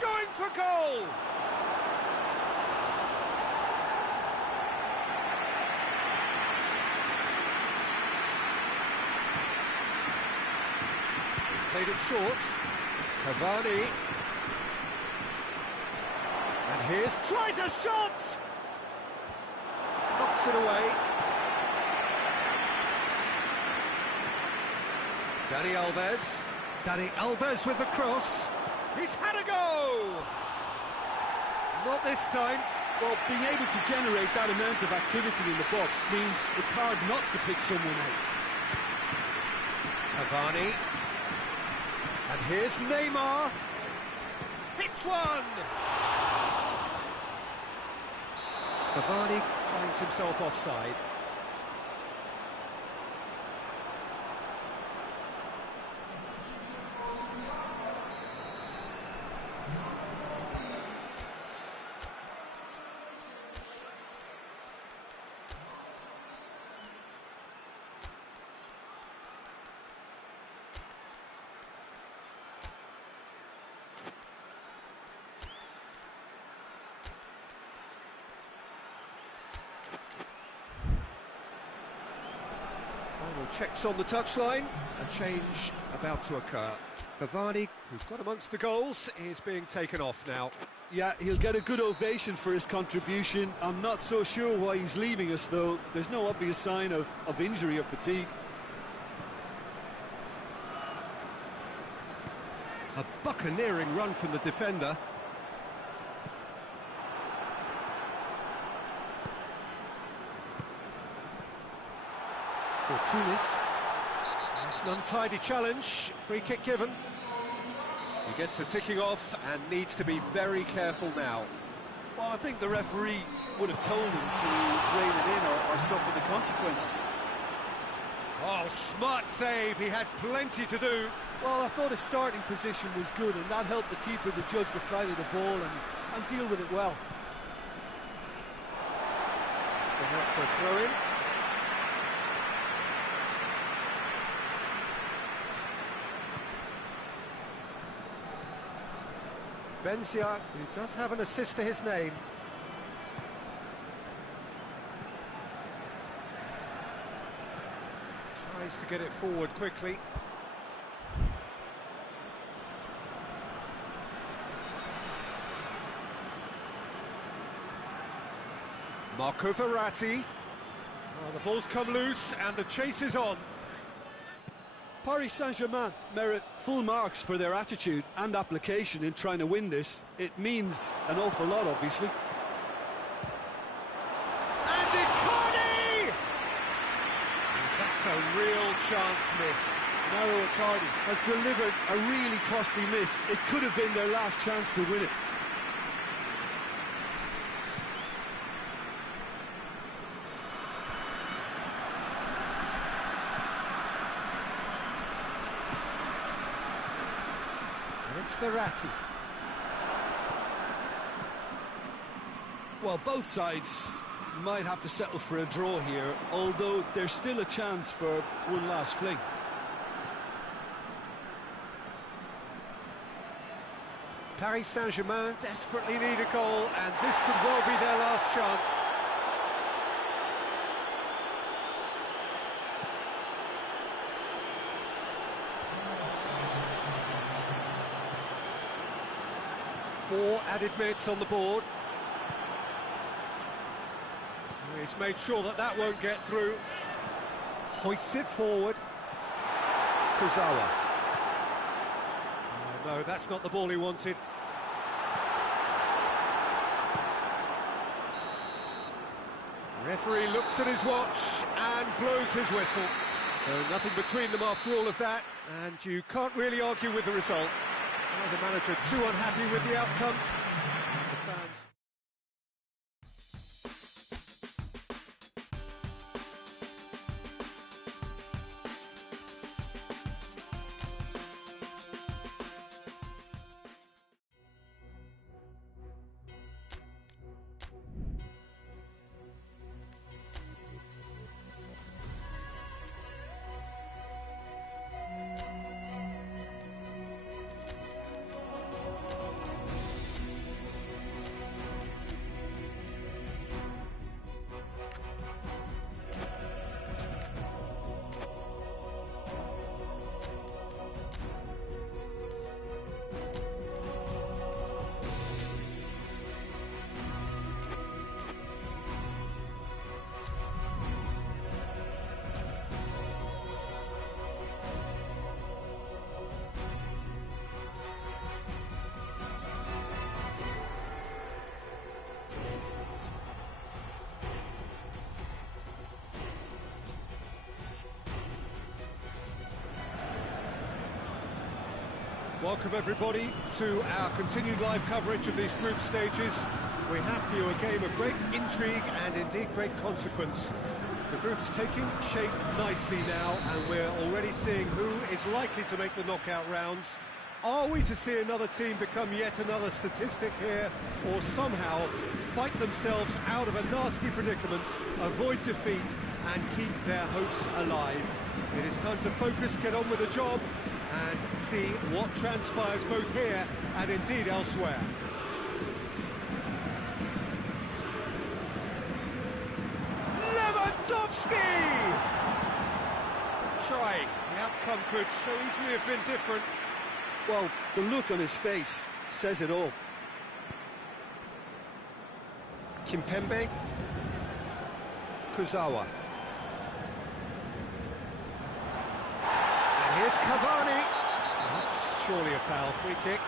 Going for goal! Played it short. Cavani. And here's... tries a shot! Knocks it away. Dani Alves with the cross. He's had a go! Not this time. Well, being able to generate that amount of activity in the box means it's hard not to pick someone out. Cavani. And here's Neymar. Hits one! Cavani finds himself offside. Final checks on the touchline. A change about to occur. Cavani, who's got amongst the goals, is being taken off now. Yeah, he'll get a good ovation for his contribution. I'm not so sure why he's leaving us, though. There's no obvious sign of injury or fatigue. A buccaneering run from the defender. For Tunis. It's an untidy challenge. Free kick given. He gets the ticking off and needs to be very careful now. Well, I think the referee would have told him to rein it in or suffer the consequences. Oh, smart save. He had plenty to do. Well, I thought his starting position was good, and that helped the keeper to judge the flight of the ball and deal with it well. It's gone out for a throw-in. Benzia, who does have an assist to his name. Tries to get it forward quickly. Marco Verratti. Oh, the ball's come loose and the chase is on. Paris Saint-Germain merit full marks for their attitude and application in trying to win this. It means an awful lot, obviously. And Icardi! That's a real chance missed. Mauro Icardi Has delivered a really costly miss. It could have been their last chance to win it. It's Verratti. Well, both sides might have to settle for a draw here, although there's still a chance for one last fling. Paris Saint-Germain desperately need a goal, and this could well be their last chance. Four added minutes on the board. He's made sure that that won't get through. Hoists it forward. Kurzawa. Oh, no, that's not the ball he wanted. Referee looks at his watch and blows his whistle. So nothing between them after all of that, and you can't really argue with the result. Well, the manager too unhappy with the outcome, and the fans... Welcome everybody to our continued live coverage of these group stages. We have for you a game of great intrigue and indeed great consequence. The group's taking shape nicely now, and we're already seeing who is likely to make the knockout rounds. Are we to see another team become yet another statistic here, or somehow fight themselves out of a nasty predicament, avoid defeat and keep their hopes alive? It is time to focus, get on with the job, and see what transpires both here and indeed elsewhere. Lewandowski! Try. The outcome could so easily have been different. Well, the look on his face says it all. Kimpembe. Kurzawa. And here's Cavani. That's surely a foul, free kick.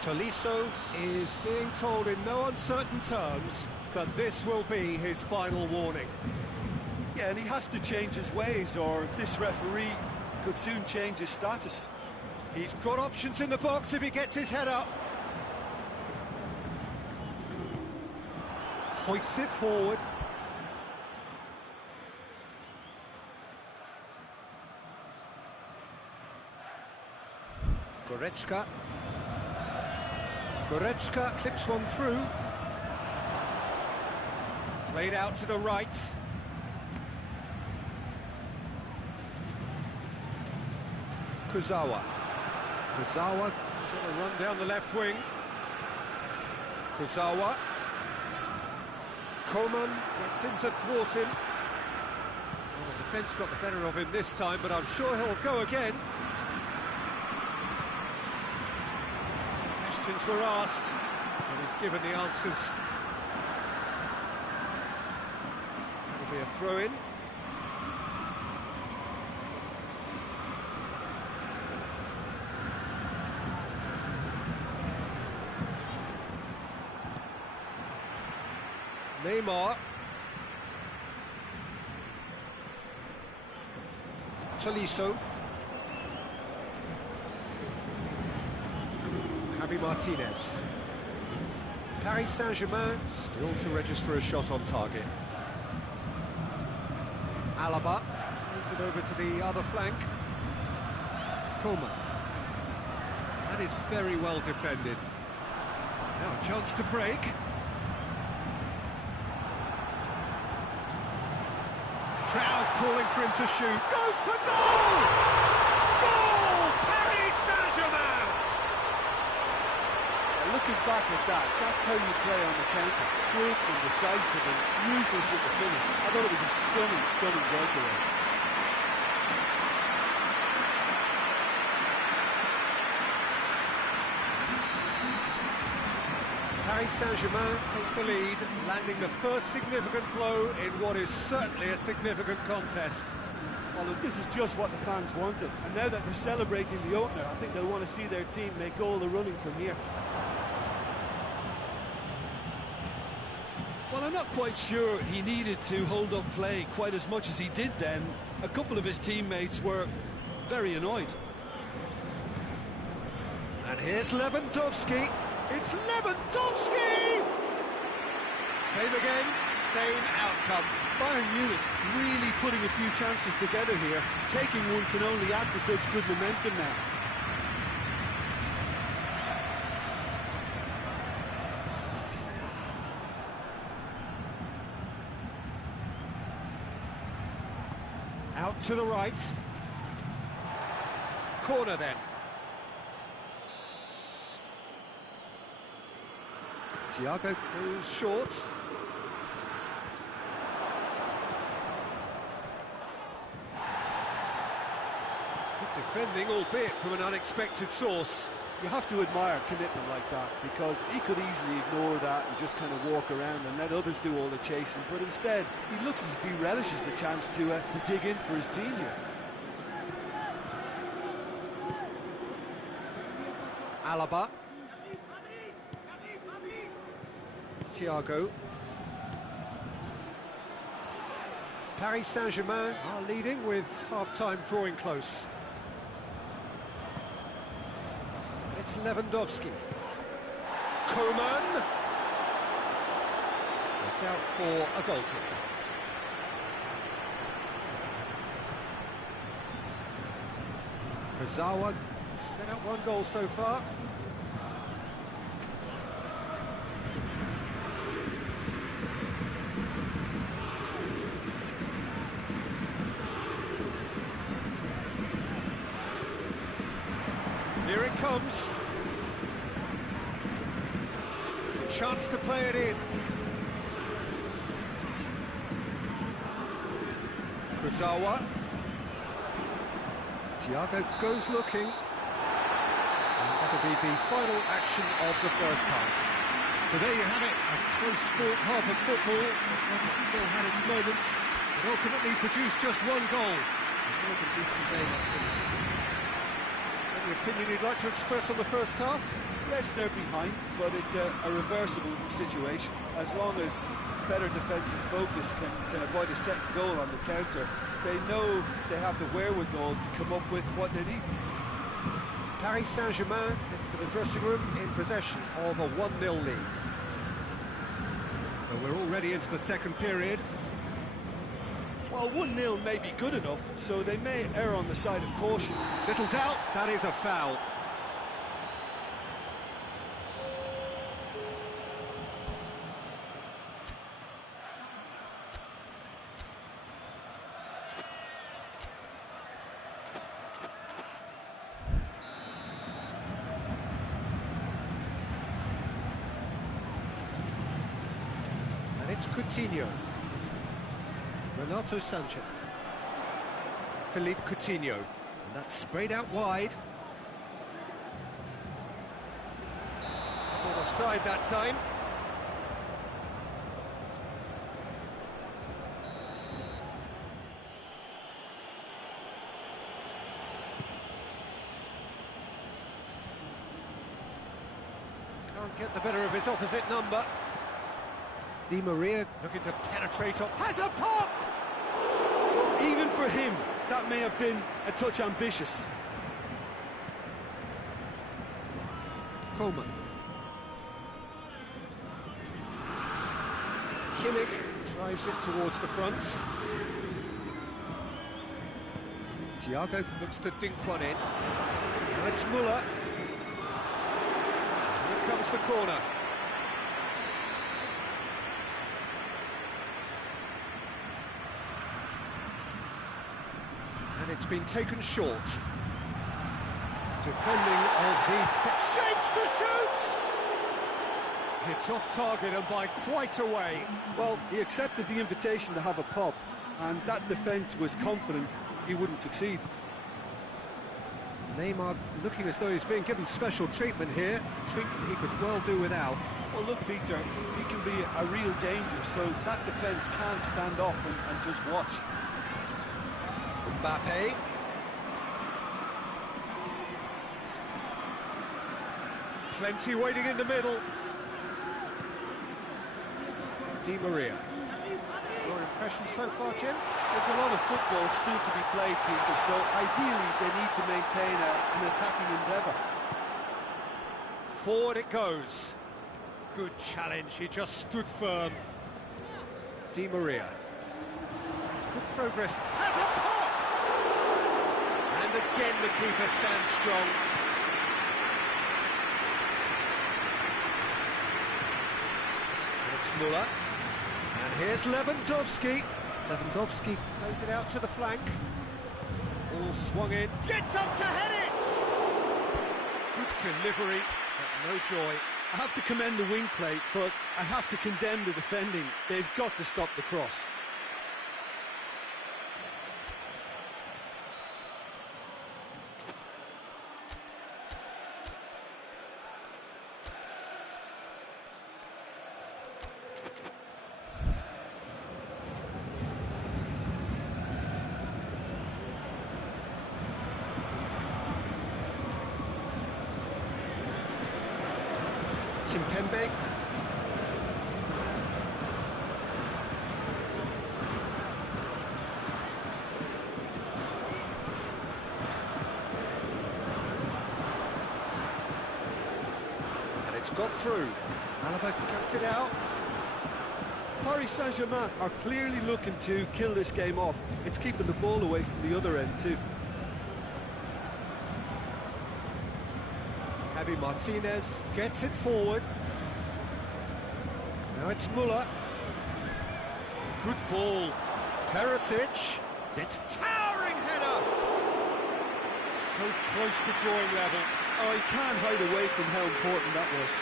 Tolisso is being told in no uncertain terms that this will be his final warning. Yeah, and he has to change his ways, or this referee could soon change his status. He's got options in the box if he gets his head up. Hoists it forward. Goretzka. Goretzka clips one through. Played out to the right. Kurzawa. Kurzawa is on a run down the left wing. Kurzawa. Coman gets in to thwart him. Well, the defence got the better of him this time, but I'm sure he'll go again. Questions were asked, and he's given the answers. It'll be a throw-in. Neymar. Tolisso. Javi Martinez. Paris Saint-Germain still to register a shot on target. Alaba plays it over to the other flank. Coman. That is very well defended. Now a chance to break. Crowd calling for him to shoot. Goes for goal! Goal! Paris Saint-Germain! Looking back at that, that's how you play on the counter. Quick and decisive and ruthless with the finish. I thought it was a stunning, stunning breakaway. Paris Saint-Germain take the lead, landing the first significant blow in what is certainly a significant contest. Well, look, this is just what the fans wanted. And now that they're celebrating the opener, I think they'll want to see their team make all the running from here. Well, I'm not quite sure he needed to hold up play quite as much as he did then. A couple of his teammates were very annoyed. And here's Lewandowski. It's Lewandowski! Same again, same outcome. Bayern Munich really putting a few chances together here. Taking one can only add to such good momentum now. Out to the right. Corner then. Thiago goes short. Good defending, albeit from an unexpected source. You have to admire commitment like that, because he could easily ignore that and just kind of walk around and let others do all the chasing, but instead he looks as if he relishes the chance to dig in for his team here. Alaba. Thiago. Paris Saint-Germain are leading with half-time drawing close. It's Lewandowski. Coman. It's out for a goal kick. Kurzawa set up one goal so far. Here it comes. A chance to play it in. Kurzawa. Thiago goes looking. And that'll be the final action of the first half. So there you have it, a close sport half of football. It still had its moments, but ultimately produced just one goal. More than decent game activity. Any opinion you'd like to express on the first half? Yes, they're behind, but it's a reversible situation. As long as better defensive focus can avoid a second goal on the counter, they know they have the wherewithal to come up with what they need. Paris Saint-Germain head for the dressing room in possession of a 1-0 lead. So we're already into the second period. Well, 1-0 may be good enough, so they may err on the side of caution. Little doubt, that is a foul. And it's Coutinho. Renato Sanchez. Philippe Coutinho. And that's sprayed out wide. Caught offside that time. Can't get the better of his opposite number. Di Maria looking to penetrate up. Has a pop! Well, even for him, that may have been a touch ambitious. Coman. Kimmich drives it towards the front. Thiago looks to dink one in. Now it's Muller. Here comes the corner. it's been taken short. Defending of the... shapes to shoot! It's off target and by quite a way. Well, he accepted the invitation to have a pop, and that defence was confident he wouldn't succeed. Neymar looking as though he's being given special treatment here. Treatment he could well do without. Well, look, Peter, he can be a real danger, so that defence can't stand off and just watch. Mbappe. Plenty waiting in the middle. Di Maria. Your impression so far, Jim? There's a lot of football still to be played, Peter, so ideally they need to maintain an attacking endeavour. Forward it goes. Good challenge, he just stood firm. Di Maria. It's good progress. Has a pop! And again the keeper stands strong. And it's Müller. And here's Lewandowski. Lewandowski plays it out to the flank. All swung in. Gets up to head it! Good delivery, but no joy. I have to commend the wing play, but I have to condemn the defending. They've got to stop the cross. Kimpembe. And it's got through. Alaba cuts it out. Paris Saint-Germain are clearly looking to kill this game off. It's keeping the ball away from the other end too. Javi Martinez gets it forward. Now it's Müller. Good ball. Perisic gets towering header. So close to drawing level. Oh, he can't hide away from how important that was.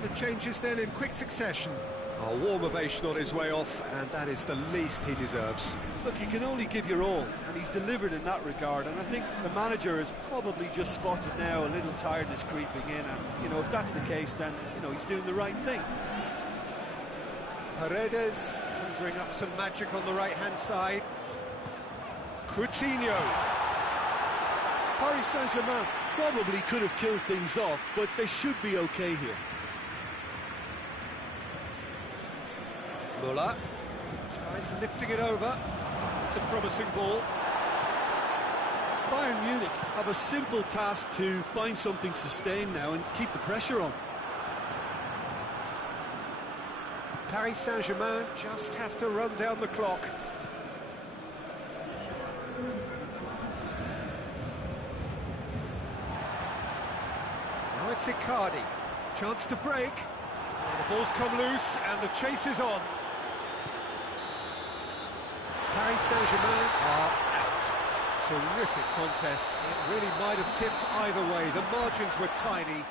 The changes then in quick succession. A warm ovation on his way off, and that is the least he deserves. Look, you can only give your all, and he's delivered in that regard, and I think the manager has probably just spotted now a little tiredness creeping in, and, you know, if that's the case, then, you know, he's doing the right thing. Paredes conjuring up some magic on the right-hand side. Coutinho. Paris Saint-Germain probably could have killed things off, but they should be okay here. Müller tries lifting it over. It's a promising ball. Bayern Munich have a simple task to find something sustained now and keep the pressure on. Paris Saint-Germain just have to run down the clock. Now it's Icardi. Chance to break. The ball's come loose and the chase is on. Paris Saint-Germain are out. Terrific contest. It really might have tipped either way. The margins were tiny.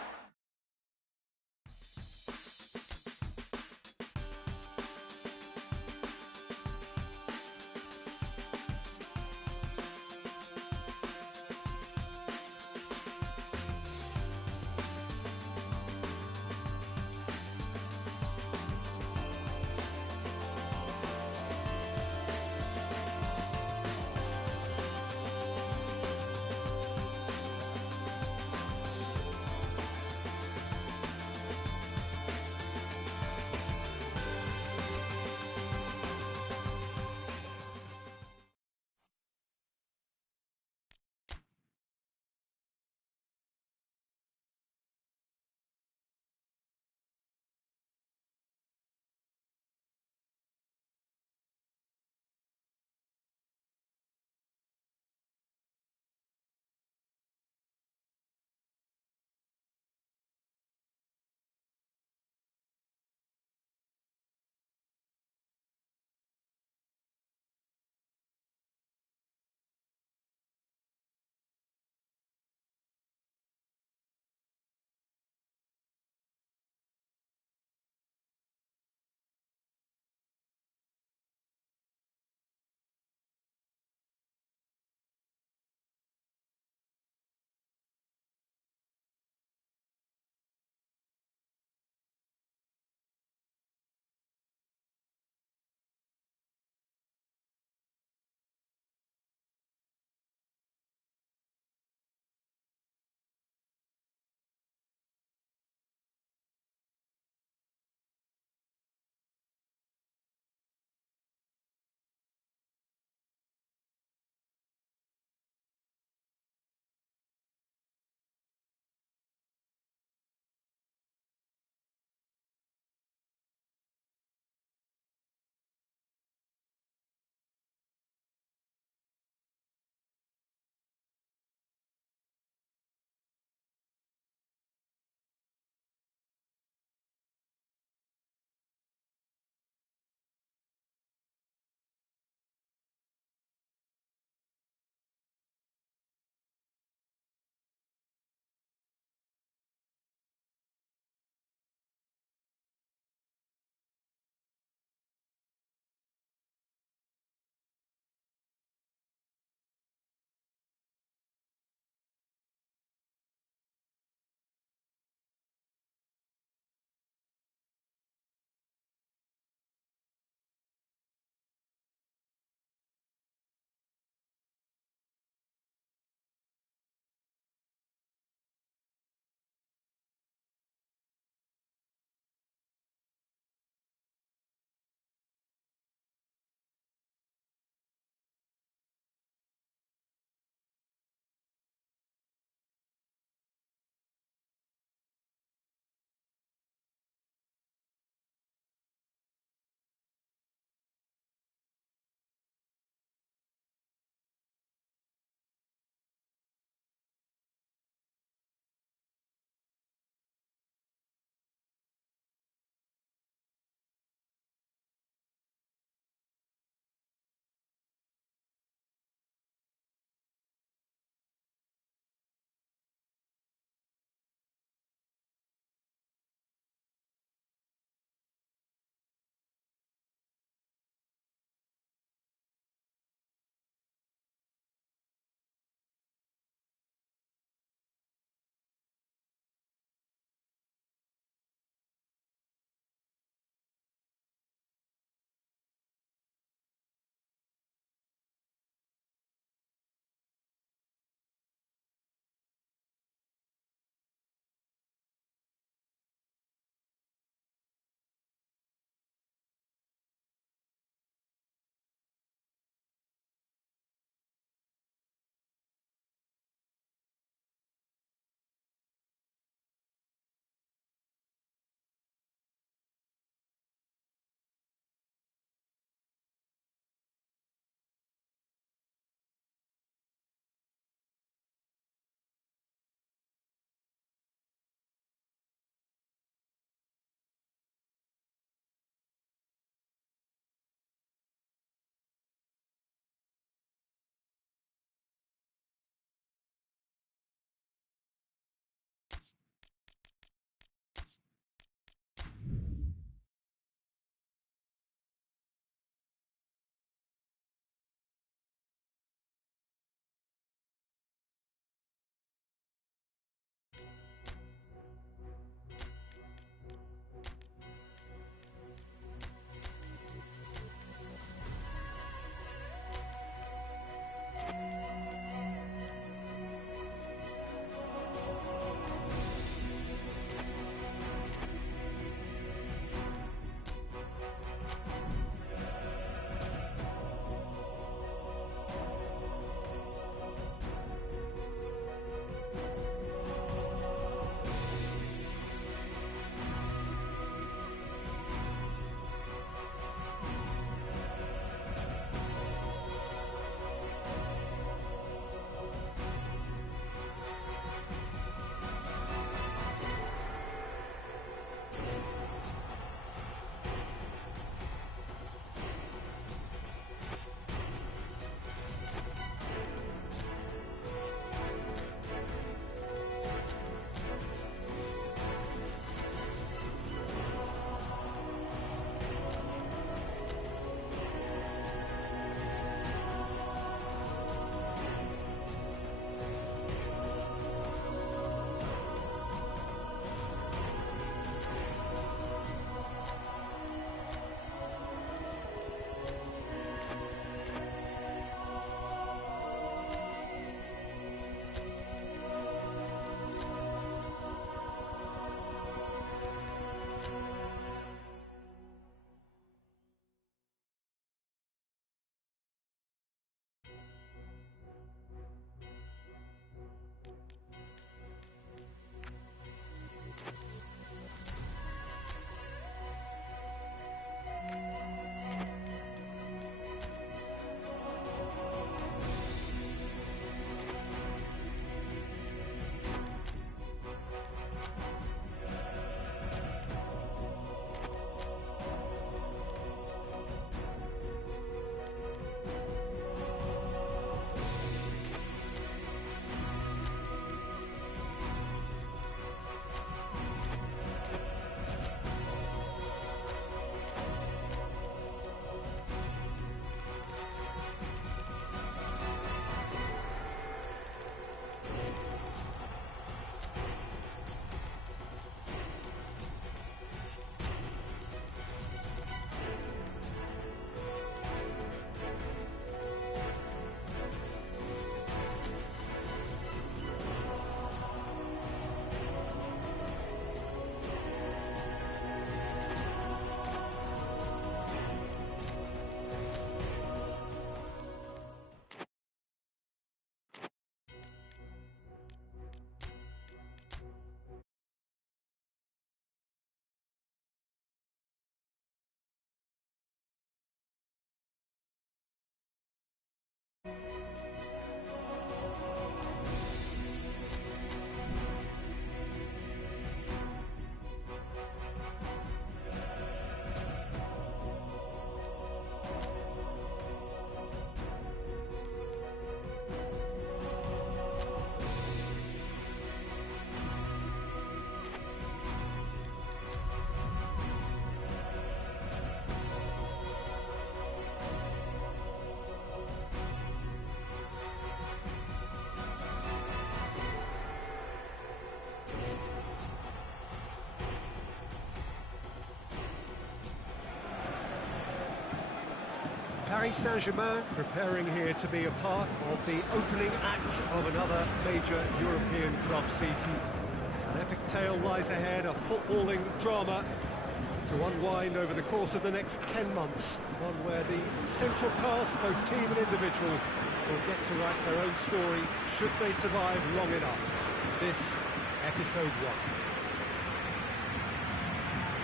Paris Saint-Germain preparing here to be a part of the opening act of another major European club season. An epic tale lies ahead, a footballing drama to unwind over the course of the next 10 months. One where the central cast, both team and individual, will get to write their own story, should they survive long enough. This, episode 1.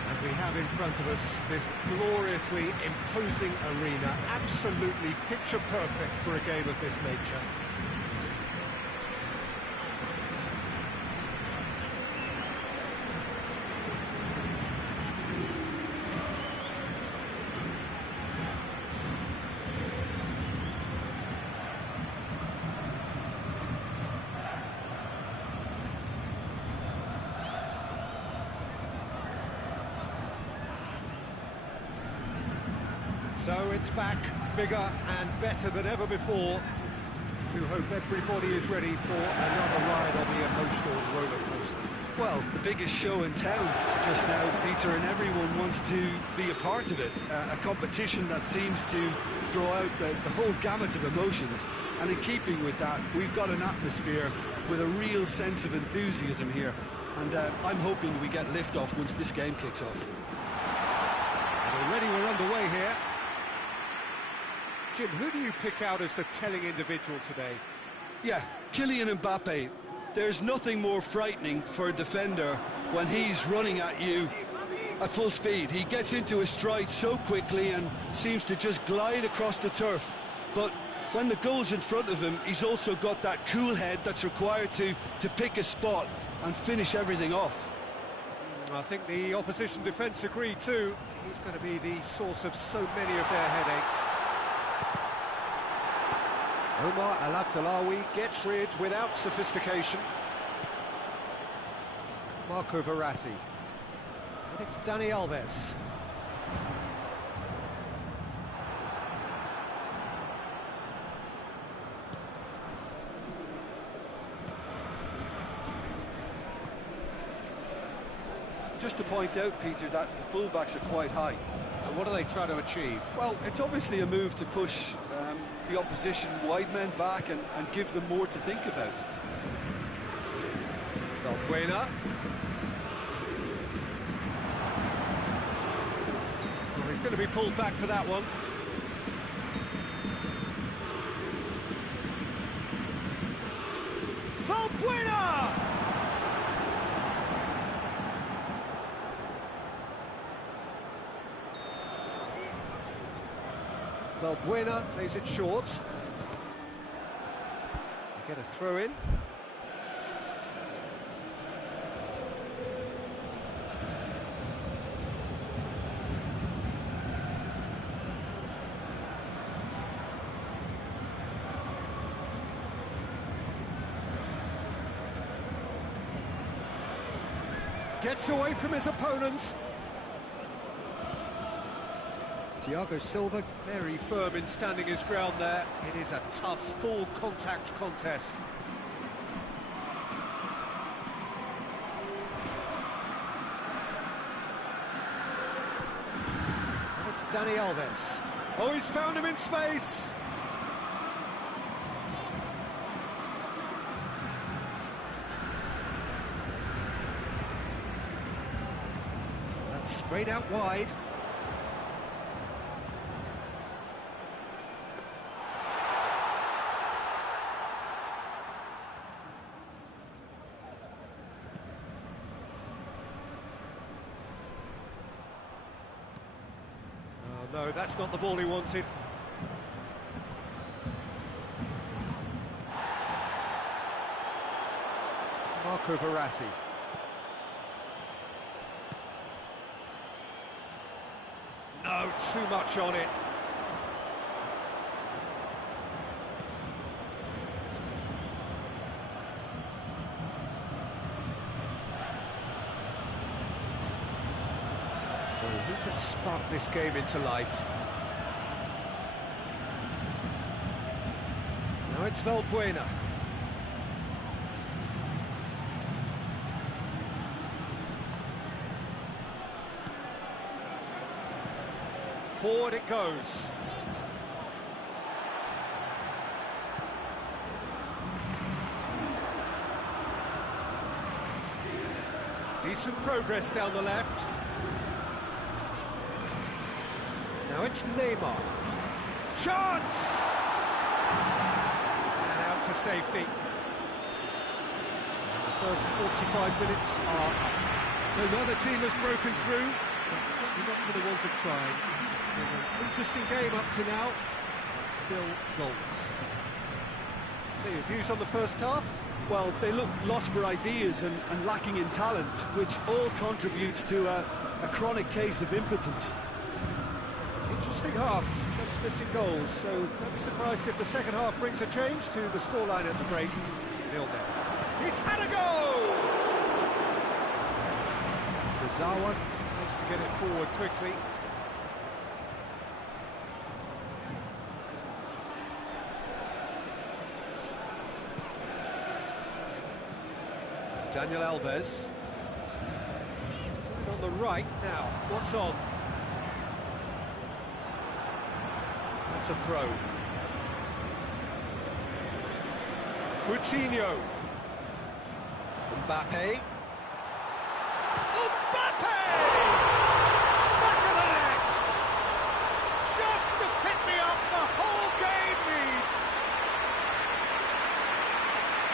And we have in front of us this gloriously imposing arena, absolutely picture perfect for a game of this nature. So it's back, bigger and better than ever before. We hope everybody is ready for another ride on the emotional roller coaster. Well, the biggest show in town just now, Peter, and everyone wants to be a part of it. A competition that seems to draw out the whole gamut of emotions. And in keeping with that, we've got an atmosphere with a real sense of enthusiasm here. And I'm hoping we get lift-off once this game kicks off. And already we're underway here. Jim, who do you pick out as the telling individual today? Yeah, Kylian Mbappe. There's nothing more frightening for a defender when he's running at you at full speed. He gets into his stride so quickly and seems to just glide across the turf. But when the goal's in front of him, he's also got that cool head that's required to pick a spot and finish everything off. I think the opposition defence agree too. He's going to be the source of so many of their headaches. Omar Al-Abdullawi gets rid without sophistication. Marco Verratti. And it's Dani Alves. Just to point out, Peter, that the fullbacks are quite high. And what are they trying to achieve? Well, it's obviously a move to push the opposition wide men back and give them more to think about. Valbuena. Well, he's going to be pulled back for that one. Valbuena! Valbuena plays it short. They get a throw in. Gets away from his opponent. Thiago Silva very firm in standing his ground there. It is a tough, full contact contest. And it's Dani Alves. Oh, he's found him in space. That's sprayed out wide. No, that's not the ball he wanted. Marco Verratti. No, too much on it. So who can spark this game into life? Now it's Valbuena. Forward it goes. Decent progress down the left. Now it's Neymar. Chance! And out to safety. The first 45 minutes are up. So neither team has broken through, but certainly not for the want of trying. It's been an interesting game up to now, but still goals. So your views on the first half? Well, they look lost for ideas and lacking in talent, which all contributes to a chronic case of impotence. Interesting half, just missing goals, so don't be surprised if the second half brings a change to the scoreline at the break. 0-0. He's had a goal! Kazawa tries to get it forward quickly. Daniel Alves. He's put it on the right now. What's on? That's a throw. Coutinho. Mbappe. Mbappe! Back of the net! Just the pick-me-up the whole game needs!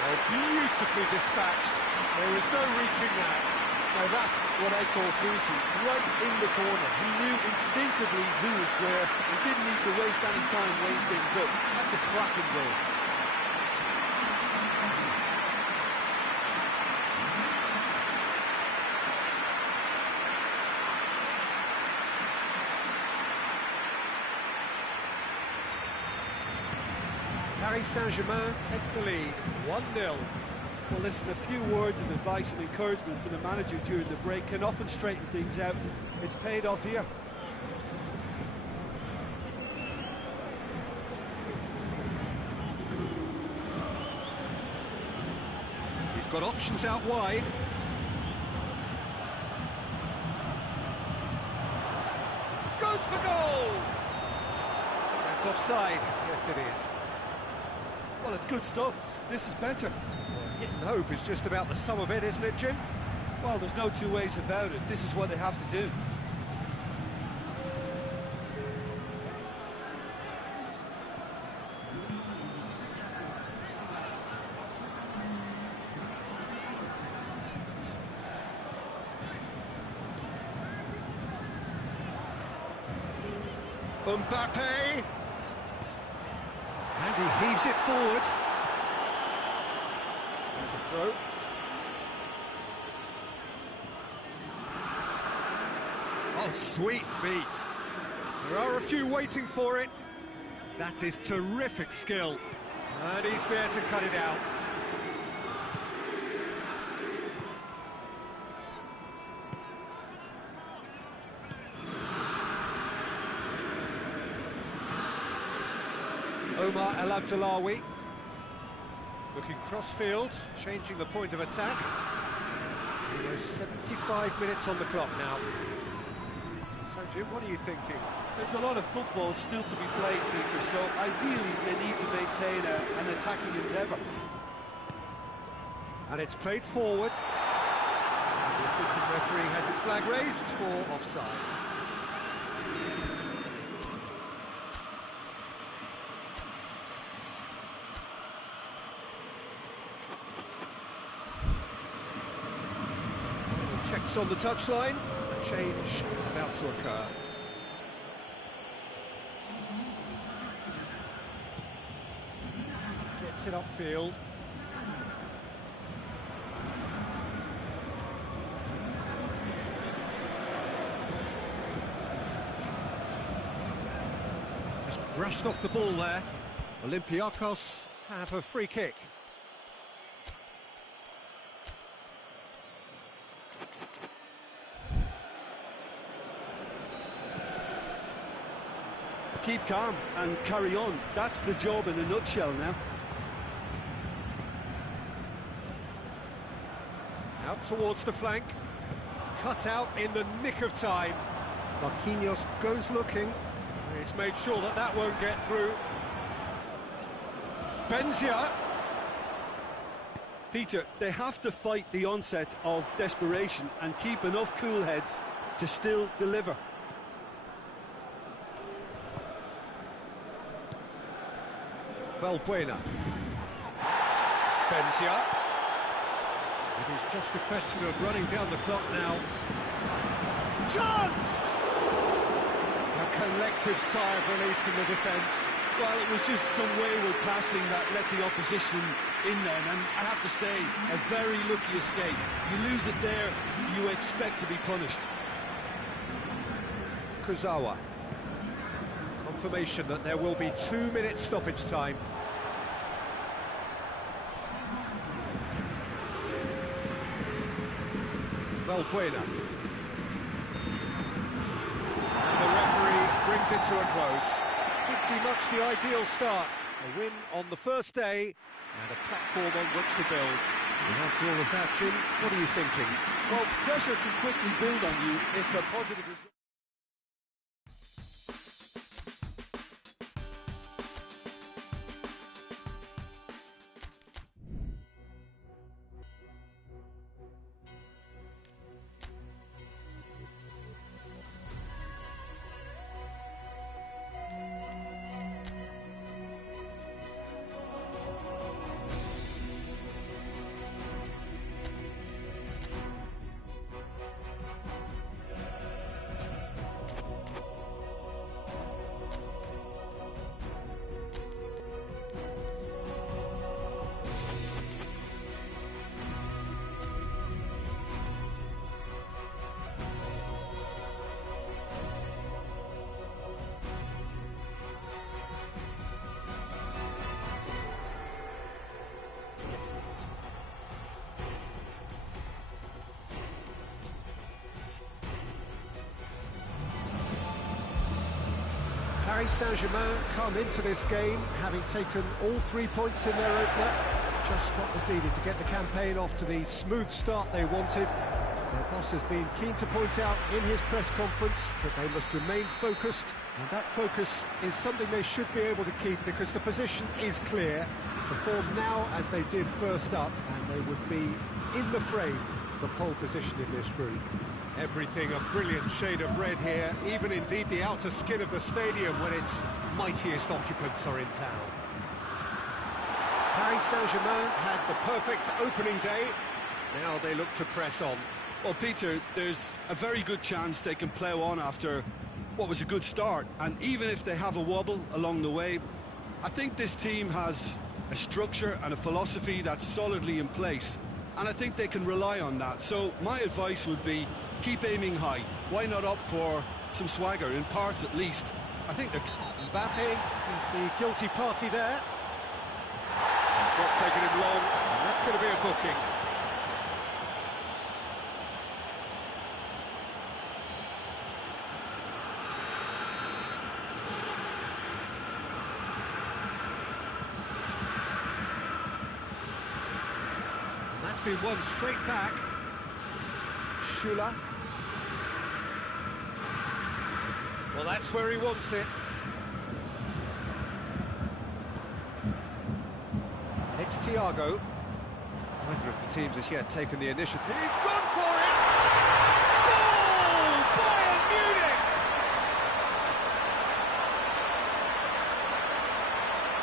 Oh, beautifully dispatched. There was no reaching that. Now that's what I call finishing, right in the corner. He knew instinctively who was where and didn't need to waste any time weighing things up. That's a cracking goal. Paris Saint-Germain take the lead, 1-0. Well, listen, a few words of advice and encouragement from the manager during the break can often straighten things out. It's paid off here. He's got options out wide. Goes for goal! That's offside. Yes, it is. Well, it's good stuff. This is better. Hitting hope is just about the sum of it, isn't it, Jim? Well, there's no two ways about it. This is what they have to do. Mbappe! And he heaves it forward. That's a throw. Oh, sweet feet. There are a few waiting for it. That is terrific skill. And he's there to cut it out. Omar El Abdullawi looking cross-field, changing the point of attack. Almost 75 minutes on the clock now. So, Jim, what are you thinking? There's a lot of football still to be played, Peter, so ideally they need to maintain an attacking endeavour. And it's played forward. And the assistant referee has his flag raised for offside. Checks on the touchline, a change about to occur. Gets it upfield. Just brushed off the ball there. Olympiacos have a free kick. Keep calm and carry on. That's the job in a nutshell now. Out towards the flank. Cut out in the nick of time. Marquinhos goes looking. He's made sure that that won't get through. Benzia. Peter, they have to fight the onset of desperation and keep enough cool heads to still deliver. Valbuena. Benzia. It is just a question of running down the clock now. Chance! A collective sigh of relief from the defence. Well, it was just some wayward passing that let the opposition in then, and I have to say, a very lucky escape. You lose it there, you expect to be punished. Kurzawa. Confirmation that there will be 2 minutes stoppage time. Valbuena. And the referee brings it to a close. Pretty much the ideal start. A win on the first day and a platform on which to build. And after all of that, Jim, what are you thinking? Well, pressure can quickly build on you if a positive result. Paris Saint-Germain come into this game having taken all 3 points in their opener. Just what was needed to get the campaign off to the smooth start they wanted. Their boss has been keen to point out in his press conference that they must remain focused, and that focus is something they should be able to keep because the position is clear. Perform now as they did first up, and they would be in the frame, the pole position in this group. Everything a brilliant shade of red here, even indeed the outer skin of the stadium when its mightiest occupants are in town. Paris Saint-Germain had the perfect opening day. Now they look to press on. Well, Peter, there's a very good chance they can plough on after what was a good start. And even if they have a wobble along the way, I think this team has a structure and a philosophy that's solidly in place. And I think they can rely on that. So my advice would be, keep aiming high. Why not opt for some swagger, in parts at least? I think they're... Mbappe is the guilty party there. It's not taken him long, and that's going to be a booking. And that's been won straight back. Schüller. Well, that's where he wants it. It's Thiago. Neither of the teams has yet taken the initiative. He's gone for it! Goal! Bayern Munich!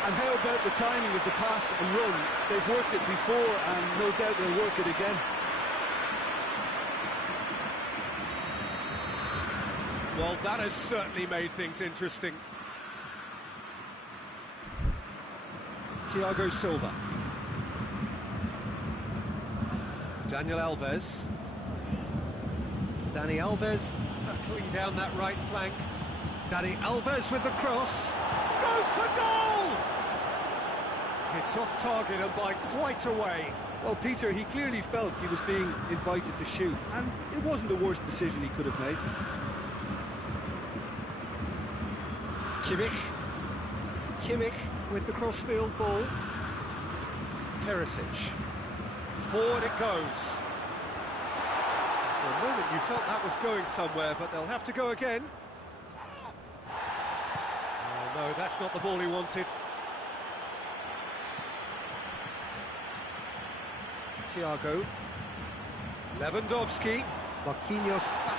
And how about the timing of the pass and run? They've worked it before, and no doubt they'll work it again. Well, that has certainly made things interesting. Thiago Silva. Daniel Alves. Dani Alves hurtling down that right flank. Dani Alves with the cross. Goes for goal! It's off target and by quite a way. Well, Peter, he clearly felt he was being invited to shoot, and it wasn't the worst decision he could have made. Kimmich with the crossfield ball. Perisic. Forward it goes. For a moment you felt that was going somewhere, but they'll have to go again. Oh no, that's not the ball he wanted. Thiago. Lewandowski. Marquinhos battle.